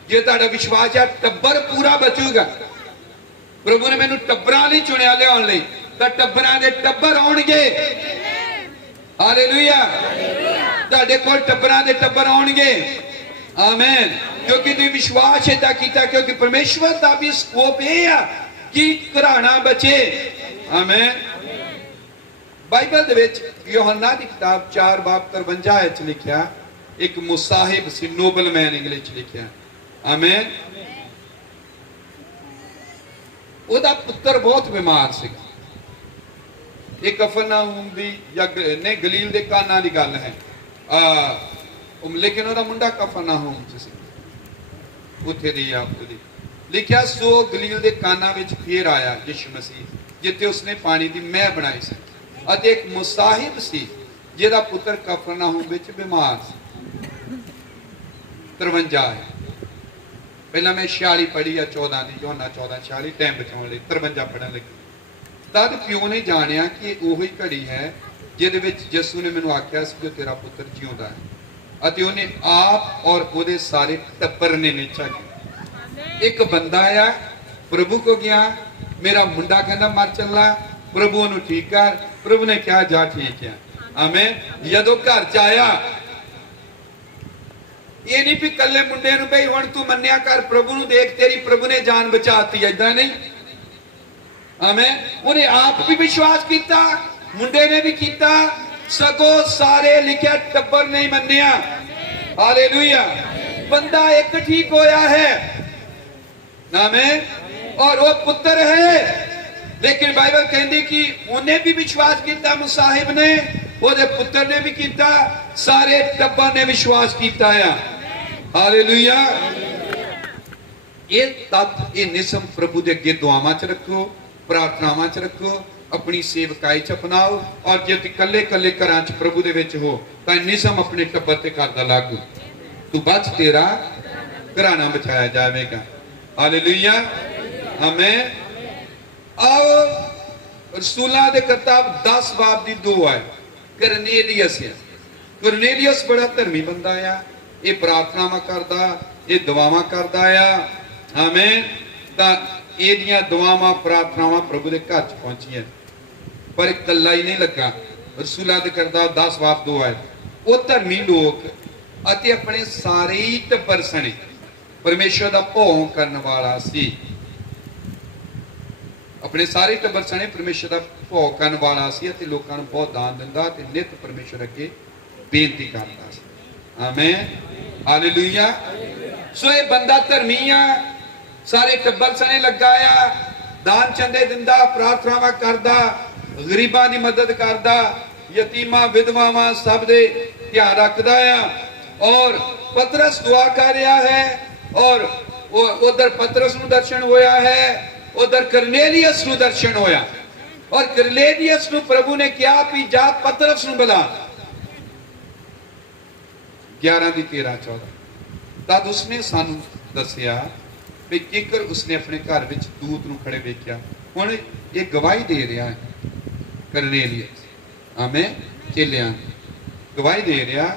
जे तुहाडा विश्वास है टब्बर पूरा बचूगा, प्रभु ने मैनूं टब्बरां लई चुनिया लिआउण लई, तां टब्बरां दे टब्बर आउणगे। हालेलुया। तुहाडे कोल टब्बरां दे टब्बर आउणगे। आमीन, क्योंकि तुसीं विश्वास इदां कीता, क्योंकि परमेश्वर दा भी स्कोप यह है कि घराना बचे। आमीन। बाइबल दे विच यूहन्ना दी किताब 4:53 च लिखिया, एक मुसाहिब सी, नोबल मैन इंग्लिश लिखिया। आमीन। ओदा पुत्र बहुत बीमार सी, एक कफरनहूम दी या ने गलील दे काना दी गल है। लेकिन ਉਹਦਾ ਮੁੰਡਾ ਕਫਰਨਾਹੂਮ ਚ ਸੀ, ਉੱਥੇ ਦੀ ਆਪੋ ਦੀ ਲਿਖਿਆ। ਸੋ ਗਲੀਲ ਦੇ ਕਾਨਾ ਵਿੱਚ ਫੇਰ ਆਇਆ ਯਿਸੂ ਮਸੀਹ, ਜਿੱਥੇ ਉਸਨੇ ਪਾਣੀ ਦੀ ਮਹਿ ਬਣਾਈ ਸੀ, ਅਤੇ ਇੱਕ ਮੁਸਾਹਿਬ ਸੀ ਜਿਹਦਾ ਪੁੱਤਰ ਕਫਰਨਾਹੂਮ ਵਿੱਚ ਬਿਮਾਰ ਸੀ। 53 ਹੈ। ਪਹਿਲਾਂ ਮੈਂ 46 ਪੜ੍ਹੀ ਆ, 14 ਦੀ, ਯੋਹਨਾ 14 46, ਟਾਈਮ ਬਚਾਉਣ ਲਈ 53 ਪੜ੍ਹਨ ਲੱਗੀ। ਤਦ ਪਿਓ ਨੇ ਜਾਣਿਆ ਕਿ ਉਹੀ ਘੜੀ ਹੈ ਜਿਹਦੇ ਵਿੱਚ ਯਿਸੂ ਨੇ ਮੈਨੂੰ ਆਖਿਆ ਸੀ ਕਿ ਤੇਰਾ ਪੁੱਤਰ ਜਿਉਂਦਾ ਹੈ, ਅਤੇ ਉਹਨੇ ਆਪ ਔਰ ਉਹਦੇ ਸਾਰੇ ਟੱਬਰ ਨੇ ਨਿਸ਼ਚਾ ਕੀਤਾ। ਇੱਕ ਬੰਦਾ ਆਇਆ ਪ੍ਰਭੂ ਕੋ ਗਿਆ, ਮੇਰਾ ਮੁੰਡਾ ਕਹਿੰਦਾ ਮਰ ਚੱਲਾ, ਪ੍ਰਭੂ ਉਹਨੂੰ ਠੀਕ ਕਰ। ਪ੍ਰਭੂ ਨੇ ਕਿਹਾ ਜਾ ਠੀਕ ਹੈ, ਆਮੇਨ। ਜਦੋਂ ਘਰ ਚ ਆਇਆ, ਇਹ ਨਹੀਂ ਵੀ ਕੱਲੇ ਮੁੰਡੇ ਨੂੰ ਬਈ ਹੁਣ ਤੂੰ ਮੰਨਿਆ ਕਰ, ਪ੍ਰਭੂ ਨੂੰ ਦੇਖ ਤੇਰੀ ਪ੍ਰਭੂ ਨੇ ਜਾਨ ਬਚਾਤੀ, ਏਦਾਂ ਨਹੀਂ, ਆਮੇਨ। ਉਹਨੇ ਆਪ ਵੀ ਵਿਸ਼ਵਾਸ ਕੀਤਾ, ਮੁੰਡੇ ਨੇ ਵੀ ਕੀਤਾ, ਸਗੋਂ ਸਾਰੇ ਲਿਖਿਆ ਟੱਬਰ ਨਹੀਂ ਮੰਨਿਆ। ਹਾਲੇਲੂਇਆ। ਬੰਦਾ ਇੱਕ ਠੀਕ ਹੋਇਆ ਹੈ, ਆਮੇਨ, और वो पुत्र है, लेकिन बाइबल कहती कि उन्हें भी विश्वास किया, मुसाहिब ने, ਉਹਦੇ ਪੁੱਤਰ ਨੇ ਵੀ ਕੀਤਾ, ਸਾਰੇ ਟੱਬਰ ਨੇ ਵਿਸ਼ਵਾਸ ਕੀਤਾ ਆ। ਹਾਲੇਲੂਇਆ। ਇਹ ਤੱਤ, ਇਹ ਨਿਸਮ ਪ੍ਰਭੂ ਦੇ ਅੱਗੇ ਦੁਆਵਾਂ ਚ ਰੱਖੋ, ਪ੍ਰਾਰਥਨਾਵਾਂ ਚ ਰੱਖੋ, ਆਪਣੀ ਸੇਵਕਾਈ ਚ ਅਪਣਾਓ। ਔਰ ਜੇ ਤੁਸੀਂ ਕੱਲੇ ਕੱਲੇ ਘਰਾਂ ਚ ਪ੍ਰਭੂ ਦੇ ਵਿੱਚ ਹੋ ਤਾਂ ਨਿਸਮ ਆਪਣੇ ਟੱਬਰ ਤੇ ਕਰਦਾ ਲਾਗੂ, ਤੂੰ ਬਚ, ਤੇਰਾ ਘਰਾਣਾ ਬਚਾਇਆ ਜਾਵੇਗਾ। Hallelujah, amen. आओ रसूलां दे किताब 10 बाब दी 2 है। करनेलियस है, करनेलियस बड़ा धर्मी बंदा आ, ये प्रार्थनावां करदा, ये दुआवां करदा आ, आमीन। तां इहदियां दुआवां प्रार्थनावां प्रभु दे घर च पहुंचियां, पर इकल्ला ही नहीं लगा। रसूलां दे किताब 10 बाब 2 है। वो धर्मी लोग अते अपने सारे ही टब्बर सने परमेश्वर दा भोग करन वाला सी, अपने सारे टब्बर सने परमेश्वर का भोग करने वाला सी, लोगों को बहुत दान दिंदा ते नित परमेश्वर अगे बेनती करता सी। आमीन, हालेलुया। सो ये बंदा धर्मी आ, सारे टब्बर सने लगा आ, दान चंदे दिंदा, प्रार्थनावां करदा, गरीबां दी मदद करदा, यतीमां विधवावां सब दे ध्यान रखदा आ। और पतरस दुआ कर रहा है, और उधर पतरस नूं दर्शन होया है, उधर करनेलियस नूं दर्शन होया, और करनेलियस नूं प्रभु ने कहा कि जा पतरस नूं बुला। 11:13-14 तद उसने सानू दसिया भी किकर उसने अपने घर विच दूत नूं खड़े वेख्या। हुण ये गवाही दे रहा है करनेलियस, आमीन, चेलियां गवाही दे रहा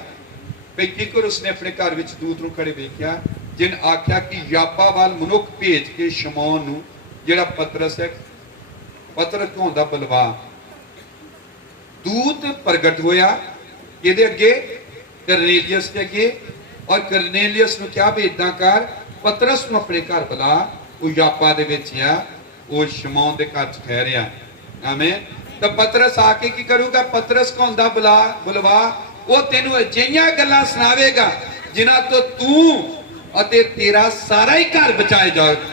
भी किकर उसने अपने घर विच दूत नूं खड़े वेख्या, जिन आख्या कि यापा वाल मनुख भेज के शमौन नूं, जेड़ा पतरस है, पतरस कहौंदा बलवा। दूत प्रगट होया इहदे अगे, करनेलियस के अगे, और करनेलियस नूं कहा भी इदां कर, पतरस नूं अपने घर बुला, वो यापा दे विच आ, वो शमौन दे घर च ठहरिया। आमीन। तो पतरस आके की करूगा, पतरस कहौंदा बुलवा, वो तेनू अजिहियां गल्लां सुनावेगा जिन्हां तो तू अते तेरा सारा ही घर बचाए जाएगा।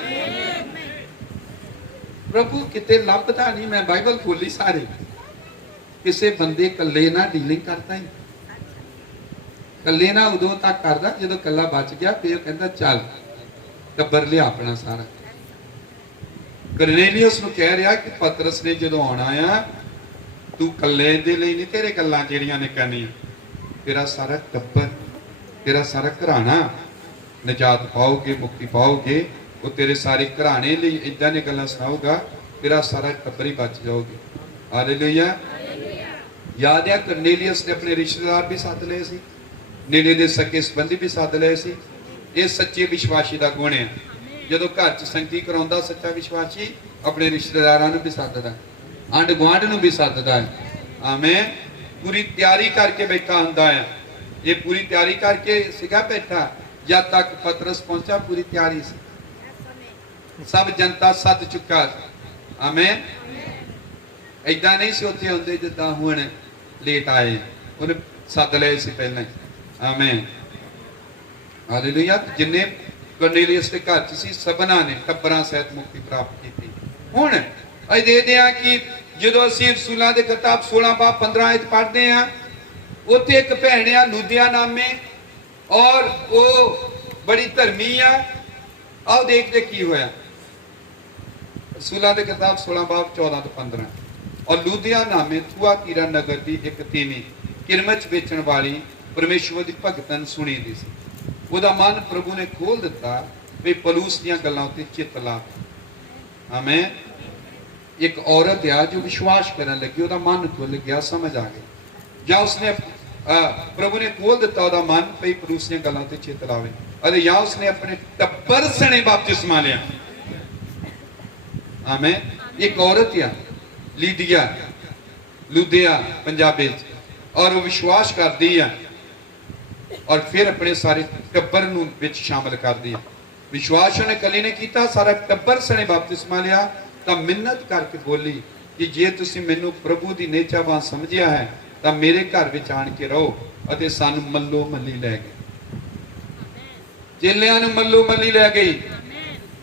प्रभु किते लभदा नहीं, मैं बाइबल खोली सारे, किसे बंदे कल्ले ना डीलिंग करता ही, कल्ले ना उदों तक करदा जदों कल्ला बच गया, फिर कहंदा चल टब्बर लिया अपना सारा। करनेलियस नूं कह रहा कि पतरस ने जदों आना आ, तू कल्ले दे लई नहीं, तेरे गल्लां जेड़ियां ने करनियां, तेरा सारा टब्बर, तेरा सारा घराना निजात पाओगे, मुक्ति पाओगे। वो तेरे सारे घराने लिए इदां दी गल्लां सुनाऊगा, तेरा सारा टब्बर ही बच जाओगे। हालेलुया। याद है करनेलियस ने अपने रिश्तेदार भी सद लए सी, नेड़े दे सके संबंधी भी सद लए सी। ये सच्चे विश्वासी का गुण है, जदों घर च संगती कराउंदा सच्चा विश्वासी अपने रिश्तेदारां नूं भी सददा, आंढ गुआंढ नूं भी सददा है। आमीन। पूरी तैयारी करके बैठा हुंदा है, ये पूरी तैयारी करके सीगा बैठा, जब तक पतरस पहुंचा पूरी तैयारी सी, सब जनता सद चुका। आमीन। इदां नहीं सी उत्थे आउंदे जिद्दां हुण लेट आए, उन्हें सद लए सी पहलां ही। आमीन, हालेलुया। जिन्ने करनेलियस के घर च सी सबना ने टब्बरां सहित मुक्ति प्राप्त की। हुण अज देखदे आ कि जदों असीं रसूलां दे किताब 16 बाब 15 आयत पढ़दे आ, उत्थे एक भैण आ लुदिया नामे, और वो बड़ी धर्मी आ। आओ देखते की होया। रसूलां दी किताब 16 बाब 14 तो 15। और लुदिया नामे थुआतीरा नगर की एक तीवी किरमच बेचण वाली परमेश्वर की भगतन सुनी दी सी। ਉਹਦਾ मन प्रभु ने खोल दिता भी पलूस ਦੀਆਂ ਗੱਲਾਂ ਉੱਤੇ ਚਿੱਤ ਲਾ। आमेन। एक औरत आ जो विश्वास करने लगी, ਉਹਦਾ मन खुल गया, समझ आ गई। या उसने प्रभु ने खोल दिता ਉਹਦਾ मन भी पलूस ਦੀਆਂ ਗੱਲਾਂ ਉੱਤੇ ਚਿੱਤ ਲਾਵੇ। अरे या उसने अपने टब्बर सने बपतिस्मा लिया। आमेन। एक औरत आ लीदिया लुदिया पंजाबी, और वो विश्वास करती है और फिर अपने सारे टब्बर नूं शामिल कर दिया। विश्वास उन्हें कली ने किया, सारा टब्बर सने बपतिस्मा लिया। तो मिन्नत करके बोली कि जे तुसीं मैनूं प्रभु की नेचावान समझिया है तो मेरे घर विच आण के रहो। अते सानूं मल्लो मल्ली लै गए, चेलियां नूं मल्लो मल्ली लै गई।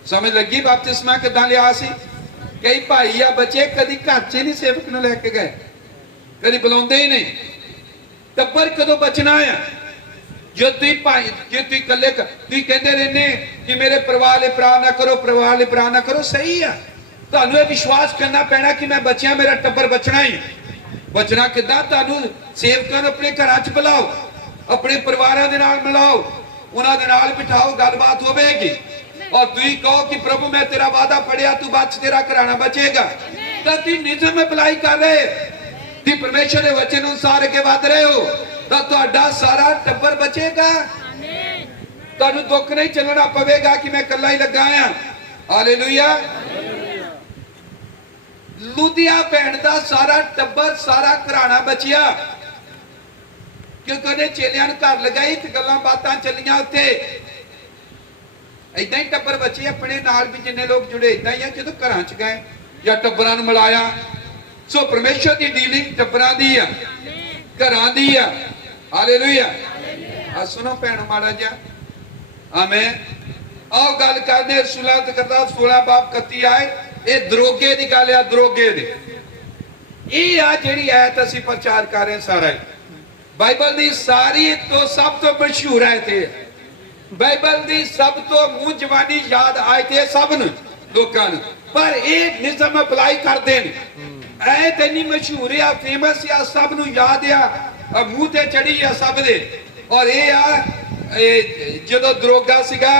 समझ लगी बपतिस्मा किदां लिया सी। कई भाई आ बच्चे कदी घर च नहीं सेवक नूं लैके गए, कदी बुलाउंदे ही नहीं। टब्बर कदों बचना है जो तुम भाई जो तुम कले तुम कहते रहने कि मेरे परिवार ले भरा ना करो, परिवार ले भरा ना करो। सही है, तुहानू ये विश्वास करना पैना कि मैं बचिया, मेरा टब्बर बचना ही। बचना किदां? तुहानू सेवकां नूं अपने घरां च बुलाओ, अपने परिवारां दे नाल मिलाओ, उन्हां दे नाल बिठाओ, गलबात होवेगी। और तुम कहो कि प्रभु मैं तेरा वादा पढ़िया, तू बच, तेरा घराना बचेगा। तो तुम निजम अप्लाई कर रहे, तुम परमेश्वर के वचन अनुसार के वध रहे हो, तो तुहाडा सारा टब्बर बचेगा। तुहानू दुख नहीं चलना पवेगा कि मैं कल्ला ही लगा हां। हालेलुया। लुदिया भैन दा सारा टब्बर, सारा घराना बचिया, क्योंकि उन्हें चेलियां नूं घर लगाई ते गल्लां बातां चलियां। उत्थे इदां ही टब्बर बचे, अपने नाल भी जिन्ने लोग जुड़े इदां ही है। जो घरां च गए या टब्बरां नूं मिलाया। सो परमेश्वर की डीलिंग टब्बरां दी आ, घरां दी आ। हालेलुया। आ सुनो भैणो माड़ा जिहा। आमीन। आओ गल करदे रसूलां दी किताब 16 बाब 31 आए। ये दरोगे की गल आ, दरोगे दी। ये आ जिहड़ी आयत असीं प्रचार कर रहे सारा बाइबल दी सारी तो सब तो मशहूर आयत है। बाइबल दी सब तो मुंह जवानी याद आए थे सब लोगों ने, पर ये निज़म अप्लाई करते हैं। आयत इन्नी मशहूर है, फेमस है, सब नूं याद आ, मुंह ते चढ़ी है सब दे। और ये आ जो दरोगा सीगा,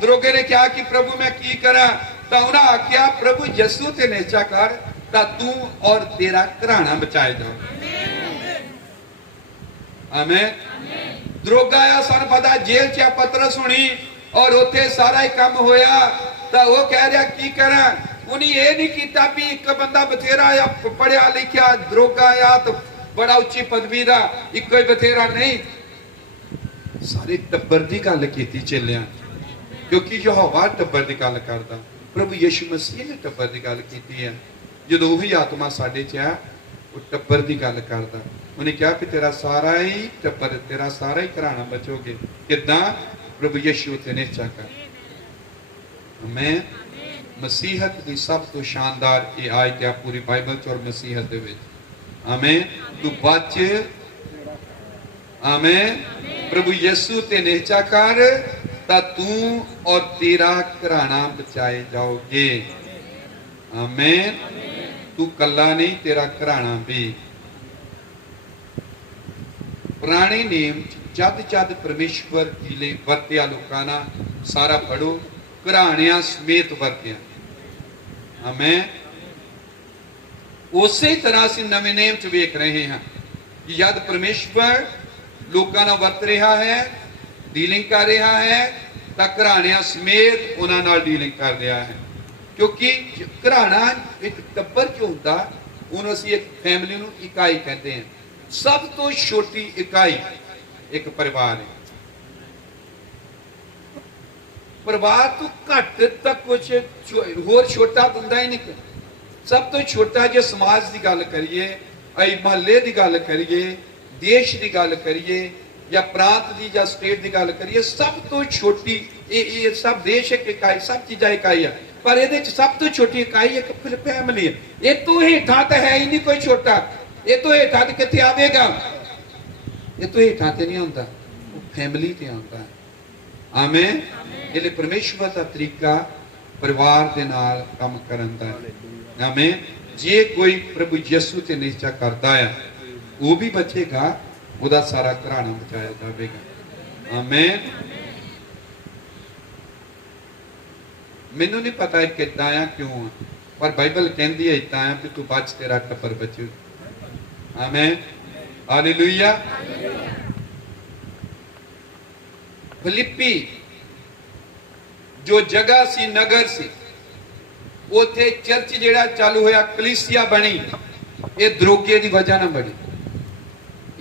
दरोगे ने कहा कि प्रभु मैं की करा? तो उन्हें आख्या प्रभु यसू ते नेचा कर, ता तू और तेरा घराना बचाए जाओ। आमीन। दरोगा आ, सन पता जेल च पतरस होनी और उत्थे सारा ही काम होया। तो वो कह रहा की करा? उन्हें ये नहीं किया भी एक बंदा बथेरा या पढ़िया लिखिया दरोगा आ तो बड़ा उच्ची पदवी का एक ही बथेरा नहीं, सारे टब्बर की गल की चेलियां, क्योंकि यहोवा टब्बर की गल करदा, प्रभु यीशु मसीह ने टब्बर की गल की है। जो वही आत्मा साडे च आ, वो टब्बर की गल करदा। उन्हें कहा कि तेरा सारा ही टब्बर, तेरा सारा ही घराना बचोगे। किदां? प्रभु यीशु ते निश्चा कर। मैं मसीहत की सब तो शानदार ये आयत है पूरी बाइबल च और मसीहत दे विच। आमीन। तू बच, आमीन, प्रभु यीशु ते निश्चा कर, ता तू और तेरा घराना बचाए जाओगे। आमीन। तू कल्ला नहीं, तेरा घराना भी। पुराने नेम जद जद परमेश्वर की वरत्या लोकां ना सारा पढ़ो, घराणियां समेत वरत्या। आमीन। उसी तरह असीं नवे नेम च वेख रहे हैं कि जद परमेश्वर लोकां नाल वरत रहा है, डीलिंग कर रहा है, तो घराणियां समेत उन्हां नाल डीलिंग कर रहा है। क्योंकि घराना एक टब्बर च हुंदा, उहनूं असीं एक फैमिली नूं इकाई कहते हैं। सब तो छोटी इकाई एक परिवार है। परिवार तो घट तक कुछ होर छोटा बंदा ही नहीं। सब तो छोटा जो समाज की गल करिए, महल्ले की गल करिए, देश की गल करिए, या प्रांत की या स्टेट की गल करिए, सब तो छोटी ये सब देश एक इकाई, सब चीज़ा इकाई है। पर ये सब तो छोटी इकाई एक फैमिली है। ये तो हेठा तो है ही नहीं कोई छोटा, ये तो हेठा कितने आवेगा, ये तो हेठा तो नहीं होता। वो फैमिली ते आंदा है। आमीन। इसलिए परमेश्वर का तरीका परिवार के नाल काम करन दा है। आमीन। जे कोई प्रभु यीशु ते निश्चय करता है वो भी बचेगा, उसका सारा घराना बचाया जाएगा। आमीन। मैनू नहीं पता किदा आ क्यों आ, पर बाइबल कहती है इतना है कि तू बच तेरा टब्बर बचू। आमीन। हालेलुया। फिलिप्पी जो जगह सी, नगर सी, उथे चर्च जेड़ा चालू होया, कलीसिया बनी, ये दरोगे की वजह ना बनी।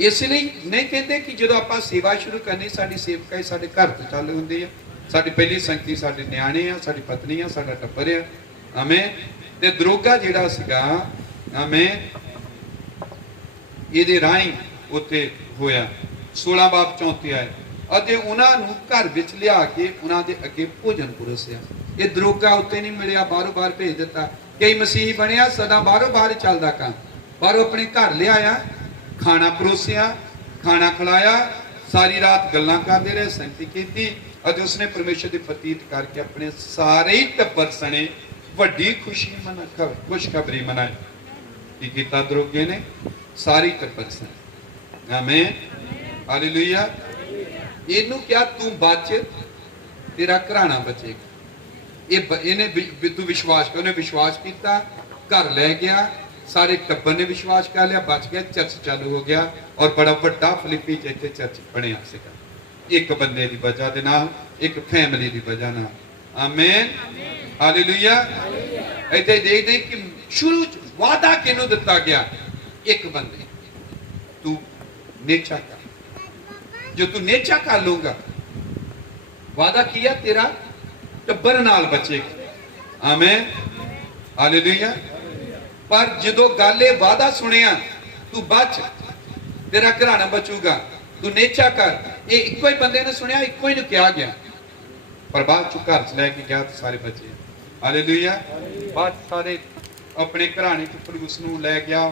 इसलिए नहीं कहते कि जो आप सेवा शुरू करनी, साडी सेवकाई साडे घर तो चालू होंदी है, साडी पहली संगति साडे न्याणे आ, साडी पत्नी आ, साडा टब्बर है। आमीन। ते दरोगा जेड़ा सीगा, आमीन, ये राही उत्थे होया 16 बाब 34 आए ਅਤੇ ਉਹਨਾਂ ਨੂੰ ਘਰ ਵਿੱਚ ਲਿਆ ਕੇ ਉਹਨਾਂ ਦੇ ਅੱਗੇ ਭੋਜਨ ਪਰੋਸਿਆ। ਇਹ ਦਰੋਗਾ ਉੱਤੇ ਨਹੀਂ ਮਿਲਿਆ, ਬਾਹਰੋਂ ਬਾਹਰ ਭੇਜ ਦਿੱਤਾ। ਕਈ ਮਸੀਹ ਬਣਿਆ ਸਦਾ ਬਾਹਰੋਂ ਬਾਹਰ ਚੱਲਦਾ ਕੰਮ, ਬਾਹਰੋਂ ਆਪਣੇ ਘਰ ਲਿਆਇਆ, ਖਾਣਾ ਪਰੋਸਿਆ, ਖਾਣਾ ਖਿਲਾਇਆ, ਸਾਰੀ ਰਾਤ ਗੱਲਾਂ ਕਰਦੇ ਰਹੇ, ਸੰਗਤੀ ਕੀਤੀ ਅਤੇ ਉਸਨੇ ਪਰਮੇਸ਼ਰ ਦੀ ਪ੍ਰਤੀਤ ਕਰਕੇ ਆਪਣੇ ਸਾਰੇ ਹੀ ਟੱਬਰ ਸਣੇ ਵੱਡੀ ਖੁਸ਼ੀ ਮਨਾ ਖੁਸ਼ਖਬਰੀ ਮਨਾਈ। ਕੀ ਕੀਤਾ ਦਰੋਗੇ ਨੇ? ਸਾਰੀ ਟੱਬਰ ਸਣੇ। ਆਮੀਨ। ਹਾਲੇਲੂਇਆ। ਇਹਨੂੰ ਕਿਹਾ ਤੂੰ ਬਚ, ਤੇਰਾ ਘਰਾਣਾ ਬਚੇਗਾ। ਇਹਨੇ ਤੂੰ ਵਿਸ਼ਵਾਸ ਕਰ, ਉਹਨੇ ਵਿਸ਼ਵਾਸ ਕੀਤਾ, ਘਰ ਲੈ ਗਿਆ, ਸਾਰੇ ਟੱਬਰ ਨੇ ਵਿਸ਼ਵਾਸ ਕਰ ਲਿਆ, ਬਚ ਗਿਆ, ਚਰਚ ਚਾਲੂ ਹੋ ਗਿਆ ਔਰ ਬੜਾ ਵੱਡਾ ਫਿਲਿੱਪੀ ਚ ਇੱਥੇ ਚਰਚ ਬਣਿਆ ਸੀਗਾ, ਇੱਕ ਬੰਦੇ ਦੀ ਵਜ੍ਹਾ ਦੇ ਨਾਲ, ਇੱਕ ਫੈਮਿਲੀ ਦੀ ਵਜ੍ਹਾ ਨਾਲ। ਆਮੀਨ। ਹਾਲੇਲੂਇਆ। ਇੱਥੇ ਦੇਖਦੇ ਕਿ ਸ਼ੁਰੂ ਚ ਵਾਅਦਾ ਕਿਹਨੂੰ ਦਿੱਤਾ ਗਿਆ? ਇੱਕ ਬੰਦੇ, ਤੂੰ नेचा कर, जो तू नेचा कर लूंगा, वादा किया तेरा टब्बर नाल बचेगा। आमीन। हालेलुया। पर जो गल वादा सुनिया तू बच, तेरा घराना बचूगा, तू नेचा कर, ये इको ही बंदे ने सुनिया, इको ही कहा गया, पर बाद चु घर च लैके गया तो सारे बचे। हालेलुया। बाद सारे अपने घराने च उसनू लै गया।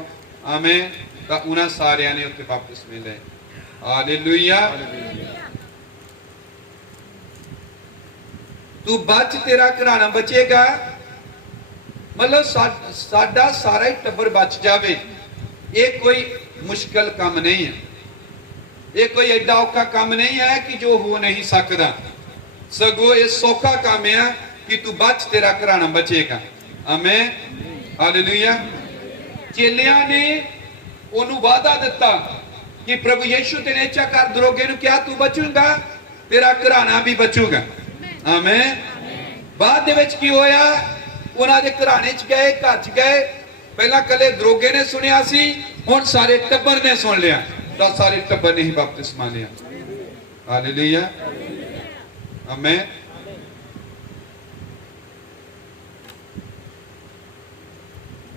आमीन। तो उन्होंने सारिया ने उत्ते वापस मिले। हालेलुया। तू बच, तेरा घराना बचेगा, मतलब साडा सारा ही टब्बर बच जावे। ये कोई मुश्किल काम नहीं है, ये कोई एडा औखा काम नहीं है कि जो हो नहीं सकता, सगों ये सौखा काम है कि तू बच, तेरा घराना बचेगा। आमीन। हालेलुया। चेलियां ने ओनू वादा दिता कि प्रभु यीशु ते नेचा कर, दरोगे नू क्या तू बचूगा, तेरा घराना भी बचूगा। आमीन। बाद दे विच की होया? उन्हां दे घराने च गए, घर च गए, पहला कले दरोगे ने सुनिया सी, हुण सारे टब्बर ने सुन लिया, तो सारे टब्बर ने ही बपतिस्मा लिया। हालेलुया। आमीन।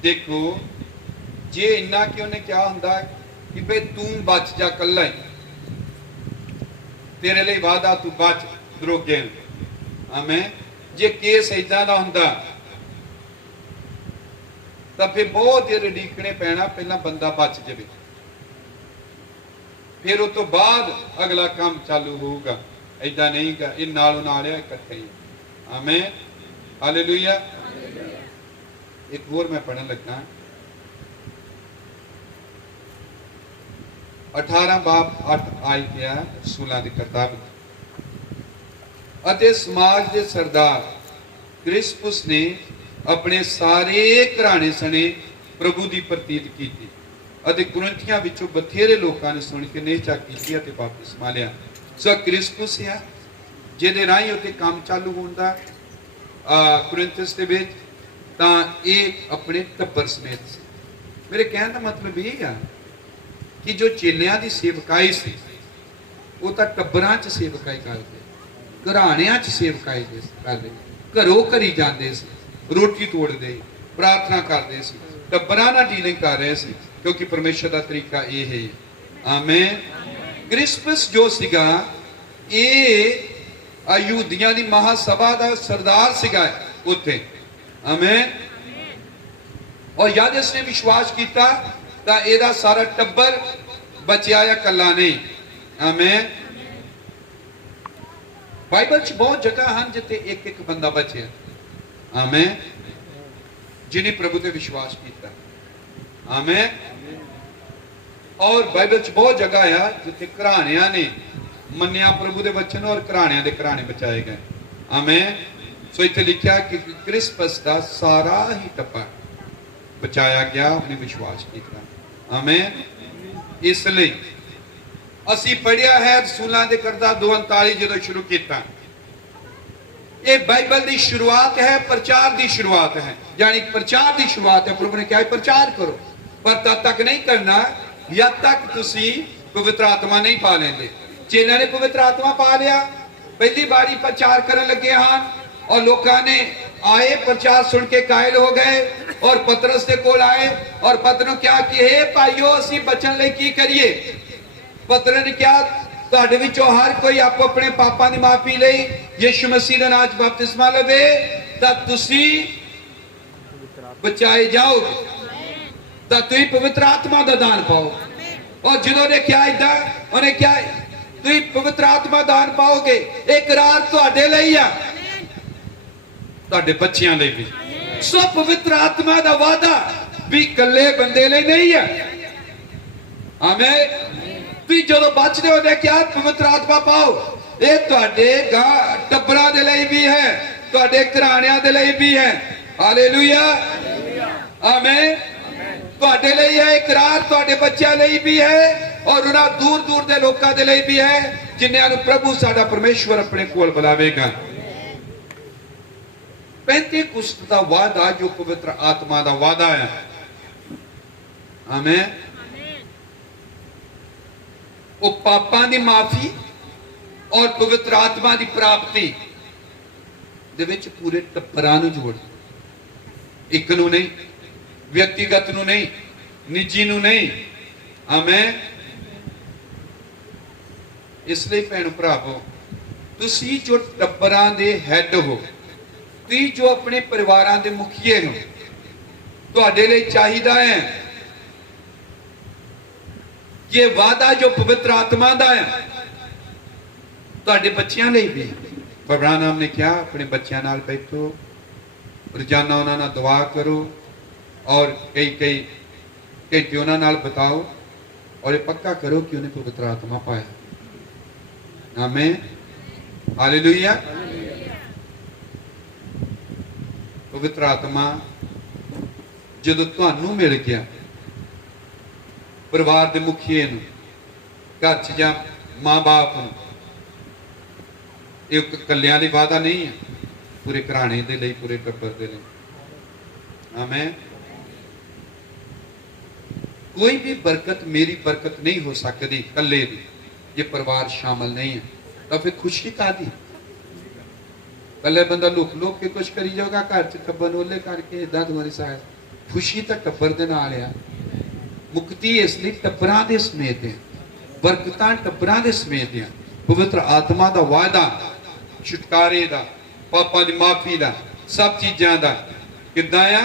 देखो जे इन्ना कि उन्हें क्या होंदा कि भाई तू बच जा, कल्ला ही तेरे लिए वादा, तू बच दरोगे। आमीन। जे केस इदा का होंदा तो फिर बहुत देर उडीकने पैना, पहला बंदा बच जाए, फिर उस तो बाद अगला काम चालू होगा। इदा नहीं गा, इन नालों नाल इकट्ठे ही। आमीन। हालेलुया। एक होर मैं पढ़न लगा, 18 बाब 8 आई गया 16 की किताब। अते समाज के सरदार क्रिस्पुस ने अपने सारे घराने सने प्रभु की प्रतीत की, कुरिन्थियां विचों बथेरे लोगों ने सुन के नेचा की बपतिस्मा लिया। सो क्रिस्पुस है जिहदे राही उत्ते काम चालू होंदा कुरिन्थस दे विच, तां इह अपने टब्बर समेत सी। मेरे कहने का मतलब ये है कि जो चेलियां की सेवकाई सी, वो तो टब्बरां च सेवकाई करते, घराणियां च सेवकाई करते, घरों घरी जाते सी, रोटी तोड़ते, प्रार्थना करते सी, टब्बरां नाल डीलिंग कर रहे सी, क्योंकि परमेश्वर का तरीका ये है। आमीन। क्रिस्पस जो सीगा, ये यहूदियां दी महासभा का सरदार सीगा उत्थे। आमीन। और यदि इसने विश्वास किया तो यदा सारा टब्बर बचिया या कला नहीं। आमीन। बाइबल च बहुत जगह हैं जिथे एक एक बंदा बचे। आमें, जिन्हें प्रभु ते विश्वास किया। आमें। और बाइबल च बहुत जगह है जिथे घराणियां ने मन्निया प्रभु के वचन और घराणियां दे घराणे बचाए गए। आमें। सो इत्थे लिखा कि क्रिसमस का सारा ही टब्बर बचाया गया, उन्हें विश्वास किया। आमें। इसलिए असी पढ़िया है रसूलों के करदा 2:39 जो शुरू किया, ये बाइबल की शुरुआत है, प्रचार की शुरुआत है, यानी प्रचार की शुरुआत है। प्रभु ने कहा प्रचार करो, पर तब तक नहीं करना जब तक तुसी पवित्र आत्मा नहीं पा लेंगे। चेलों ने पवित्र आत्मा पा लिया, पहली बारी प्रचार करने लगे हैं और लोगों ने आए, प्रचार सुन के कायल हो गए और पतरस के कोल आए और पतरस ने क्या कि हे भाइयों असी बचन लई की करिए। पतरस ने क्या, तुहाडे विचों हर कोई आपको अपने पापां दी माफी लई यीशु मसीह दे नाम च बपतिस्मा लवे तां तुसी बचाए जाओगे, तां तुसीं पवित्र आत्मा दा दान पाओ। और जिन्हों ने क्या इदा, उन्हें क्या तुसीं पवित्र आत्मा दान पाओगे, एक रात तुहाडे लई आ, तुहाडे बच्चियां लई भी। सो पवित्र आत्मा दा वादा भी कल्ले बंदे लई नहीं है। आमें। तुसीं जदों बचदे हो क्या पवित्र आत्मा पाओ, ये तुहाडे टब्बरां दे लई भी है, तुहाडे घराणियां दे लई भी है। हालेलुया। आमें। तुहाडे लई है एक रात, तुहाडे बच्चों लई भी है और उन्हां दूर दूर दे लोकां दे लई भी है जिन्हां नूं प्रभु साडा परमेश्वर अपने कोल बुलावेगा। पेंतीकुस्त दा वादा जो पवित्र आत्मा दा वादा है। आमें। वो पापां दी माफी और पवित्र आत्मा की प्राप्ति दे विच पूरे टब्बरां नूं जोड़, एक नूं नहीं, व्यक्तिगत नूं नहीं, निजी नूं नहीं। आमें। इसलिए भैन भरावो, तुसी जो टब्बरां दे हैड हो, तुसी जो अपने परिवारां दे मुखिए हो, तुहाडे लई चाहिदा है ये वादा जो पवित्र आत्मा दा है तुहाडे बच्चियां लई भी। अब्राहम ने क्या, अपने बच्चों नाल बैठो, रोजाना उन्हां नाल दुआ करो और कई कई घंटे उन्हां नाल बिताओ और ये पक्का करो कि उन्हें पवित्र आत्मा पाया। आमीन। हालेलुया। पवित्र आत्मा जदों तुहानूं मिल गया, परिवार के मुखिए घर च जां मां बाप नूं, एक कल्याण दी वादा नहीं है, पूरे घराणे दे लई, पूरे टब्बर दे लई। आमीन। कोई भी बरकत मेरी बरकत नहीं हो सकती कल्ले दी, जे परिवार शामिल नहीं है तो फिर खुशी कादी। कल्ले बंदा लुक लुक के कुछ करी जाएगा, घर च टब्बर ओले करके इदां तुम्हारी साथ, खुशी तो टब्बर दे नाल आ। मुक्ति इसलिए टब्बरां दे समेत है, बरकतां टब्बरां दे समेत है। पवित्र आत्मा दा वादा, छुटकारे दा, पापां दी माफी दा, सब चीज़ां दा किदां आ,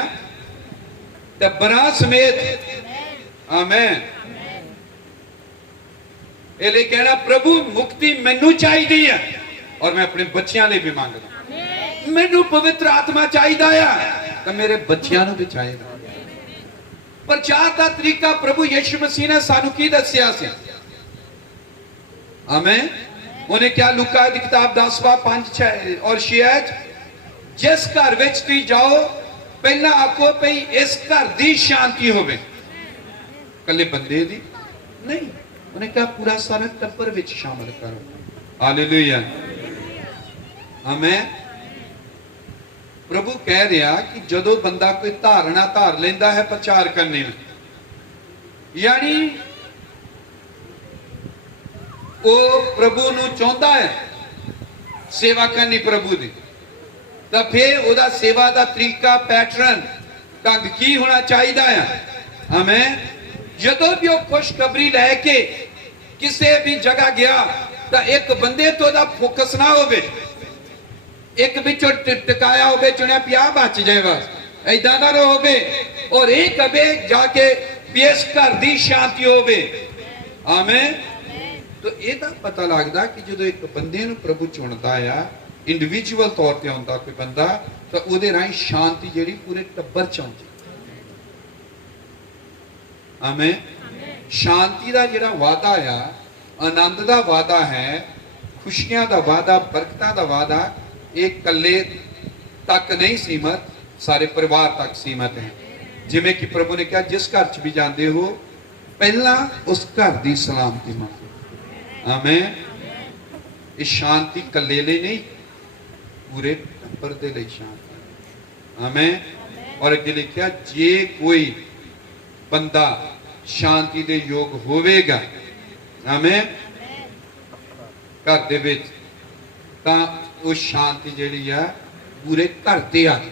टब्बरां समेत। आमीन। इसलिए कहना प्रभु मुक्ति मैनू चाहिदी है और मैं अपने बच्चों लिए भी मांगदा। मैनू पवित्र आत्मा चाहिदा है तो मेरे बच्चों नूं भी चाहिदा। प्रचार का तरीका प्रभु यीशु मसीह ने सानू की दस्या सी। आमीन। उन्हें क्या, लूका दी किताब 10:5 और 6, जिस घर विच तुसीं जाओ पहला आखो भई इस घर दी शांति होवे, कल्ले बंदे दी नहीं। उन्हें क्या, पूरा सारा टब्बर विच शामिल करो। हालेलुया। आमीन। प्रभु कह रहा कि जदों बंदा कोई धारणा धार लेंदा है प्रचार करने में, यानी वो प्रभु नूं चाहुंदा है सेवा करनी प्रभु दी, तो फिर उहदा सेवा का तरीका, पैटर्न, ढंग की होना चाहिए है। आमीन। जदों भी वो खुशखबरी लैके किसी भी जगह गया तो एक बंदे तो दा फोकस ना होवे, एक बिचों टिकाया होवे चुनिया पिया बच जाए, बस ऐदा ना होवे। और एक अबे जाके इस घर दी शांति होवे। आमीन। तो ਇਹਦਾ ਪਤਾ ਲੱਗਦਾ ਕਿ ਜਦੋਂ ਇੱਕ ਬੰਦੇ ਨੂੰ ਪ੍ਰਭੂ ਚੁਣਦਾ ਆ ਇੰਡੀਵਿਜੂਅਲ ਤੌਰ ਤੇ ਆਉਂਦਾ ਕੋਈ ਬੰਦਾ ਤਾਂ ਉਹਦੇ ਰਾਹੀਂ ਸ਼ਾਂਤੀ ਜਿਹੜੀ ਪੂਰੇ ਟੱਬਰ ਚ ਆਉਂਦੀ। ਆਮੇਨ। ਸ਼ਾਂਤੀ ਦਾ ਜਿਹੜਾ ਵਾਅਦਾ ਆ, ਆਨੰਦ ਦਾ ਵਾਅਦਾ ਹੈ, ਖੁਸ਼ੀਆਂ ਦਾ ਵਾਅਦਾ, ਬਰਕਤਾਂ ਦਾ ਵਾਅਦਾ, ਇਹ ਇਕੱਲੇ ਤੱਕ ਨਹੀਂ ਸੀਮਤ, ਸਾਰੇ ਪਰਿਵਾਰ ਤੱਕ ਸੀਮਤ ਹੈ। ਜਿਵੇਂ ਕਿ ਪ੍ਰਭੂ ਨੇ ਕਿਹਾ ਜਿਸ ਘਰ ਚ ਵੀ ਜਾਂਦੇ ਹੋ ਪਹਿਲਾਂ ਉਸ ਘਰ ਦੀ ਸਲਾਮਤੀ ਮੰਗੋ। ਆਮੇਨ। ਇਹ ਸ਼ਾਂਤੀ ਇਕੱਲੇ ਲਈ ਨਹੀਂ, पूरे टब्बर दे लिए शांति। आमेन। और अगे लिखा जे कोई बंदा शांति दे योग होवेगा, आमेन, घर दे विच तां उस शांति जिहड़ी आ पूरे घर ते आ गई।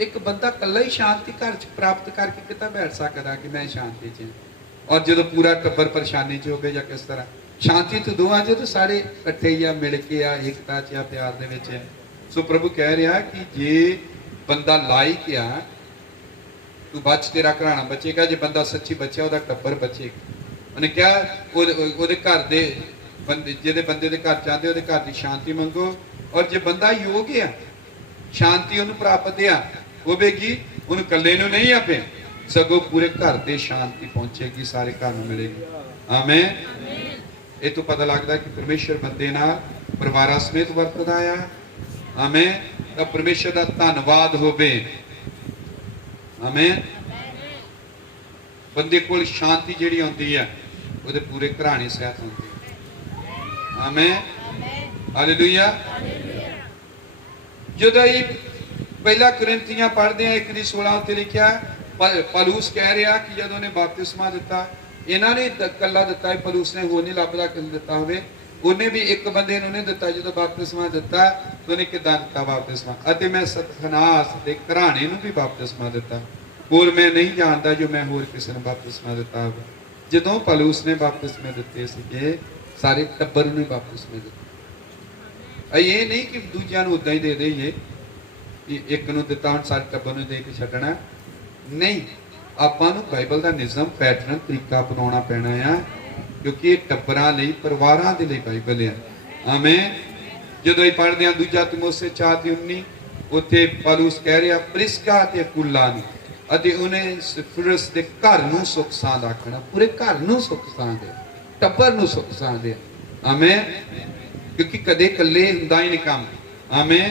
एक बंदा कल्ला ही शांति घर च प्राप्त करके कितना बैठ सकदा कि मैं शांति च, और जो पूरा टब्बर परेशानी च होवे जां किस तरह शांति तो दोवां च तो सारे इकट्ठे ही आ, मिल के आ, एकता च आ, प्यार दे विच है। सो प्रभु कह रहा कि जे बंदा लाइक आ तू बच, तेरा घराना बचेगा। जे बंदा सच्ची बचया ओहदा टब्बर बचेगा। उन्हें क्या ओहदे घर दे बंदे जिहदे बंदे दे घर चाहते ओहदे घर दी शांति मंगो, और जे बंदा योग आ शांति उन्हें प्राप्त आ होवेगी, उन्हें कल्ले नूं नहीं आपे सगों पूरे घर दे शांति पहुंचेगी, सारे घर नूं मिलेगी। आमेन। ये तो पता लगता कि परमेश्वर बंदे नाल परिवारां समेत वरतदा आ। आमेन। तो परमेश्वर का धन्नवाद होवे। आमेन। बंदे कोल शांति जिहड़ी आउंदी है ओहदे पूरे घराने सहित आउंदी है। आमेन। हालेलुया। जदों ही पहला कुरिन्थियां पढ़दे हैं 1:16 उत्ते लिखिया, पौलुस कह रहा कि जदों ने बपतिस्मा दिता, इन्होंने कला दिता है, पौलुस ने होर नहीं लभदा कि दिता होवे, उन्हें भी एक बंदे ने दिता। जो बपतिस्मा दिता तो उन्हें किदां दिता बपतिस्मा, अते मैं सतखनास दे घराने नूं भी बपतिस्मा दिता, होर मैं नहीं जानता जो मैं होर किसी ने बपतिस्मा दिता होवे। जदों पौलुस ने बपतिस्मे दिते सीगे सारे टब्बर नूं बपतिस्मे दिते। ये नहीं कि दूजिਆਂ ਨੂੰ उदां ही दे देईए कि एक नूं दिता हुण सारे टब्बर नूं दे के छड्डना, नहीं। ਆਪਾਂ ਨੂੰ ਬਾਈਬਲ ਦਾ ਨਿਯਮ ਪੈਟਰਨ ਤਰੀਕਾ ਅਪਣਾਉਣਾ ਪੈਣਾ ਆ, ਕਿਉਂਕਿ ਇਹ ਟੱਬਰਾਂ ਲਈ, ਪਰਿਵਾਰਾਂ ਦੇ ਲਈ ਬਾਈਬਲ ਆ। ਆਮੇਨ। ਜਦੋਂ ਇਹ ਪੜ੍ਹਦੇ ਆ 2 ਤਿਮੋਥੀ 4:19 ਉੱਥੇ ਪੌਲੁਸ ਕਹਿ ਰਿਹਾ ਪ੍ਰਿਸਕਾ ਤੇ ਅਕੁਲਾ ਨੂੰ ਅਤੇ ਉਹਨੇ ਸਿਫਰਸ ਦੇ ਘਰ ਨੂੰ ਸੁਖ ਸਾਂਦ ਆਖਣਾ, ਪੂਰੇ ਘਰ ਨੂੰ ਸੁਖ ਸਾਂਦ ਹੈ, ਟੱਬਰ ਨੂੰ ਸੁਖ ਸਾਂਦ ਹੈ। ਆਮੇਨ। ਕਿਉਂਕਿ ਕਦੇ ਇਕੱਲੇ ਹੁੰਦਾ ਹੀ ਨਹੀਂ ਕੰਮ। ਆਮੇਨ।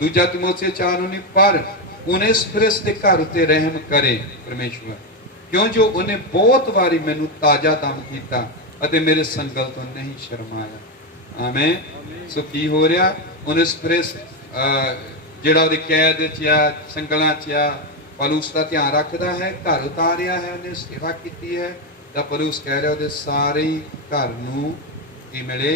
2 ਤਿਮੋਥੀ 4:19 ਪਰ उन्हें स्पिरिट के घर उत्ते रहम करे परमेश्वर, क्यों जो उन्हें बहुत बारी मैनू ताजा दम किया अते मेरे संगल तो नहीं शर्माया। आमेन। सो की हो रहा, उन्हें स्पिरिट जिहड़ा उहदी कैद च आ, संगलां च आ, पौलुस का ध्यान रखता है, घर उतारिया है, उन्हें सेवा की है, तो पौलुस कह रहा उहदे सारे घर नूं की मिले,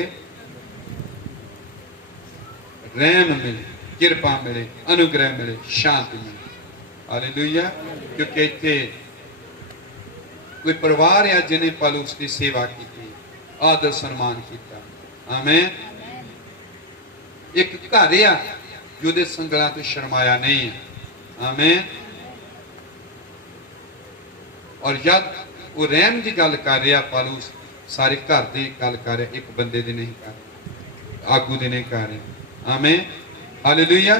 रहम मिले, किरपा मिले, अनुग्रह मिले, शांति मिले। हालेलुया। क्योंकि इत्थे कोई परिवार है जिन्हें पौलुस की सेवा की, आदर सम्मान किया। आमेन। एक घर है जो संगलों तो शर्माया नहीं है। आमेन। और जब वो रहम की गल कर रहा पौलुस सारे घर की गल कर रहा, एक बंदे की नहीं कर रहा, आगू की नहीं कर रहा। आमेन। हालेलुया।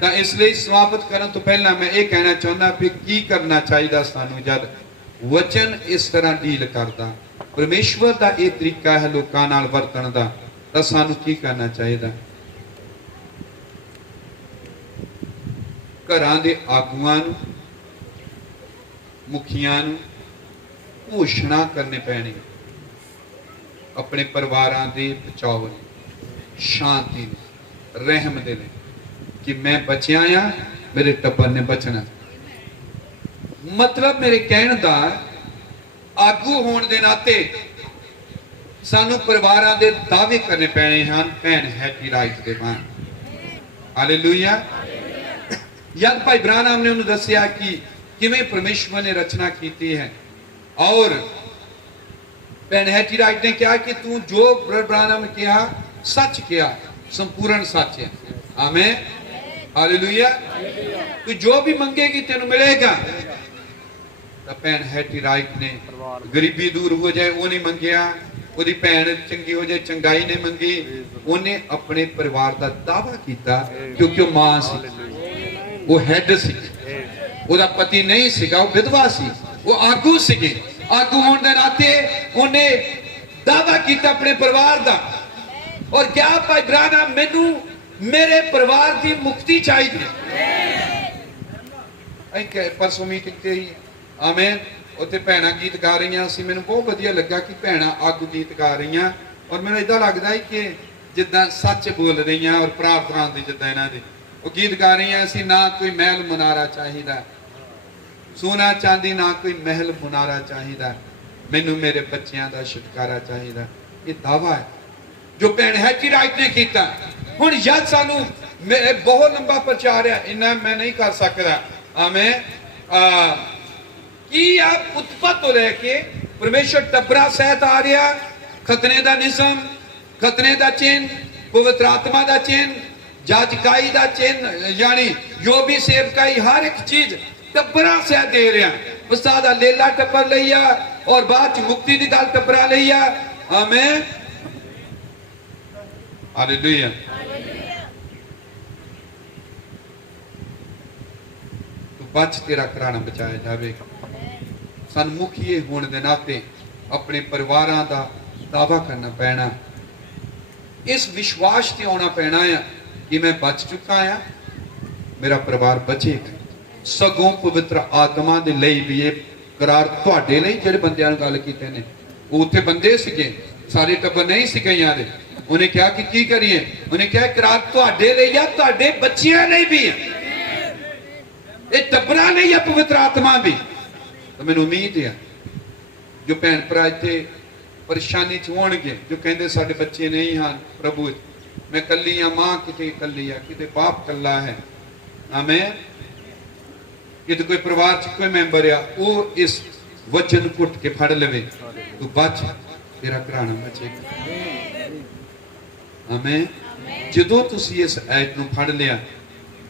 तो इसलिए समाप्त करने तो पहला मैं ये कहना चाहना भी की करना चाहिए सानू जब वचन इस तरह डील करता, परमेश्वर का यह तरीका है लोगों नाल वरतन का, तो सानू की करना चाहिए। घरां दे आगुआं नूं, मुखियां नूं घोषणा करनी पैनी अपने परिवारां दे बचाव, शांति, रहम दे कि मैं बचिया आ, मेरे टब्बर ने बचना। मतलब मेरे कहने का आगू होने के नाते सानू परिवारां दे दावे करने पैने हैं भैन हैटी राइट के मान। हालेलुया। जब भाई ब्रानम ने उन्हें दसिया कि किवें परमेश्वर ने रचना की है, और भैन हैटी राइट ने कहा कि तू जो ब्रानम कहा सच कहा, संपूर्ण सच है। आमेन। हालेलुया। तू जो भी मंगेगी तेनू मिलेगा। तो भैन हैटी राइट ने गरीबी दूर हो जाए वो नहीं मंगया, ਉਹਦੀ ਭੈਣ ਚੰਗੀ ਹੋ ਜਾਏ, ਚੰਗਾਈ ਨੇ ਮੰਗੀ, ਉਹਨੇ ਆਪਣੇ ਪਰਿਵਾਰ ਦਾ ਦਾਵਾ ਕੀਤਾ ਕਿਉਂਕਿ ਉਹ ਮਾਂ ਸੀ, ਉਹ ਹੈਡ ਸੀ, ਉਹਦਾ ਪਤੀ ਨਹੀਂ ਸੀਗਾ, ਉਹ ਵਿਧਵਾ ਸੀ, ਉਹ ਆਗੂ ਸੀਗੇ। ਆਗੂ ਹੋਣ ਦੇ ਨਾਤੇ ਉਹਨੇ ਦਾਵਾ ਕੀਤਾ ਆਪਣੇ ਪਰਿਵਾਰ ਦਾ ਔਰ ਕਿਹਾ ਭਾਈ ਬਰਾਨਾ ਮੈਨੂੰ ਮੇਰੇ ਪਰਿਵਾਰ ਦੀ ਮੁਕਤੀ ਚਾਹੀਦੀ ਹੈ। ਅਸੀਂ ਪਰਸੋਂ ਮੀਟਿੰਗ ਤੇ ਹੀ ਆਮੇਨ, ਉੱਥੇ ਭੈਣਾਂ ਗੀਤ ਗਾ ਰਹੀਆਂ ਸੀ। ਮੈਨੂੰ ਬਹੁਤ ਵਧੀਆ ਲੱਗਾ ਕਿ ਭੈਣਾਂ ਆਗੂ ਗੀਤ ਗਾ ਰਹੀਆਂ ਔਰ ਮੈਨੂੰ ਏਦਾਂ ਲੱਗਦਾ ਹੈ ਕਿ ਜਿੱਦਾਂ ਸੱਚ ਬੋਲ ਰਹੀਆਂ ਔਰ ਪ੍ਰਾਰਥਨਾ ਦੀ ਜਿੱਦਾਂ ਇਹਨਾਂ ਦੇ ਉਹ ਗੀਤ ਗਾ ਰਹੀਆਂ ਸੀ। ਨਾ ਕੋਈ ਮਹਿਲ ਮੁਨਾਰਾ ਚਾਹੀਦਾ, ਸੋਨਾ ਚਾਂਦੀ ਨਾ ਕੋਈ ਮਹਿਲ ਮੁਨਾਰਾ ਚਾਹੀਦਾ, ਮੈਨੂੰ ਮੇਰੇ ਬੱਚਿਆਂ ਦਾ ਛੁਟਕਾਰਾ ਚਾਹੀਦਾ। ਇਹ ਦਾਵਾ ਹੈ ਜੋ ਭੈਣ ਹੈਚੀ ਰਾਈਟ ਨੇ ਕੀਤਾ। ਹੁਣ ਯਾਦ ਸਾਨੂੰ ਬਹੁਤ ਲੰਬਾ ਪ੍ਰਚਾਰ ਹੈ, ਇੰਨਾ ਮੈਂ ਨਹੀਂ ਕਰ ਸਕਦਾ। ਆਮੇਨ। ਕੀ ਆਪ ਉਤਪਤ ਤੋਂ ਲੈ ਕੇ ਪਰਮੇਸ਼ਰ ਟੱਬਰਾ ਸਹਿਤ ਆ ਰਿਹਾ, ਖਤਨੇ ਦਾ ਨਿਜ਼ਮ, ਖਤਨੇ ਦਾ ਚਿੰਨ, ਪਵਿੱਤਰ ਆਤਮਾ ਦਾ ਚਿੰਨ, ਜਾਜਕਾਈ ਦਾ ਚਿੰਨ, ਯਾਨੀ ਜੋ ਵੀ ਸੇਵਕਾਈ ਹਰ ਇੱਕ ਚੀਜ਼ ਟੱਬਰਾ ਸਹਿਤ ਦੇ ਰਿਹਾ। ਉਸਤਾਦ ਲੇਲਾ ਟੱਬਰ ਲਈਆ ਔਰ ਬਾਅਦ ਚ ਮੁਕਤੀ ਦੀ ਗੱਲ ਟੱਬਰਾ ਲਈਆ। Amen, hallelujah. ਤੂੰ ਬਚ, ਤੇਰਾ ਘਰਾਣਾ ਬਚਾਇਆ ਜਾਵੇਗਾ। ਸਾਨੂੰ ਮੁਖੀਏ ਹੋਣ ਦੇ ਨਾਤੇ ਆਪਣੇ ਪਰਿਵਾਰਾਂ ਦਾ ਦਾਵਾ ਕਰਨਾ ਪੈਣਾ, ਇਸ ਵਿਸ਼ਵਾਸ ਤੇ ਆਉਣਾ ਪੈਣਾ ਆ ਕਿ ਮੈਂ ਬਚ ਚੁੱਕਾ ਆ, ਮੇਰਾ ਪਰਿਵਾਰ ਬਚੇਗਾ। ਸਗੋਂ ਪਵਿੱਤਰ ਆਤਮਾ ਦੇ ਲਈ ਵੀ ਇਹ ਕਰਾਰ ਤੁਹਾਡੇ ਲਈ ਜਿਹੜੇ ਬੰਦਿਆਂ ਨਾਲ ਗੱਲ ਕੀਤੇ ਨੇ, ਉਹ ਉੱਥੇ ਬੰਦੇ ਸੀਗੇ, ਸਾਰੇ ਟੱਬਰ ਨਹੀਂ ਸੀ ਕਈਆਂ ਦੇ। ਉਹਨੇ ਕਿਹਾ ਕਿ ਕੀ ਕਰੀਏ, ਉਹਨੇ ਕਿਹਾ ਕਰਾਰ ਤੁਹਾਡੇ ਲਈ ਆ, ਤੁਹਾਡੇ ਬੱਚਿਆਂ ਲਈ ਵੀ ਆ, ਇਹ ਟੱਬਰਾਂ ਲਈ ਆ ਪਵਿੱਤਰ ਆਤਮਾ ਵੀ। ਤਾਂ ਮੈਨੂੰ ਉਮੀਦ ਹੈ ਜੋ ਭੈਣ ਭਰਾ ਇੱਥੇ ਪਰੇਸ਼ਾਨੀ ਚ ਹੋਣਗੇ, ਜੋ ਕਹਿੰਦੇ ਸਾਡੇ ਬੱਚੇ ਨਹੀਂ ਹਨ ਪ੍ਰਭੂ, ਮੈਂ ਕੱਲੀ ਆ, ਮਾਂ ਕਿਤੇ ਕੱਲੀ ਆ, ਕਿਤੇ ਬਾਪ ਕੱਲਾ ਹੈ, ਆਮੇਨ, ਕਿਤੇ ਕੋਈ ਪਰਿਵਾਰ ਚ ਕੋਈ ਮੈਂਬਰ ਆ, ਉਹ ਇਸ ਵਚਨ ਘੁੱਟ ਕੇ ਫੜ ਲਵੇ, ਤੂੰ ਬਚ, ਤੇਰਾ ਘਰਾਣਾ ਬਚੇਗਾ। ਆਮੇਨ। ਜਦੋਂ ਤੁਸੀਂ ਇਸ ਆਇਤ ਨੂੰ ਫੜ ਲਿਆ,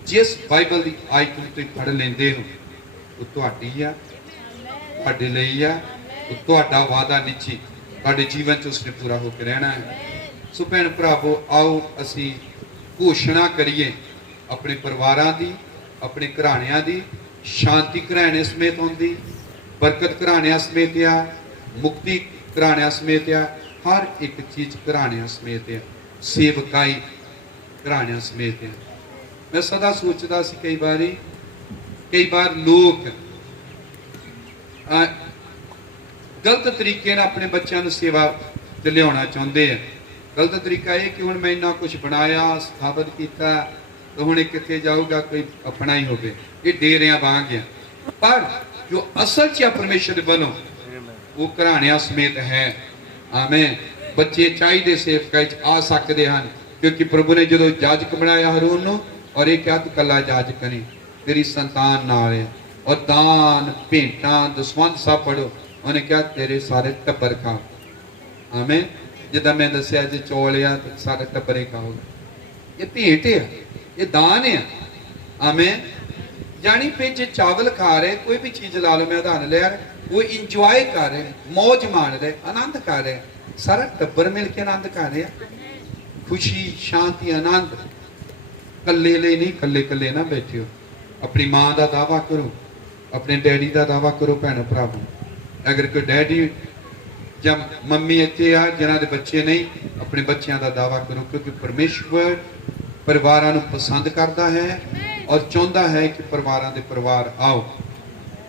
ਜਿਸ ਬਾਈਬਲ ਦੀ ਆਇਤ ਨੂੰ ਤੁਸੀਂ ਫੜ ਲੈਂਦੇ ਹੋ, ਉਹ ਤੁਹਾਡੀ ਆ, ਤੁਹਾਡੇ ਲਈ ਆ, ਉਹ ਤੁਹਾਡਾ ਵਾਅਦਾ ਨਿੱਜੀ ਤੁਹਾਡੇ ਜੀਵਨ ਚ ਉਸਨੇ ਪੂਰਾ ਹੋ ਕੇ ਰਹਿਣਾ ਹੈ। ਸੋ ਭੈਣ ਭਰਾਵੋ, ਆਓ ਅਸੀਂ ਘੋਸ਼ਣਾ ਕਰੀਏ ਆਪਣੇ ਪਰਿਵਾਰਾਂ ਦੀ, ਆਪਣੇ ਘਰਾਣਿਆਂ ਦੀ। ਸ਼ਾਂਤੀ ਘਰਾਣੇ ਸਮੇਤ ਹੁੰਦੀ, ਬਰਕਤ ਘਰਾਣਿਆਂ ਸਮੇਤ ਆ, ਮੁਕਤੀ ਘਰਾਣਿਆਂ ਸਮੇਤ ਆ, ਹਰ ਇੱਕ ਚੀਜ਼ ਘਰਾਣਿਆਂ ਸਮੇਤ ਆ, ਸੇਵਕਾਈ ਘਰਾਣਿਆਂ ਸਮੇਤ ਆ। ਮੈਂ ਸਦਾ ਸੋਚਦਾ ਸੀ ਕਈ ਵਾਰ ਲੋਕ ਗਲਤ ਤਰੀਕੇ ਨਾਲ ਆਪਣੇ ਬੱਚਿਆਂ ਨੂੰ ਸੇਵਾ ਤੇ ਲਿਆਉਣਾ ਚਾਹੁੰਦੇ ਆ। ਗਲਤ ਤਰੀਕਾ ਇਹ ਕਿ ਹੁਣ ਮੈਂ ਇੰਨਾ ਕੁਝ ਬਣਾਇਆ, ਸਥਾਪਿਤ ਕੀਤਾ, ਤਾਂ ਹੁਣ ਇਹ ਕਿੱਥੇ ਜਾਊਗਾ, ਕੋਈ ਆਪਣਾ ਹੀ ਹੋਵੇ। ਇਹ ਡੇਰਿਆਂ ਵਾਂਗ ਆ, ਪਰ ਜੋ ਅਸਲ ਚ ਪਰਮੇਸ਼ਰ ਦੇ ਵੱਲੋਂ ਉਹ ਘਰਾਣਿਆਂ ਸਮੇਤ ਹੈ। ਆਮੇਨ। ਬੱਚੇ ਚਾਹੀਦੇ ਸੇਵਕਾਈ ਚ ਆ ਸਕਦੇ ਹਨ, ਕਿਉਂਕਿ ਪ੍ਰਭੂ ਨੇ ਜਦੋਂ ਜਾਜਕ ਬਣਾਇਆ ਹਰੂਨ ਨੂੰ ਔਰ ਇਹ ਕਿਹਾ ਤੂੰ ਕੱਲਾ ਜਾਜਕ ਨਹੀਂ, ਤੇਰੀ ਸੰਤਾਨ ਨਾਲ ਹੈ, ਔਰ ਦਾਨ ਭੇਟਾਂ ਦਸਵੰਧ ਸਭ ਪੜੋ, ਉਹਨੇ ਕਿਹਾ ਤੇਰੇ ਸਾਰੇ ਟੱਬਰ ਖਾ। ਆਮੇਨ। ਜਿੱਦਾਂ ਮੈਂ ਦੱਸਿਆ ਜੇ ਚੌਲ ਆ ਤਾਂ ਸਾਰਾ ਟੱਬਰ ਹੀ ਖਾਓਗਾ। ਇਹ ਭੇਟ ਆ, ਇਹ ਦਾਨ ਆ। ਆਮੇਨ। ਜਾਣੀ ਪੇ ਜੇ ਚਾਵਲ ਖਾ ਰਹੇ, ਕੋਈ ਵੀ ਚੀਜ਼ ਲਾ ਲਓ, ਮੈਂ ਉਦਾਹਰਨ ਲਿਆ, ਉਹ ਇੰਜੋਏ ਕਰ ਰਹੇ, ਮौज ਮਾਣ ਰਹੇ, ਆਨੰਦ ਕਰ ਰਹੇ, ਸਾਰਾ ਟੱਬਰ ਮਿਲ ਕੇ ਆਨੰਦ ਕਰ ਰਿਹਾ, ਖੁਸ਼ੀ, ਸ਼ਾਂਤੀ, ਆਨੰਦ। ਕੱਲੇ ਲਈ ਨਹੀਂ, ਕੱਲੇ ਕੱਲੇ ਨਾ ਬੈਠਿਓ। ਆਪਣੀ ਮਾਂ ਦਾ ਦਾਵਾ ਕਰੋ, ਆਪਣੇ ਡੈਡੀ ਦਾ ਦਾਵਾ ਕਰੋ। ਭੈਣ ਭਰਾਵੋ, ਅਗਰ ਕੋਈ ਡੈਡੀ ਜਾਂ ਮੰਮੀ ਇੱਥੇ ਆ ਜਿਨ੍ਹਾਂ ਦੇ ਬੱਚੇ ਨਹੀਂ, ਆਪਣੇ ਬੱਚਿਆਂ ਦਾ ਦਾਵਾ ਕਰੋ, ਕਿਉਂਕਿ ਪਰਮੇਸ਼ਵਰ ਪਰਿਵਾਰਾਂ ਨੂੰ ਪਸੰਦ ਕਰਦਾ ਹੈ ਔਰ ਚਾਹੁੰਦਾ ਹੈ ਕਿ ਪਰਿਵਾਰਾਂ ਦੇ ਪਰਿਵਾਰ ਆਓ।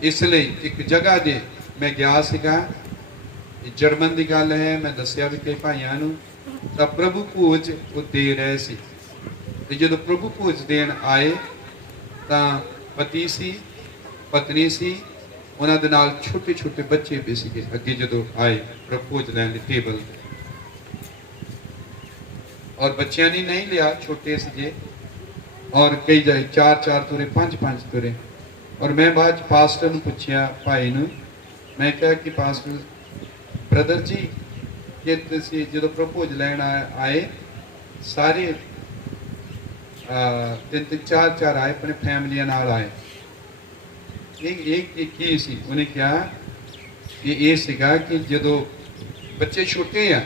ਇਸ ਲਈ ਇੱਕ ਜਗ੍ਹਾ ਦੇ ਮੈਂ ਗਿਆ ਸੀਗਾ, ਜਰਮਨ ਦੀ ਗੱਲ ਹੈ, ਮੈਂ ਦੱਸਿਆ ਵੀ ਕਈ ਭਾਈਆਂ ਨੂੰ, ਤਾਂ ਪ੍ਰਭੂ ਭੋਜ ਉਹ ਦੇ ਰਹੇ ਸੀ। ਤੇ ਜਦੋਂ ਪ੍ਰਭੂ ਭੋਜ ਦੇਣ ਆਏ ਤਾਂ ਪਤੀ ਸੀ, ਪਤਨੀ ਸੀ, ਉਹਨਾਂ ਦੇ ਨਾਲ ਛੋਟੇ ਛੋਟੇ ਬੱਚੇ ਵੀ ਸੀਗੇ। ਅੱਗੇ ਜਦੋਂ ਆਏ ਪ੍ਰਭੂ ਭੋਜ ਲੈਣ ਲਈ ਟੇਬਲ ਤੇ, ਔਰ ਬੱਚਿਆਂ ਨੇ ਨਹੀਂ ਲਿਆ, ਛੋਟੇ ਸੀਗੇ, ਔਰ ਕਈ ਜਾਏ 4-4 ਤੁਰੇ, 5-5 ਤੁਰੇ। ਔਰ ਮੈਂ ਬਾਅਦ ਪਾਸਟਰ ਨੂੰ ਪੁੱਛਿਆ, ਭਾਈ ਨੂੰ, ਮੈਂ ਕਿਹਾ ਕਿ ਪਾਸਟਰ ਬ੍ਰਦਰ ਜੀ, ਕਿ ਤੁਸੀਂ ਜਦੋਂ ਪ੍ਰਭੂ ਭੋਜ ਲੈਣ ਆਏ ਸਾਰੇ 3-4 ਆਏ, ਆਪਣੇ ਫੈਮਲੀਆਂ ਨਾਲ ਆਏ, ਇਹ ਕੀ ਸੀ? ਉਹਨੇ ਕਿਹਾ ਕਿ ਇਹ ਸੀਗਾ ਕਿ ਜਦੋਂ ਬੱਚੇ ਛੋਟੇ ਆ,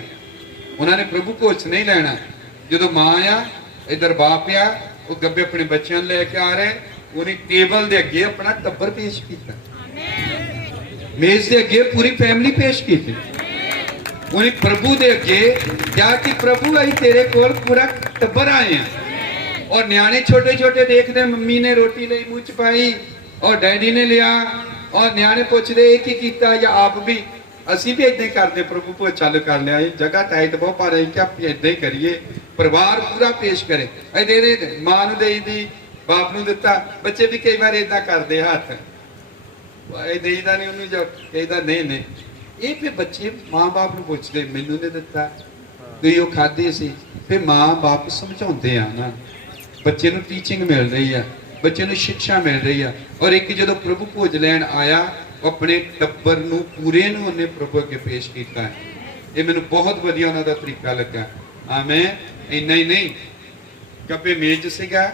ਉਹਨਾਂ ਨੇ ਪ੍ਰਭੂ ਭੋਜ ਨਹੀਂ ਲੈਣਾ। ਜਦੋਂ ਮਾਂ ਆ, ਇਧਰ ਬਾਪ ਆ, ਉਹ ਗੱਬੇ ਆਪਣੇ ਬੱਚਿਆਂ ਨੂੰ ਲੈ ਕੇ ਆ ਰਹੇ, ਉਹਨੇ ਟੇਬਲ ਦੇ ਅੱਗੇ ਆਪਣਾ ਟੱਬਰ ਪੇਸ਼ ਕੀਤਾ, ਮੇਜ਼ ਦੇ ਅੱਗੇ ਪੂਰੀ ਫੈਮਿਲੀ ਪੇਸ਼ ਕੀਤੀ। ਉਹਨੇ ਪ੍ਰਭੂ ਦੇ ਅੱਗੇ ਕਿਹਾ ਕਿ ਪ੍ਰਭੂ ਅਸੀਂ ਤੇਰੇ ਕੋਲ ਪੂਰਾ ਟੱਬਰ ਆਏ ਆ। और न्याणे छोटे छोटे देखते, मम्मी ने रोटी ली मुंह च पाई और डैडी ने लिया, और न्याणे पूछते एक ही कीता या आप भी, असी भी इदा ही करते। प्रभु को चालू कर लिया, जगह टाइट बहुत पा रही कि आप इदा ही करिए, परिवार पूरा पेश करे। दे दे मां नूं दे दी, बाप नूं दिता। बच्चे भी कई बार इदा करते, हाथ देईदा नहीं उन्होंने, जो कहता नहीं नहीं, ये फिर बच्चे माँ बाप नूं पुछदे मैनूं नहीं दिता, तुसीं ओह खाधी सी। फिर माँ बाप समझाउंदे आ ना, बच्चे नूं टीचिंग मिल रही है, बच्चे नूं शिक्षा मिल रही है। और एक जो प्रभु भोज लैन आया, अपने टब्बर नूं पूरे नूं उन्हें प्रभु अगे पेश किया है। ये मैनूं बहुत वधिया उन्हां दा तरीका लगा। आमेन। इन्ना ही नहीं, कपे मेज सीगा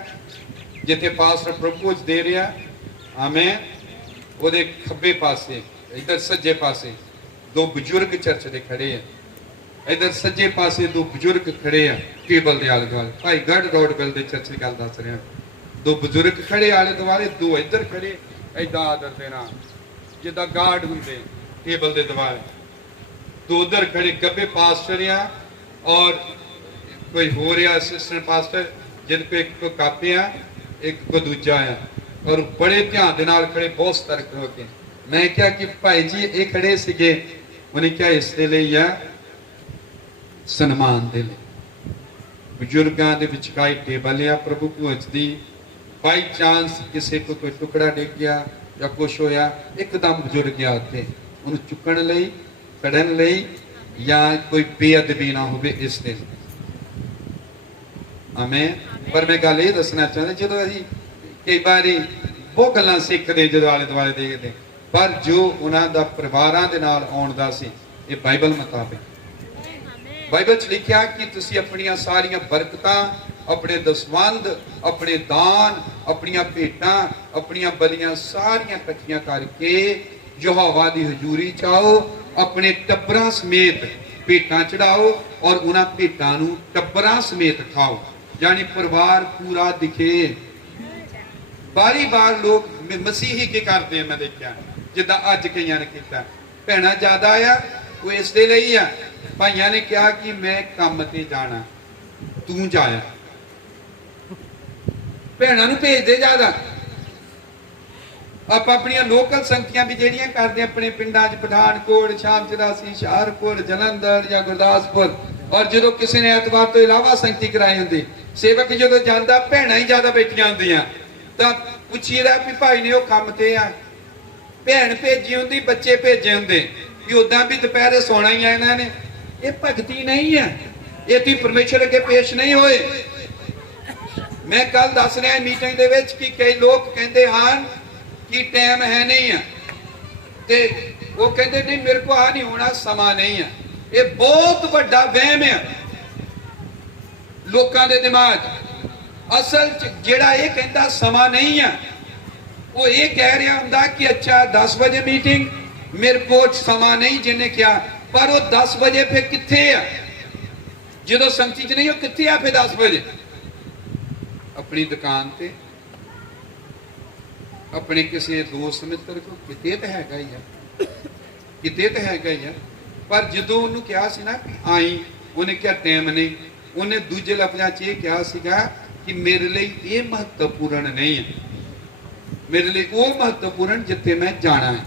जिथे पास्टर प्रभु भोज दे रहा, आमेन, ਉਹਦੇ ਖੱਬੇ ਪਾਸੇ, इधर सज्जे पासे दो बुजुर्ग चर्च दे खड़े हैं, इधर सज्जे पासे दो बुजुर्ग खड़े हैं टेबल के आले दुआले। भाई गढ़ रोड बिल दे चर्च की गल दस रहा, दो बुजुर्ग खड़े आले दुआले, दो इधर खड़े इदा आदर देना जिदा गार्ड होंगे टेबल के दुआले, दो उधर खड़े गब्बे पास्टर आ, और कोई हो रहा असिस्टेंट पास्टर, जिन को एक को कापे आ, एक को दूजा आ, और बड़े ध्यान के नाल खड़े बहुत सतर्क होके। मैं क्या कि भाई जी ये खड़े सीगे, उन्हें क्या इसके लिए या सन्मान दे लिए। बुजुर्गों के विचकाई टेबल आ प्रभु भोज दी, बाई चांस किसी को कोई टुकड़ा डिग गया या कुछ होया, एकदम बुजुर्ग गया उत्थे उन्हें चुकण लई, कढ़न लई, या कोई बेअदबी ना हो इसलिए। आमेन। पर मैं गल ये दसना चाहता, जो असीं कई बार बहुत गल्लां सीखते जो आले दुआले देखते, पर जो उन्हों का परिवारों के नाल आउण दा सी, ये बाइबल मुताबिक, बाइबल च लिखिया कि तुसीं अपनियां सारियां बरकतां, अपने दसवंध, अपने दान, अपनियां भेटां, अपनियां बलियां सारियां इकट्ठियां करके यहोवा दी हजूरी च आओ, अपने टब्बरां समेत भेटां चढ़ाओ, और उन्हां भेटां नूं टब्बरां समेत खाओ, यानी परिवार पूरा दिखे। बारी बार लोग मसीही की करते हैं, मैं देखा जिदा अज कई ने किया, भैन ज्यादा आ वो इसलिए लिए आ, भाइयों ने कहा कि मैं काम ते जाना, तू जाया, भैनों नूं भेज दे ज्यादा। आप अपनी लोकल संगतियां भी ਜਿਹੜੀਆਂ करते अपने पिंडां च, पठानकोट, शाम चौरासी, शाहरपुर, जलंधर या गुरदासपुर, और जो किसी ने एतवार तो इलावा संगति कराई होंगी, सेवक जो जाता भैन ही ज्यादा बैठिया होंदियां, तो पुछीदा भी भाई ने वह काम ते आ, भैन भेजी होंगी, बच्चे भेजे होंगे भी उदा भी दोपहरे सोना ही है इन्होंने। ये भगती नहीं है, ये तुम परमेश्वर अगे पेश नहीं होए। मैं कल दस रहा मीटिंग दे विच कि कई लोग कहते हैं कि टाइम है नहीं है, ते वो कहते नहीं मेरे को आ नहीं होना, समा नहीं है। ये बहुत बड़ा वहम है लोगों के दिमाग। असल जेड़ा ये कहता समा नहीं है, वो ये कह रहा होंदा कि अच्छा 10 बजे मीटिंग, मेरे को समा नहीं जिन्हें क्या, पर वो 10 बजे फिर कित्थे है, जो संगति च नहीं, वो कित्थे है फिर 10 बजे? अपनी दुकान ते, अपने किसी दोस्त मित्र को, किते तो हैगा ही है, किते तो हैगा ही है। पर जो उन्होंने कहा सी ना आई, उन्हें क्या टाइम नहीं, उन्हें दूजे लफ्ज़ां च ये कहा सीगा कि मेरे लिए ये महत्वपूर्ण नहीं है, मेरे लिए वो महत्वपूर्ण जिथे मैं जाना है।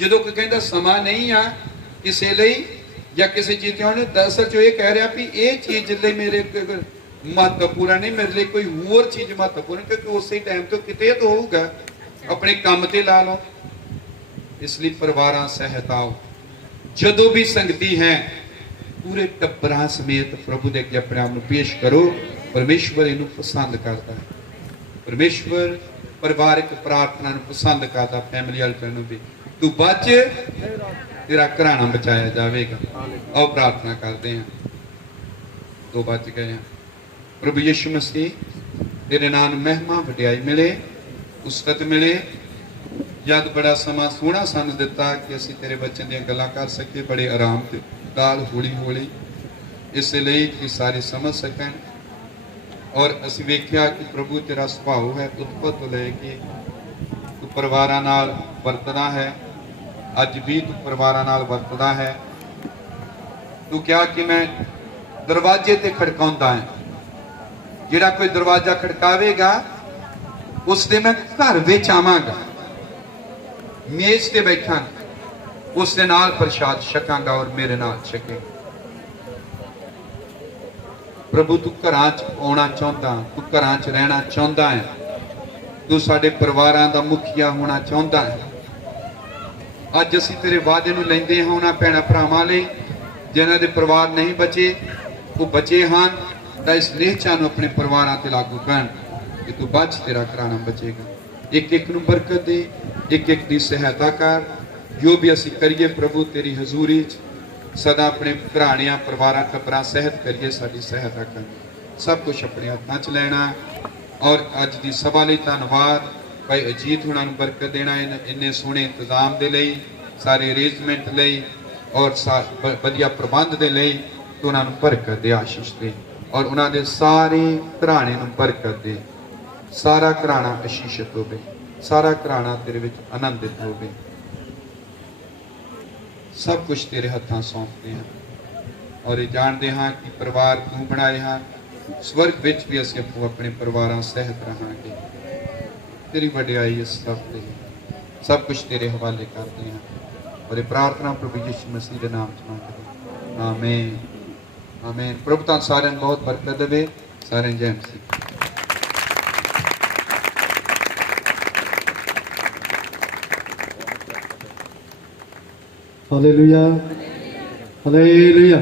जो कोई कहता समा नहीं आ किसी या किसी चीज होने, दरअसल जो ये कह रहा भी ये चीज लिए मेरे महत्वपूर्ण नहीं, मेरे लिए कोई होर चीज महत्वपूर्ण, क्योंकि उसी टाइम तो किते तो होगा, अपने काम ते ला लो। इसलिए परिवार सहित आओ, जो भी संगति है पूरे टब्बरां समेत प्रभु दे अगे अपने आप को पेश करो। परमेश्वर इनू पसंद करता है, परमेश्वर परिवारिक प्रार्थना पसंद करता, फैमिली वाले भी। तू बच, तेरा घराना बचाया जाएगा। आओ प्रार्थना करते हैं। 2 बज गए हैं। प्रभु यीशु मसीह तेरे नाम महिमा वडियाई मिले, उसरत मिले। जद बड़ा समा सोहना सानू दिता कि असीं तेरे बच्चों दी गल्लां कर सकीए बड़े आराम ते। नाल हौली हौली, इसलिए कि सारे समझ सकन। और असी वेख्या कि प्रभु तेरा सुभाव है उत्पत्त तो लेके तू परिवारां नाल वरतना है, अज भी तू परिवारां नाल वरतदा है। तू क्या कि मैं दरवाजे ते खड़काउंदा है, जिहड़ा कोई दरवाजा खड़कावेगा उस दे मैं घर विच आवांगा, मेज ते बैठांगा, उस दे नाल प्रसाद छकांगा और मेरे नाल छकेगा। प्रभु तू घरां च आउणा चाहुंदा, तू घरां च रहना चाहुंदा है, तू साडे परिवारां दा मुखिया होना चाहुंदा है। अज असीं तेरे वादे नूं लैंदे हां उन्हां भैणां भरावां लई जिन्हां दे परिवार नहीं बचे, वो बचे हैं, तां इस निहचा नूं अपने परिवारां ते लागू कर कि तू बच तेरा घराना बचेगा। एक एक नूं बरकत दे, एक एक दी सहायता कर। जो भी असीं करिए प्रभु तेरी हजूरी च सदा अपने घराणियां परिवारां टब्बरां सहित करिए, साडी सहायता कर। सब कुछ अपने हत्थां च लैना। और अज दी सभा लई धन्नवाद भाई अजीत हुणां नूं बरकत देना इन्ने सोहणे इंतजाम दे लई, सारे अरेंजमेंट लई और वधिया प्रबंध दे लई। तो उन्हां नूं बरकत दे, आशीष दे और उन्हां दे सारे घराणे नूं बरकत दे। सारा घराना आशीषित होवे, सारा घराना तेरे विच आनंदित होवे। सब कुछ तेरे हत्थां सौंपते हैं और ये जानते हाँ कि परिवार तू बनाए हाँ, स्वर्ग विच भी असीं अपने परिवारां सहित रहांगे। तेरी वडियाई इस सब ते सब कुछ तेरे हवाले करते हैं और ये प्रार्थना प्रभु यीशु मसीह के नाम च मंगदे। आमीन आमीन। प्रभु तुहां सारिआं नूं बहुत बरकत देवे। सारिआं जय मसीह। Hallelujah hallelujah.